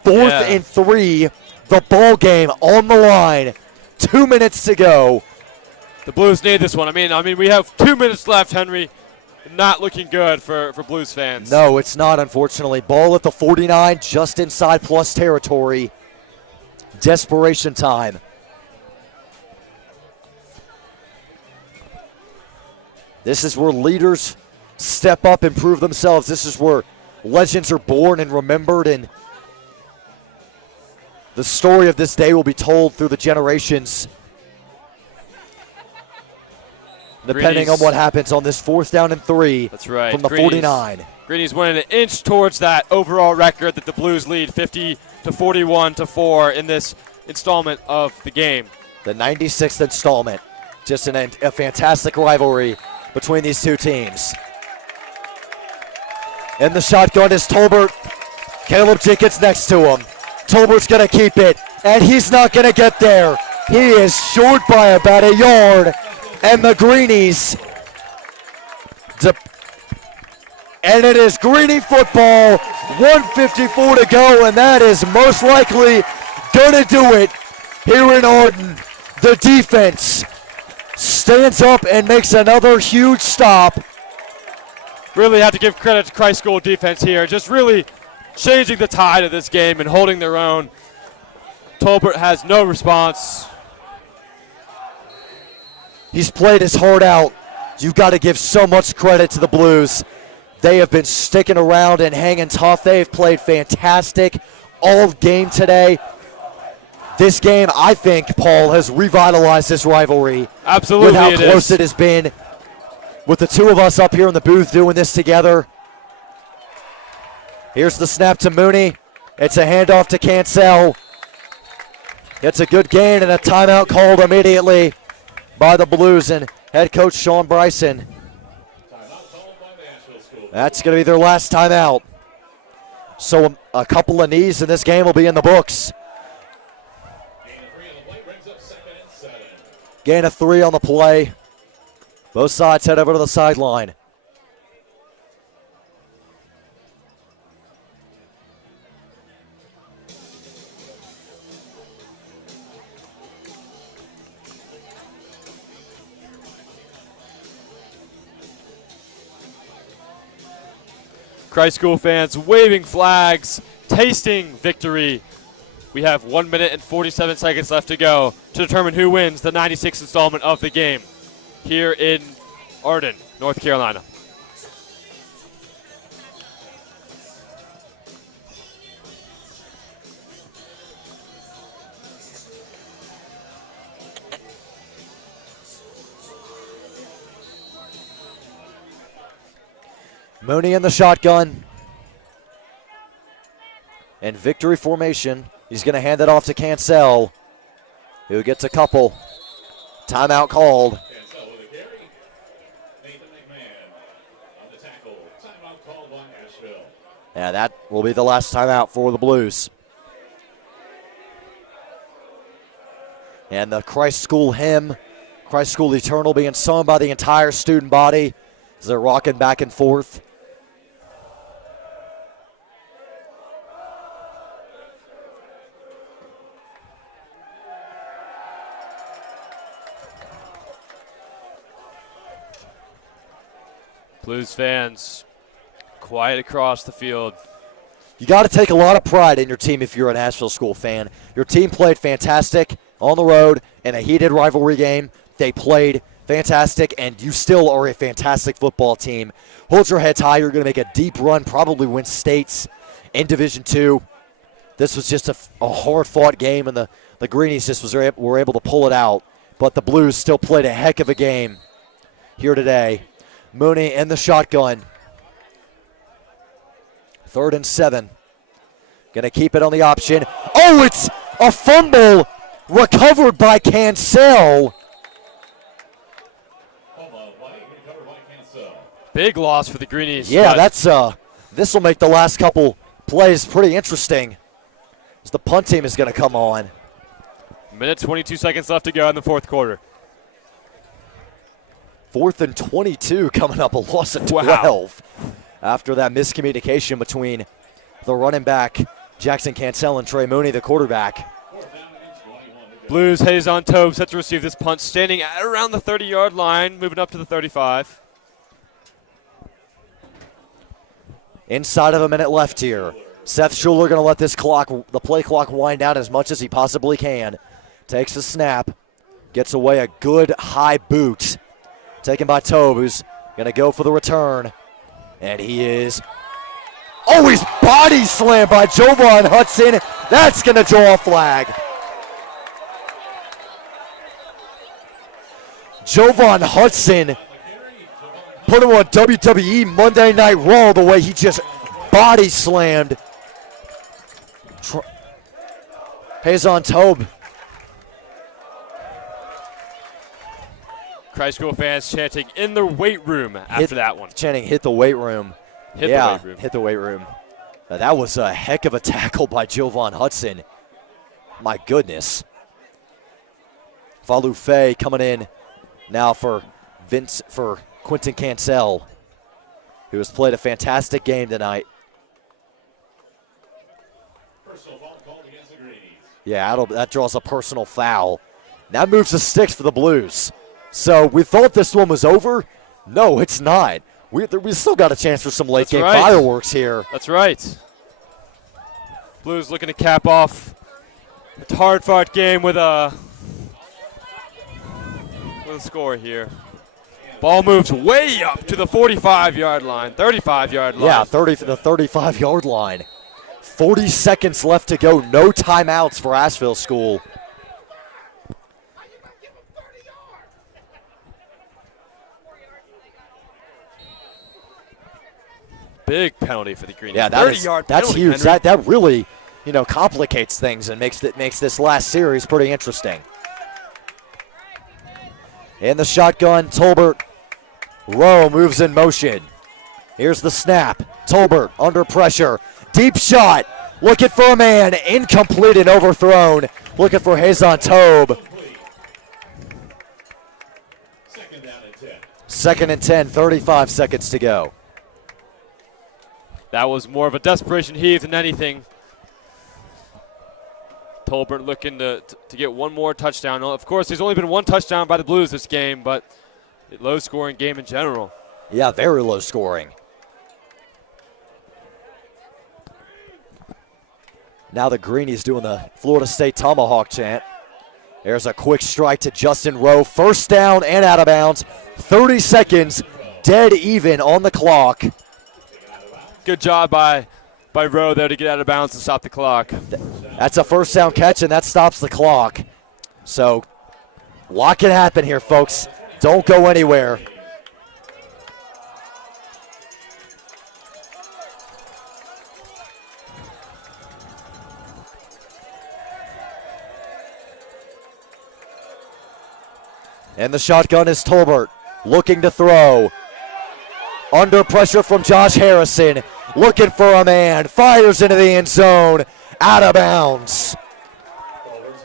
4th and 3. the ball game on the line. 2 minutes to go. The Blues need this one. I mean, we have 2 minutes left, Henry. Not looking good for Blues fans. No, it's not, unfortunately. Ball at the 49, just inside plus territory. Desperation time. This is where leaders step up and prove themselves. This is where legends are born and remembered, and the story of this day will be told through the generations, depending on what happens on this 4th down and 3. That's right. From the 49. Greenies winning an inch towards that overall record that the Blues lead 50-41-4 in this installment of the game. The 96th installment. Just a fantastic rivalry between these two teams. In the shotgun is Tolbert. Caleb Jenkins next to him. Tolbert's going to keep it, and he's not going to get there. He is short by about a yard, and the Greenies. And it is Greenie football, 1:54 to go, and that is most likely going to do it here in Arden. The defense stands up and makes another huge stop. Really have to give credit to Christ School defense here. Just really changing the tide of this game and holding their own. Tolbert has no response. He's played his heart out. You've got to give so much credit to the Blues. They have been sticking around and hanging tough. They have played fantastic all game today. This game, I think, Paul, has revitalized this rivalry. Absolutely, with how close it has been. With the two of us up here in the booth doing this together. Here's the snap to Mooney. It's a handoff to Cancel. It's a good gain and a timeout called immediately by the Blues and head coach Sean Bryson. That's going to be their last timeout. So a couple of knees in this game will be in the books. Gain of 3 on the play. Both sides head over to the sideline. Christ School fans waving flags, tasting victory. We have 1 minute and 47 seconds left to go to determine who wins the 96th installment of the game here in Arden, North Carolina. Mooney in the shotgun. And victory formation. He's going to hand it off to Cancel, who gets a couple. Timeout called. Cancel with a carry. Nathan McMahon on the tackle. Timeout called by Asheville. Yeah, that will be the last timeout for the Blues. And the Christ School hymn, Christ School Eternal, being sung by the entire student body as they're rocking back and forth. Blues fans, quiet across the field. You got to take a lot of pride in your team if you're an Asheville School fan. Your team played fantastic on the road in a heated rivalry game. They played fantastic, and you still are a fantastic football team. Hold your heads high. You're going to make a deep run, probably win states in Division II. This was just a hard-fought game, and the Greenies just were able to pull it out. But the Blues still played a heck of a game here today. Mooney in the shotgun. 3rd and 7. Going to keep it on the option. Oh, it's a fumble recovered by Cancel. Big loss for the Greenies. Yeah, this will make the last couple plays pretty interesting as the punt team is going to come on. Minute 22 seconds left to go in the 4th quarter. 4th and 22 coming up, a loss of 12. Wow. After that miscommunication between the running back, Jackson Cancel, and Trey Mooney, the quarterback. Blues, Hayes on Tobe, set to receive this punt, standing at around the 30-yard line, moving up to the 35. Inside of a minute left here. Seth Schuler going to let the play clock wind down as much as he possibly can. Takes the snap, gets away a good high boot. Taken by Tobe, who's going to go for the return. And he is, he's body slammed by Jovan Hudson. That's going to draw a flag. Jovan Hudson put him on WWE Monday Night Raw the way he just body slammed Hazon Tobe. High School fans chanting in the weight room after that one. Chanting hit the weight room. Hit the weight room. Hit the weight room. That was a heck of a tackle by Jovan Hudson. My goodness. Falu Fay coming in now for Quentin Cancel, who has played a fantastic game tonight. Personal foul called against the Greenies. Yeah, that draws a personal foul. That moves the sticks for the Blues. So we thought this one was over. No, it's not. We still got a chance for some late-game fireworks here. That's right. Blues looking to cap off a hard-fought game with a score here. Ball moves way up to the 45-yard line, 35-yard line. Yeah, the 35-yard line. 40 seconds left to go. No timeouts for Asheville School. Big penalty for the Greenies. Yeah, that's penalty, huge. Henry. That really, complicates things and makes this last series pretty interesting. In the shotgun, Tolbert. Rowe moves in motion. Here's the snap. Tolbert under pressure. Deep shot. Looking for a man. Incomplete and overthrown. Looking for Hazon Tobe. Second down and 10. Second and 10, 35 seconds to go. That was more of a desperation heave than anything. Tolbert looking to get one more touchdown. Of course, there's only been one touchdown by the Blues this game, but a low-scoring game in general. Yeah, very low scoring. Now the Greenies doing the Florida State Tomahawk chant. There's a quick strike to Justin Rowe. First down and out of bounds. 30 seconds, dead even on the clock. Good job by Rowe there to get out of bounds and stop the clock. That's a first down catch, and that stops the clock. So, a lot can happen here, folks. Don't go anywhere. And the shotgun is Tolbert, looking to throw. Under pressure from Josh Harrison, looking for a man, fires into the end zone, out of bounds.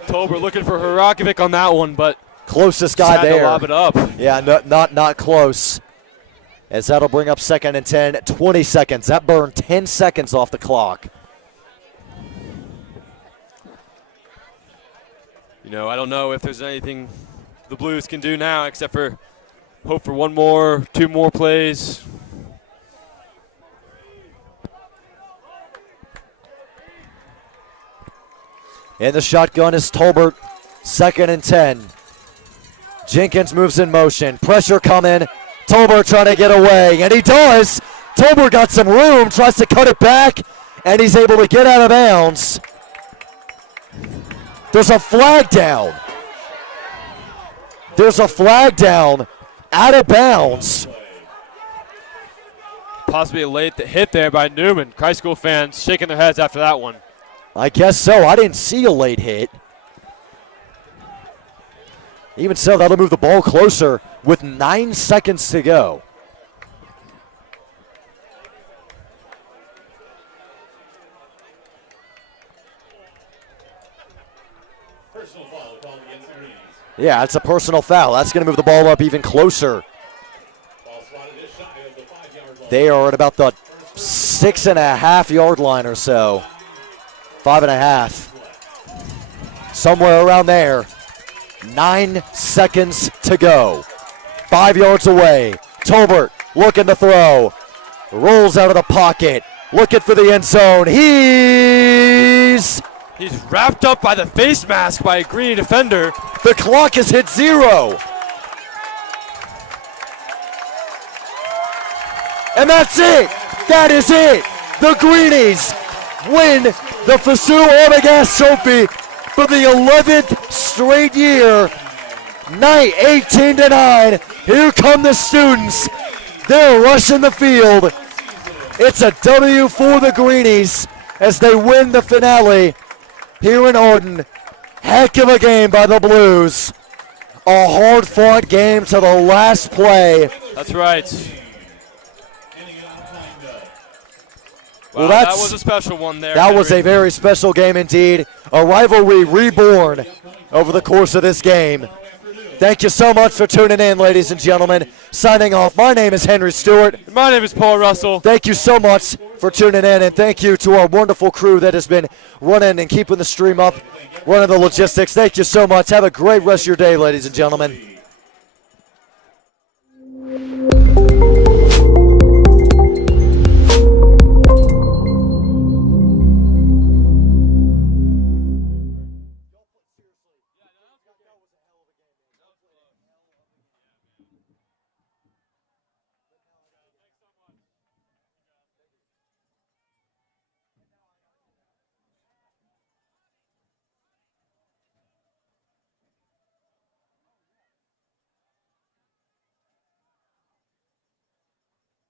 Tolbert looking for Harakovic on that one, but closest guy there. To lob it up. Yeah, not close. As that'll bring up second and 10, 20 seconds. That burned 10 seconds off the clock. I don't know if there's anything the Blues can do now except for hope for one more, two more plays. And the shotgun is Tolbert, second and 10. Jenkins moves in motion, pressure coming. Tolbert trying to get away, and he does. Tolbert got some room, tries to cut it back, and he's able to get out of bounds. There's a flag down. There's a flag down, out of bounds. Possibly a late hit there by Newman. High School fans shaking their heads after that one. I guess so. I didn't see a late hit. Even so, that'll move the ball closer with 9 seconds to go. Personal foul called against the Greenies. Yeah, it's a personal foul. That's going to move the ball up even closer. Ball spotted just shy of the 5-yard line. They are at about the 6.5-yard line or so. 5.5. Somewhere around there. 9 seconds to go. 5 yards away. Tolbert looking to throw. Rolls out of the pocket. Looking for the end zone. He's wrapped up by the face mask by a Greenie defender. The clock has hit 0. And that's it. That is it. The Greenies win the Fusu Ormagas Trophy for the 11th straight year. Night 18-9. Here come the students. They're rushing the field. It's a W for the Greenies as they win the finale here in Arden. Heck of a game by the Blues. A hard-fought game to the last play. That's right. Well, Wow, that was a special one there. That was a very special game indeed. A rivalry reborn over the course of this game. Thank you so much for tuning in, ladies and gentlemen. Signing off, my name is Henry Stewart. My name is Paul Russell. Thank you so much for tuning in, and thank you to our wonderful crew that has been running and keeping the stream up, running the logistics. Thank you so much. Have a great rest of your day, ladies and gentlemen.